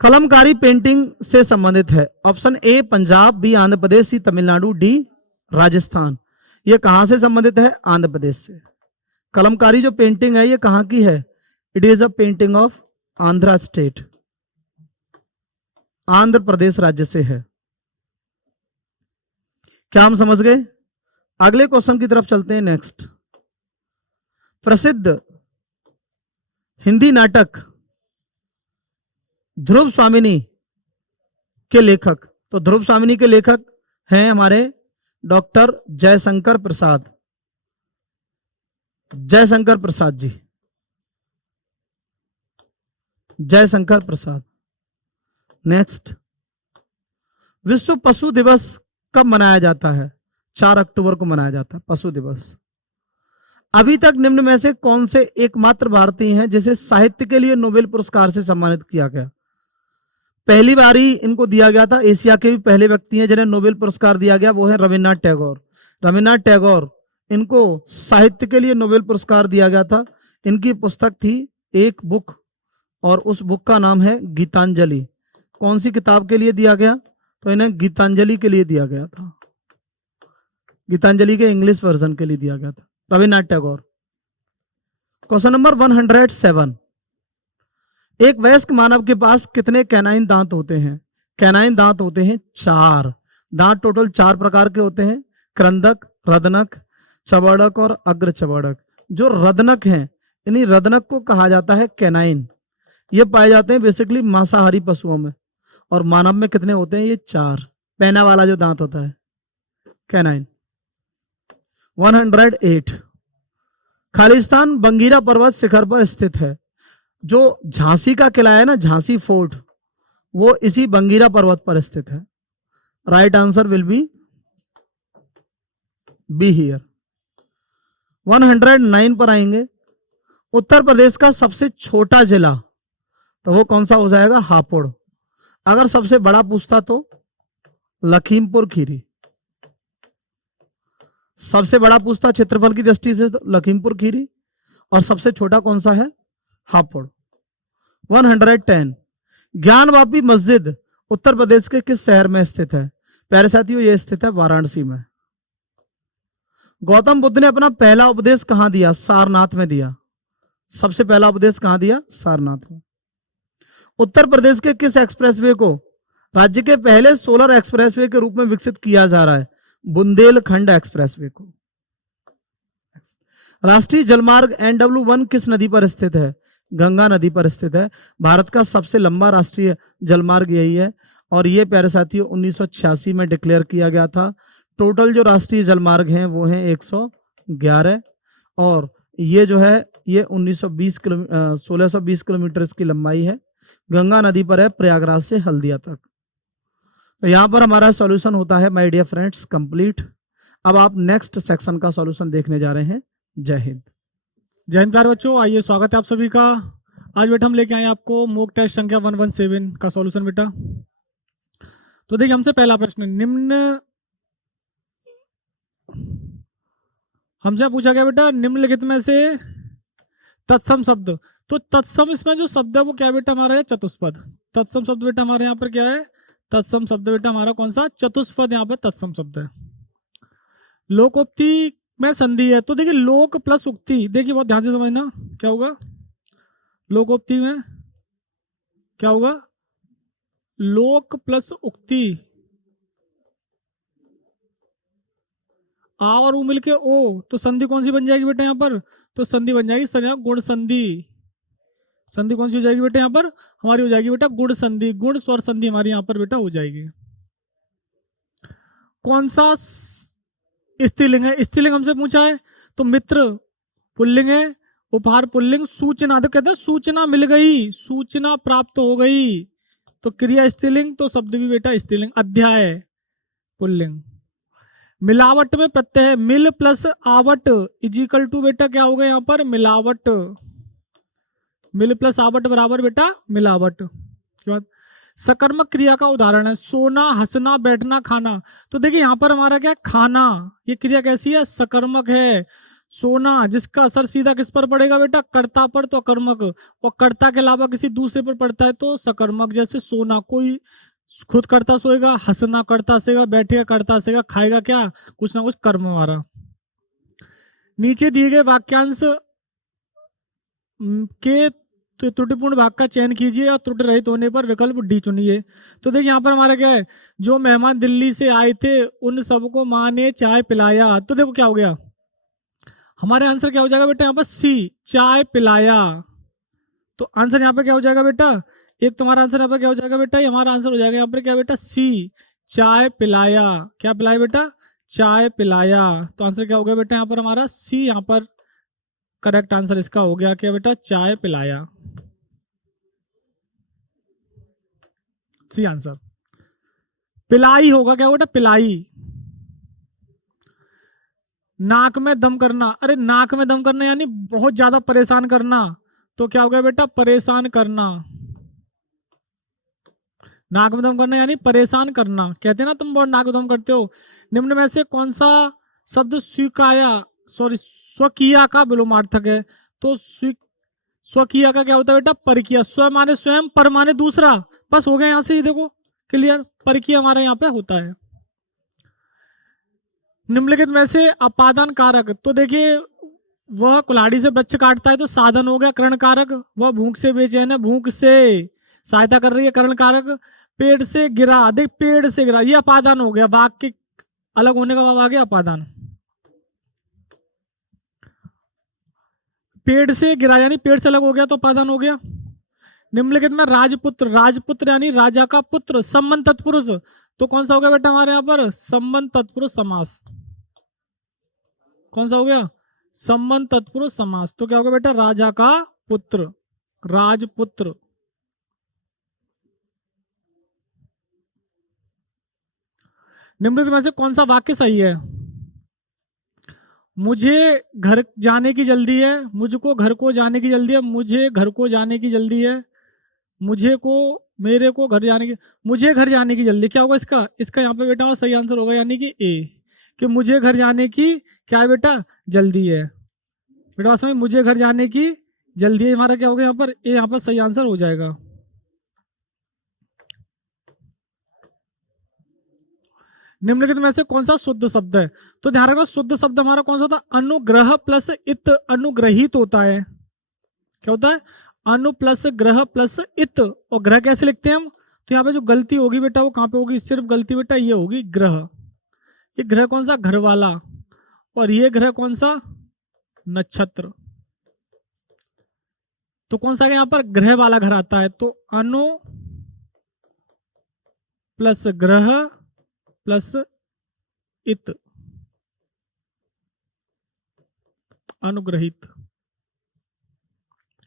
Kalamkari painting से संबंधित है? Option A Punjab, B Andhra Pradesh, C Tamil Nadu, D Rajasthan. ये कहां से संबंधित है? आंध्र प्रदेश से। कलमकारी जो पेंटिंग है ये कहां की है? It is a painting of Andhra state, Andhra Pradesh राज्य से है। क्या हम समझ गए? अगले क्वेश्चन की तरफ चलते हैं। नेक्स्ट, प्रसिद्ध हिंदी नाटक ध्रुव स्वामिनी के लेखक, तो ध्रुव स्वामिनी के लेखक हैं हमारे डॉक्टर जयशंकर प्रसाद। जयशंकर प्रसाद जी, जयशंकर प्रसाद। नेक्स्ट, विश्व पशु दिवस कब मनाया जाता है? 4 अक्टूबर को मनाया जाता है पशु दिवस। अभी तक निम्न में से कौन से एकमात्र भारतीय हैं जिसे साहित्य के लिए नोबेल पुरस्कार से सम्मानित किया गया? पहली बारी इनको दिया गया था। एशिया के भी पहले व्यक्ति हैं जिन्हें नोबेल पुरस्कार दिया गया, वो है रविन्द्रनाथ टैगोर। रविन्द्रनाथ टैगोर, इनको साहित्य के लिए नोबेल पुरस्कार दिया गया था। इनकी पुस्तक थी एक बुक, और उस बुक का नाम है गीतांजलि। कौन सी किताब के लिए दिया गया? तो इन्हें गीतांजलि के लिए दिया गया था। गीतांजलि के इंग्लिश वर्जन के लिए दिया गया था, रविन्द्रनाथ टैगोर। Question number 107। एक वयस्क मानव के पास कितने कैनाइन दांत होते हैं? कैनाइन दांत होते हैं 4। दांत टोटल 4 प्रकार के होते हैं, क्रंदक, रदनक, चबड़क और अग्र चबड़क। जो रदनक हैं, इन्हीं रदनक को कहा जाता है कैनाइन। ये पाए जाते हैं बेसिकली मांसाहारी पशुओं में, और मानव में कितने होते हैं? ये 4। पैना वाला जो दांत होता है कैनाइन। 108। खालिस्तान बंगीरा पर्वत शिखर पर स्थित है। जो झांसी का किला है ना, झांसी फोर्ट, वो इसी बंगीरा पर्वत पर स्थित है। Right answer will B be here. 109 पर आएंगे। उत्तर प्रदेश का सबसे छोटा जिला, तो वो कौन सा हो जाएगा? हापुड़। अगर सबसे बड़ा पूछता तो लखीमपुर खीरी। सबसे बड़ा पूछता क्षेत्रफल की दृष्टि से तो लखीमपुर खीरी, और सबसे छोटा कौन सा है? हापुड़। 110। ज्ञानवापी मस्जिद उत्तर प्रदेश के किस शहर में स्थित है? प्यारे साथियों, यह स्थित है वाराणसी में। गौतम बुद्ध ने अपना पहला उपदेश कहां दिया? सारनाथ में दिया। सबसे पहला उपदेश कहां दिया? सारनाथ में। उत्तर प्रदेश के किस एक्सप्रेसवे को राज्य के पहले सोलर एक्सप्रेसवे के रूप में विकसित किया जा रहा है? बुंदेलखंड एक्सप्रेसवे को। राष्ट्रीय जलमार्ग NW1 किस नदी पर स्थित है? गंगा नदी पर स्थित है। भारत का सबसे लंबा राष्ट्रीय जलमार्ग यही है, और ये प्यारे साथियों 1986 में डिक्लेयर किया गया था। टोटल जो राष्ट्रीय जलमार्ग हैं वो हैं 111, और ये जो है ये 1620 किलोमीटर इसकी लंबाई है। गंगा नदी पर है, प्रयागराज से हल्दिया तक। तो यहाँ पर हमारा सॉल्यूशन होता है माय डियर फ्रेंड्स कंप्लीट। अब आप नेक्स्ट सेक्शन का सॉल्यूशन देखने जा रहे हैं। जय हिंद। जय हिंद प्यारे बच्चों, आइए स्वागत है आप सभी का। आज बेटा हम लेके आए आपको मॉक टेस्ट संख्या 117 का सॉल्यूशन बेटा। तो देखिए हमसे पहला प्रश्न, निम्न हमसे पूछा गया बेटा, निम्नलिखित में से तत्सम शब्द। तो तत्सम इसमें जो शब्द है वो क्या है बेटा? हमारा है चतुष्पद। तत्सम शब्द बेटा हमारे यहाँ पर क्या है? तत्सम शब्द बेटा हमारा कौन सा? चतुष्पद यहाँ पे तत्सम शब्द है। लोकोक्ति में संधि है, तो देखिए लोक प्लस उक्ति, देखिए बहुत ध्यान से समझना क्या होगा। लोकोक्ति में क्या होगा? लोक प्लस उक्ति, आ और उ मिलके ओ, तो संधि कौन सी बन जाएगी बेटा यहाँ पर? तो संधि बन जाएगी गुण संधि। संधि कौन सी हो जाएगी बेटा यहाँ पर? हमारी हो जाएगी बेटा गुण संधि। गुण स्वर संधि हमारी यहाँ पर बेटा हो जाएगी। कौन सा स्त्रीलिंग है? स्त्रीलिंग हमसे पूछा है, तो मित्र पुल्लिंग है, उपहार पुल्लिंग, सूचना तो कहते हैं सूचना मिल गई, सूचना प्राप्त हो गई, तो क्रिया स्त्रीलिंग, तो शब्द भी बेटा स्त्रीलिंग। अध्याय पुल्लिंग। मिलावट में प्रत्यय है, मिल प्लस आवट इजिकल टू बेटा क्या होगा यहाँ पर? मिलावट। मिल प्लस आवट बराबर बेटा मिलावट। उसके बाद सकर्मक क्रिया का उदाहरण है, सोना, हंसना, बैठना, खाना। तो देखिए यहाँ पर हमारा क्या है? खाना। ये क्रिया कैसी है? सकर्मक है। सोना जिसका असर सीधा किस पर पड़ेगा बेटा? कर्ता पर, तो अकर्मक, और कर्ता के अलावा किसी दूसरे पर पड़ता है तो सकर्मक। जैसे सोना, कोई खुद कर्ता सोएगा, हंसना कर्ता सेगा, बैठेगा कर्ता सेगा, खाएगा क्या? कुछ ना कुछ कर्म हमारा। नीचे दिए गए वाक्यांश के त्रुटिपूर्ण भाग का चयन कीजिए और त्रुटि रहित होने पर विकल्प डी चुनिए। तो देखिए यहाँ पर हमारा क्या है? जो मेहमान दिल्ली से आए थे उन सबको माँ ने चाय पिलाया। तो देखो क्या हो गया, हमारे आंसर क्या हो जाएगा बेटा यहाँ पर? सी, चाय पिलाया। तो आंसर यहाँ पे क्या हो जाएगा बेटा? एक तुम्हारा आंसर यहाँ पर क्या हो जाएगा बेटा? हमारा आंसर हो जाएगा यहाँ पर क्या बेटा? सी, चाय पिलाया। क्या पिलाया बेटा? चाय पिलाया। तो आंसर क्या हो गया बेटा यहाँ पर हमारा? सी यहाँ पर करेक्ट आंसर इसका हो गया क्या बेटा? चाय पिलाया। C answer. पिलाई होगा क्या बेटा? पिलाई। नाक में दम करना, अरे नाक में दम करना यानी बहुत ज्यादा परेशान करना, तो क्या हो गया बेटा? परेशान करना। नाक में दम करना यानी परेशान करना। कहते हैं ना तुम बहुत नाक में दम करते हो। निम्न में से कौन सा शब्द स्वकीय का विलोमार्थक है? तो स्वकीय का क्या होता है बेटा? परकीय। स्व माने स्वयं, पर माने दूसरा। बस हो गया यहां से ही देखो क्लियर। परकीय हमारा यहाँ पे होता है। निम्नलिखित में से अपादान कारक, तो देखिए वह कुल्हाड़ी से वृक्ष काटता है तो साधन हो गया करण कारक। वह भूख से बेचैन है, भूख से सहायता कर रही है, करण कारक। पेड़ से गिरा, देख पेड़ से गिरा, ये अपादान हो गया। वाक के अलग होने का भाव आ गया अपादान। पेड़ से गिरा यानी पेड़ से अलग हो गया तो अपादान हो गया। निम्नलिखित में राजपुत्र, राजपुत्र यानी राजा का पुत्र, संबंध तत्पुरुष, तो कौन सा हो गया बेटा हमारे यहाँ पर? संबंध तत्पुरुष समास। कौन सा हो गया? संबंध तत्पुरुष समास। तो क्या हो गया बेटा? राजा का पुत्र, राजपुत्र। निम्नलिखित में से कौन सा वाक्य सही है? मुझे घर जाने की जल्दी है, मुझको घर को जाने की जल्दी है, मुझे घर को जाने की जल्दी है, मुझे को मेरे को घर जाने की, मुझे घर जाने की जल्दी, क्या होगा इसका, इसका यहाँ पे बेटा हमारा सही आंसर होगा यानी कि ए, कि मुझे घर जाने की क्या है बेटा, जल्दी है। बेटा बात समझ, मुझे घर जाने की जल्दी है, हमारा क्या होगा यहाँ पर ए, यहाँ पर सही आंसर हो जाएगा। निम्नलिखित में से कौन सा शुद्ध शब्द है? तो ध्यान रखना, शुद्ध शब्द हमारा कौन सा होता है, अनुग्रह प्लस इत, अनुग्रहित होता है। क्या होता है, अनु प्लस ग्रह प्लस इत, और ग्रह कैसे लिखते हैं हम, तो यहाँ पे जो गलती होगी बेटा वो कहाँ पे होगी, सिर्फ गलती बेटा ये होगी ग्रह। ये ग्रह कौन सा, घर वाला, और ये ग्रह कौन सा, नक्षत्र। तो कौन सा यहाँ पर ग्रह वाला घर आता है, तो अनु प्लस ग्रह प्लस इत, अनुग्रहित।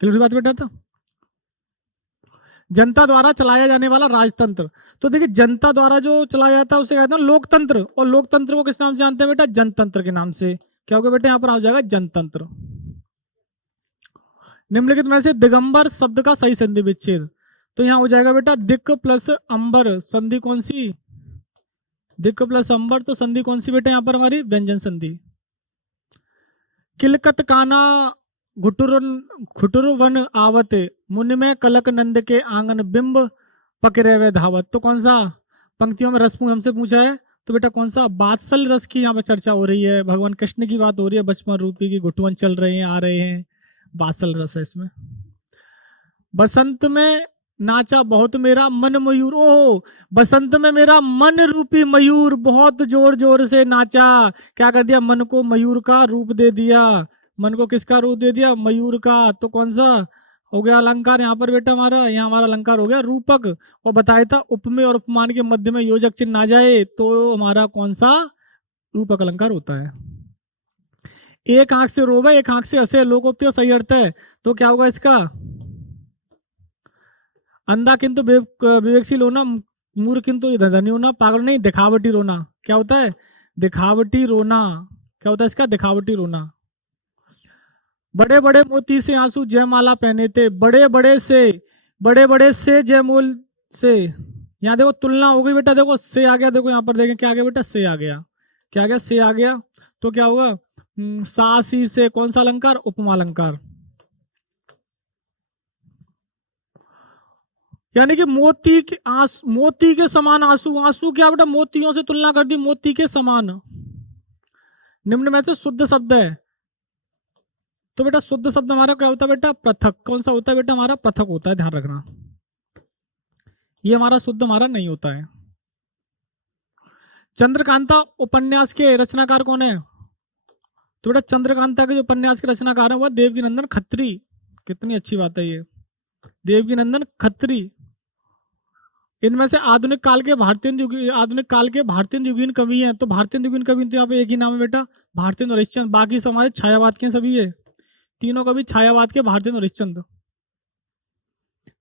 क्लियर बात बेटा? था जनता द्वारा चलाया जाने वाला राजतंत्र, तो देखिए जनता द्वारा जो चलाया जाता है उसे कहते हैं लोकतंत्र, और लोकतंत्र को किस नाम से जानते हैं बेटा, जनतंत्र के नाम से। क्या होगा बेटा, यहाँ पर आ जाएगा जनतंत्र। निम्नलिखित में से दिगंबर शब्द का सही संधि विच्छेद, तो यहाँ हो जाएगा बेटा दिक प्लस अंबर, संधि कौन सी, दिक प्लस अंबर, तो संधि कौन सी बेटा यहाँ पर हमारी, व्यंजन संधि। किलकत काना घुटुर वन आवत, मुनि में कलक नंद के आंगन बिंब पकड़े वे धावत, तो कौन सा पंक्तियों में रस हमसे पूछा है, तो बेटा कौन सा, बात्सल रस की यहाँ पे चर्चा हो रही है, भगवान कृष्ण की बात हो रही है, बचपन रूपी की घुटवन चल रहे हैं, आ रहे हैं, बात्सल रस है इसमें। बसंत में नाचा बहुत मेरा मन मयूर, ओह बसंत में मेरा मन रूपी मयूर बहुत जोर जोर से नाचा, क्या कर दिया, मन को मयूर का रूप दे दिया, मन को किसका रूप दे दिया, मयूर का, तो कौन सा हो गया अलंकार यहाँ पर बेटा हमारा, यहाँ हमारा अलंकार हो गया रूपक। और बताया था उपमेय और उपमान के मध्य में योजक चिन्ह ना जाए तो हमारा कौन सा रूपक अलंकार होता है। एक आंख से रोवे एक आंख से हंसे, लोकोक्ति सही अर्थ है, तो क्या होगा इसका, अंधा किंतु विवेकशील होना, मूर्ख किंतु धनी होना, पागल नहीं, दिखावटी रोना। क्या होता है, दिखावटी रोना। क्या होता है इसका, दिखावटी रोना। बड़े बड़े मोती से आंसू जयमाला पहने थे, बड़े बड़े से जयमोल से, यहाँ देखो तुलना हो गई बेटा, देखो से आ गया, देखो यहाँ पर देखें क्या आ गया बेटा, से आ गया, क्या आ गया, से आ गया, तो क्या होगा, सासी से कौन सा अलंकार, उपमा अलंकार। यानी कि मोती के समान आंसू, आंसू क्या बेटा, मोतियों से तुलना कर दी, मोती के समान। निम्न में से शुद्ध शब्द है, तो बेटा शुद्ध शब्द हमारा क्या होता है बेटा, पृथक। कौन सा होता है बेटा हमारा, पृथक होता है, ध्यान रखना, ये हमारा शुद्ध हमारा नहीं होता है। चंद्रकांता उपन्यास के रचनाकार कौन है, तो बेटा चंद्रकांता के जो उपन्यास के रचनाकार है वह देवकीनंदन खत्री। कितनी अच्छी बात है ये, देवकीनंदन खत्री। इनमें से आधुनिक काल के भारतीय युगीन कवि हैं, तो भारतीय युगीन कवि तो यहाँ पे एक ही नाम है बेटा, भारतीय हरिश्चंद्र, बाकी सब हमारे छायावाद के सभी है, तीनों कवि छायावाद के, भारतीय हरिश्चंद्र।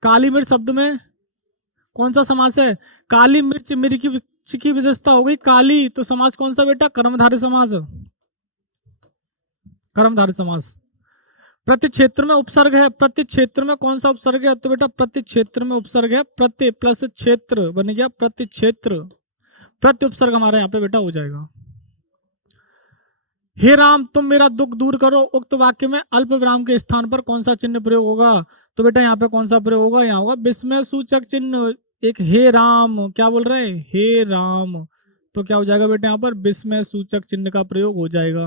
काली मिर्च शब्द में कौन सा समास है, काली मिर्च मिर्च की विशेषता हो गई काली, तो समास कौन सा बेटा, कर्मधारय समास, कर्मधारय समास। प्रति क्षेत्र में उपसर्ग है, प्रति क्षेत्र में कौन सा उपसर्ग है, तो बेटा प्रति क्षेत्र में उपसर्ग है, प्रति प्लस क्षेत्र बन गया प्रति क्षेत्र, प्रति उपसर्ग हमारा यहाँ पे बेटा हो जाएगा। हे राम तुम मेरा दुख दूर करो, उक्त वाक्य में अल्प विराम के स्थान पर कौन सा चिन्ह प्रयोग होगा, तो बेटा यहाँ पे कौन सा प्रयोग होगा, यहाँ होगा विस्मय सूचक चिन्ह, एक हे राम, क्या बोल रहे हैं, हे राम, तो क्या हो जाएगा बेटा यहाँ पर विस्मय सूचक चिन्ह का प्रयोग हो जाएगा।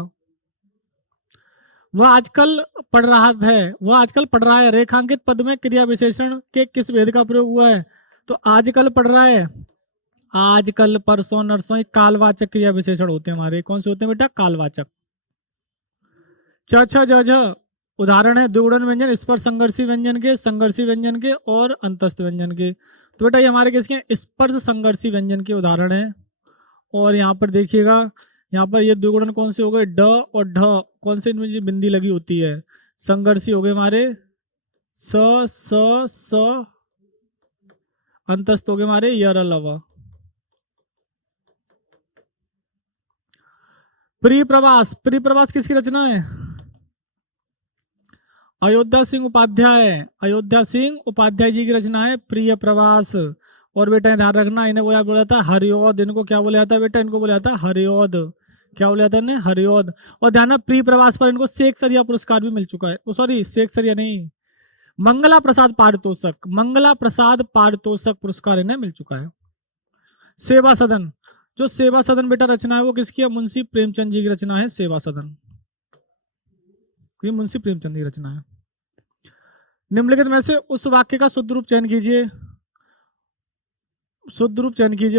वह आजकल पढ़ रहा है, रेखांकित पद में क्रिया विशेषण के किस भेद का प्रयोग हुआ है, तो आजकल पढ़ रहा है, आजकल परसों नरसों, कालवाचक क्रिया विशेषण होते हैं हमारे, कौन से होते हैं बेटा, कालवाचक। च छ ज झ उदाहरण है द्विगुणन व्यंजन, स्पर्श संघर्षी व्यंजन के और अंतस्थ व्यंजन के, तो बेटा ये हमारे किसके, स्पर्श संघर्षी व्यंजन के उदाहरण है। और यहाँ पर देखिएगा, यहाँ पर ये द्विगुणन कौन से हो गए, ड और ढ, कौन से इनमें बिंदी लगी होती है, संघर्षी हो गए हमारे स, अंतस्थ हो गए हमारे यर लव। प्रिय प्रवास किसकी रचना है, अयोध्या सिंह उपाध्याय जी की रचना है प्रिय प्रवास। और बेटा ध्यान रखना, इन्हें बोला था हरिओद। इनको क्या बोला जाता है बेटा? इनको बोला जाता है हरिओद। क्या बोला जाता है इन्हें? हरिओद। और ध्यान रखना, प्रिय प्रवास पर इनको शेक्सपियर पुरस्कार भी मिल चुका है। सॉरी, शेक्सपियर नहीं, मंगला प्रसाद पारितोषक पुरस्कार इन्हें मिल चुका है। सेवा सदन, जो सेवा सदन बेटा रचना है वो किसकी है? मुंशी प्रेमचंद जी की रचना है सेवा सदन। ये मुंशी प्रेमचंद की रचना है। निम्नलिखित में से उस वाक्य का शुद्ध रूप चयन कीजिए।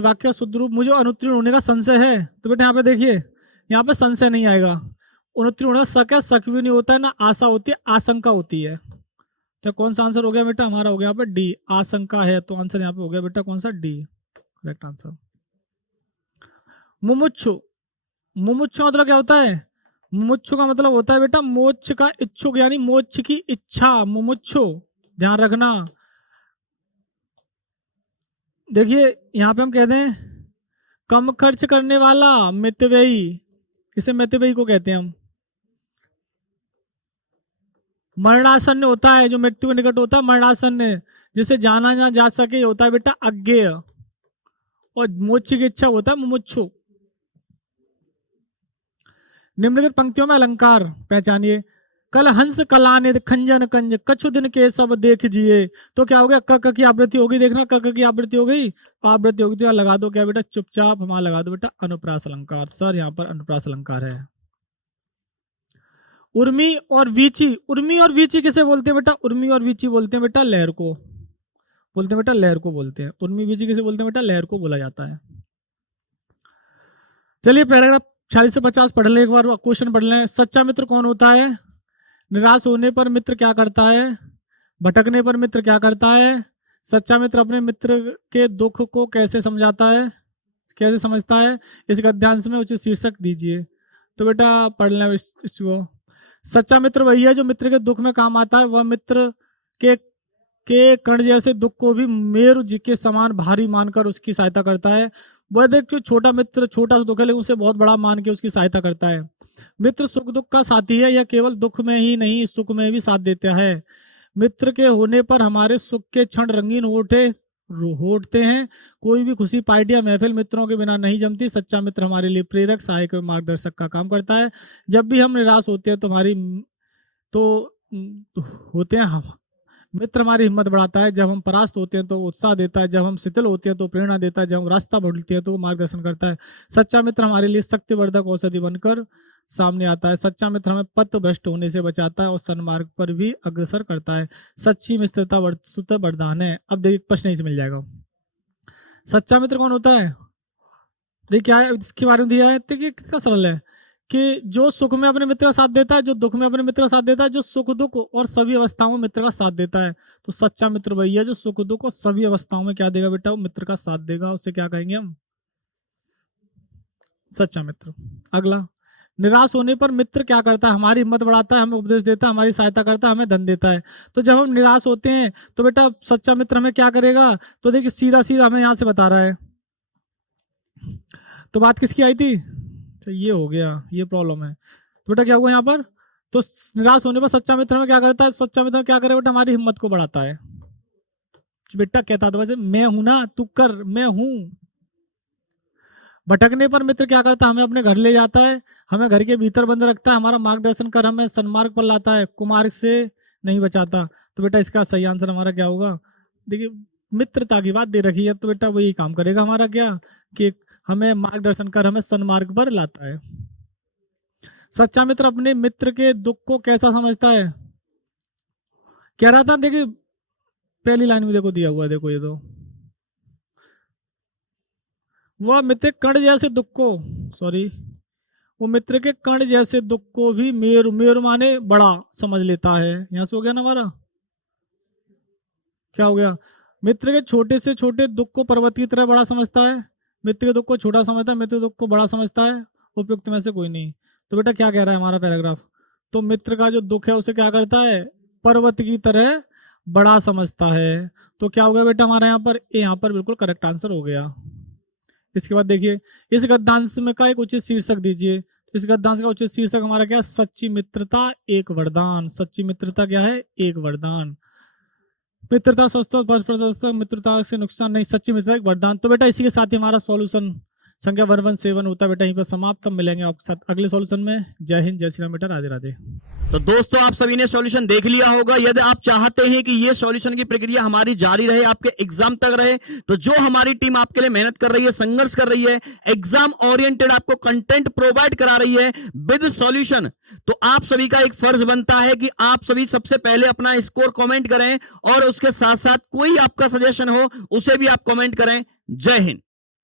वाक्य का शुद्ध रूप। मुझे अनुत्तीर्ण होने का संशय है, तो बेटा यहाँ पे देखिए, यहाँ पे संशय नहीं आएगा। अनुत्तीर्ण होने का शक है, शक भी नहीं होता है, ना आशा होती है, आशंका होती है। तो कौन सा आंसर हो गया बेटा? हमारा हो गया यहाँ पे डी, आशंका है। तो आंसर यहाँ पे हो गया बेटा कौन सा? D, correct answer. मुमुक्षु मतलब क्या होता है? मुमुक्षु का मतलब होता है बेटा मोक्ष का इच्छुक, यानी मोक्ष की इच्छा, मुमुक्षु। ध्यान रखना, देखिए यहाँ पे हम कहते हैं कम खर्च करने वाला मितव्ययी, इसे मितव्ययी को कहते हैं हम। मरणासन्न होता है, जो मृत्यु के निकट होता है, मरणासन्न, जिसे जाना ना जा सके, होता है बेटा अज्ञेय। और मोक्ष की इच्छा होता है मुमुक्षु। निम्नलिखित पंक्तियों में अलंकार पहचानिए। कल हंस कलानिध खंजन कंज कछु दिन के सब देख जिए। तो क्या हो गया? क की आवृत्ति होगी, देखना क की आवृत्ति हो गई, आवृत्ति होगी तो यहाँ लगा दो क्या बेटा? चुपचाप हमारा लगा दो बेटा अनुप्रास अलंकार। सर यहाँ पर अनुप्रास अलंकार है। उर्मी और वीची किसे बोलते हैं बेटा? उर्मी और वीची बोलते हैं बेटा लहर को, बोलते हैं बेटा लहर को बोलते हैं। उर्मी वीची किसे बोलते हैं बेटा? लहर को बोला जाता है। चलिए पैराग्राफ 40 से 50 पढ़ लें, एक बार क्वेश्चन पढ़ लें। सच्चा मित्र कौन होता है? निराश होने पर मित्र क्या करता है? भटकने पर मित्र क्या करता है? सच्चा मित्र अपने मित्र के दुख को कैसे समझता है? इस गद्यांश में उचित शीर्षक दीजिए। तो बेटा पढ़ लें इसको। सच्चा मित्र वही है जो मित्र के दुख में काम आता है। वह मित्र के कण जैसे दुख को भी मेरु के समान भारी मानकर उसकी सहायता करता है। वह देख जो छोटा मित्र छोटा सा दुख है लेकिन उसे बहुत बड़ा मान के उसकी सहायता करता है। मित्र सुख दुख का साथी है, यह केवल दुख में ही नहीं सुख में भी साथ देता है। मित्र के होने पर हमारे सुख के क्षण रंगीन होते हैं। कोई भी खुशी पार्टी या महफिल मित्रों के बिना नहीं जमती। सच्चा मित्र हमारे लिए प्रेरक, सहायक और मार्गदर्शक का काम करता है। जब भी हम निराश होते हैं मित्र हमारी हिम्मत बढ़ाता है। जब हम परास्त होते हैं तो उत्साह देता है। जब हम शिथिल होते हैं तो प्रेरणा देता है। जब हम रास्ता बदलते हैं तो मार्गदर्शन करता है। सच्चा मित्र हमारे लिए शक्तिवर्धक औषधि बनकर सामने आता है। सच्चा मित्र हमें पथ भ्रष्ट होने से बचाता है और सन्मार्ग पर भी अग्रसर करता है। सच्ची मित्रता वस्तुतः वरदान है। अब देखिए प्रश्न इससे मिल जाएगा। सच्चा मित्र कौन होता है? देखिए क्या है इसके बारे में दिया है। देखिए कितना सरल है कि जो सुख में अपने मित्र का साथ देता है, जो दुख में अपने मित्र का साथ देता है, जो सुख दुख और सभी अवस्थाओं में मित्र का साथ देता है। तो सच्चा मित्र वही है जो सुख दुख और सभी अवस्थाओं में क्या देगा बेटा? वो मित्र का साथ देगा। उसे क्या कहेंगे हम? सच्चा मित्र। अगला, निराश होने पर मित्र क्या करता है? हमारी हिम्मत बढ़ाता है, हमें उपदेश देता है, हमारी सहायता करता है, हमें धन देता है। तो जब हम निराश होते हैं तो बेटा सच्चा मित्र हमें क्या करेगा? तो देखिए सीधा सीधा हमें यहाँ से बता रहा है। तो बात किसकी आई थी? ये हो गया, ये प्रॉब्लम है। तो बेटा क्या हुआ यहाँ पर? तो निराश होने पर सच्चा मित्र में क्या करता है? सच्चा मित्र क्या करे बेटा? हमारी हिम्मत को बढ़ाता है। बेटा कहता था वैसे मैं हूं ना, तू कर, मैं हूं। भटकने पर मित्र क्या करता है? हमें अपने घर ले जाता है, हमें घर के भीतर बंद रखता है, हमारा मार्गदर्शन कर हमें सन्मार्ग पर लाता है, कुमार्ग से नहीं बचाता। तो बेटा इसका सही आंसर हमारा क्या होगा? देखिए मित्रता की बात दे रखी है तो बेटा वही काम करेगा हमारा क्या कि हमें मार्गदर्शन कर हमें सन्मार्ग पर लाता है। सच्चा मित्र अपने मित्र के दुख को कैसा समझता है? कह रहा था, देखिए पहली लाइन में देखो दिया हुआ है, देखो ये तो वह मित्र कण जैसे दुख को, वो मित्र के कण जैसे दुख को भी मेरु माने बड़ा समझ लेता है। यहां से हो गया ना हमारा, क्या हो गया? मित्र के छोटे से छोटे दुख को पर्वत की तरह बड़ा समझता है, मित्र के दुख को छोटा समझता है, मित्र के दुख को बड़ा समझता है। उपयुक्त में से कोई नहीं। तो बेटा क्या कह रहा है हमारा पैराग्राफ? तो मित्र का जो दुख है उसे क्या करता है? पर्वत की तरह बड़ा समझता है। तो क्या हो गया बेटा हमारा यहाँ पर बिल्कुल करेक्ट आंसर हो गया। इसके बाद देखिए इस गद्यांश में का एक उचित शीर्षक दीजिए। तो इस गद्यांश का उचित शीर्षक हमारा क्या है? सच्ची मित्रता एक वरदान। सच्ची मित्रता क्या है? एक वरदान। मित्रता स्वस्थ परस्पर मित्रता से नुकसान नहीं, सच्ची मित्रता एक वरदान। तो बेटा इसी के साथ ही हमारा सॉल्यूशन संख्या 117 होता है बेटा यहीं पर समाप्त। अब मिलेंगे आपके साथ अगले सॉल्यूशन में। जय हिंद, जय श्री राम बेटा, राधे राधे। तो दोस्तों आप सभी ने सॉल्यूशन देख लिया होगा। यदि आप चाहते हैं कि ये सॉल्यूशन की प्रक्रिया हमारी जारी रहे, आपके एग्जाम तक रहे, तो जो हमारी टीम आपके लिए मेहनत कर रही है, संघर्ष कर रही है, एग्जाम ओरिएंटेड आपको कंटेंट प्रोवाइड करा रही है विद सॉल्यूशन, तो आप सभी का एक फर्ज बनता है कि आप सभी सबसे पहले अपना स्कोर कमेंट करें और उसके साथ साथ कोई आपका सजेशन हो उसे भी आप कमेंट करें। जय हिंद।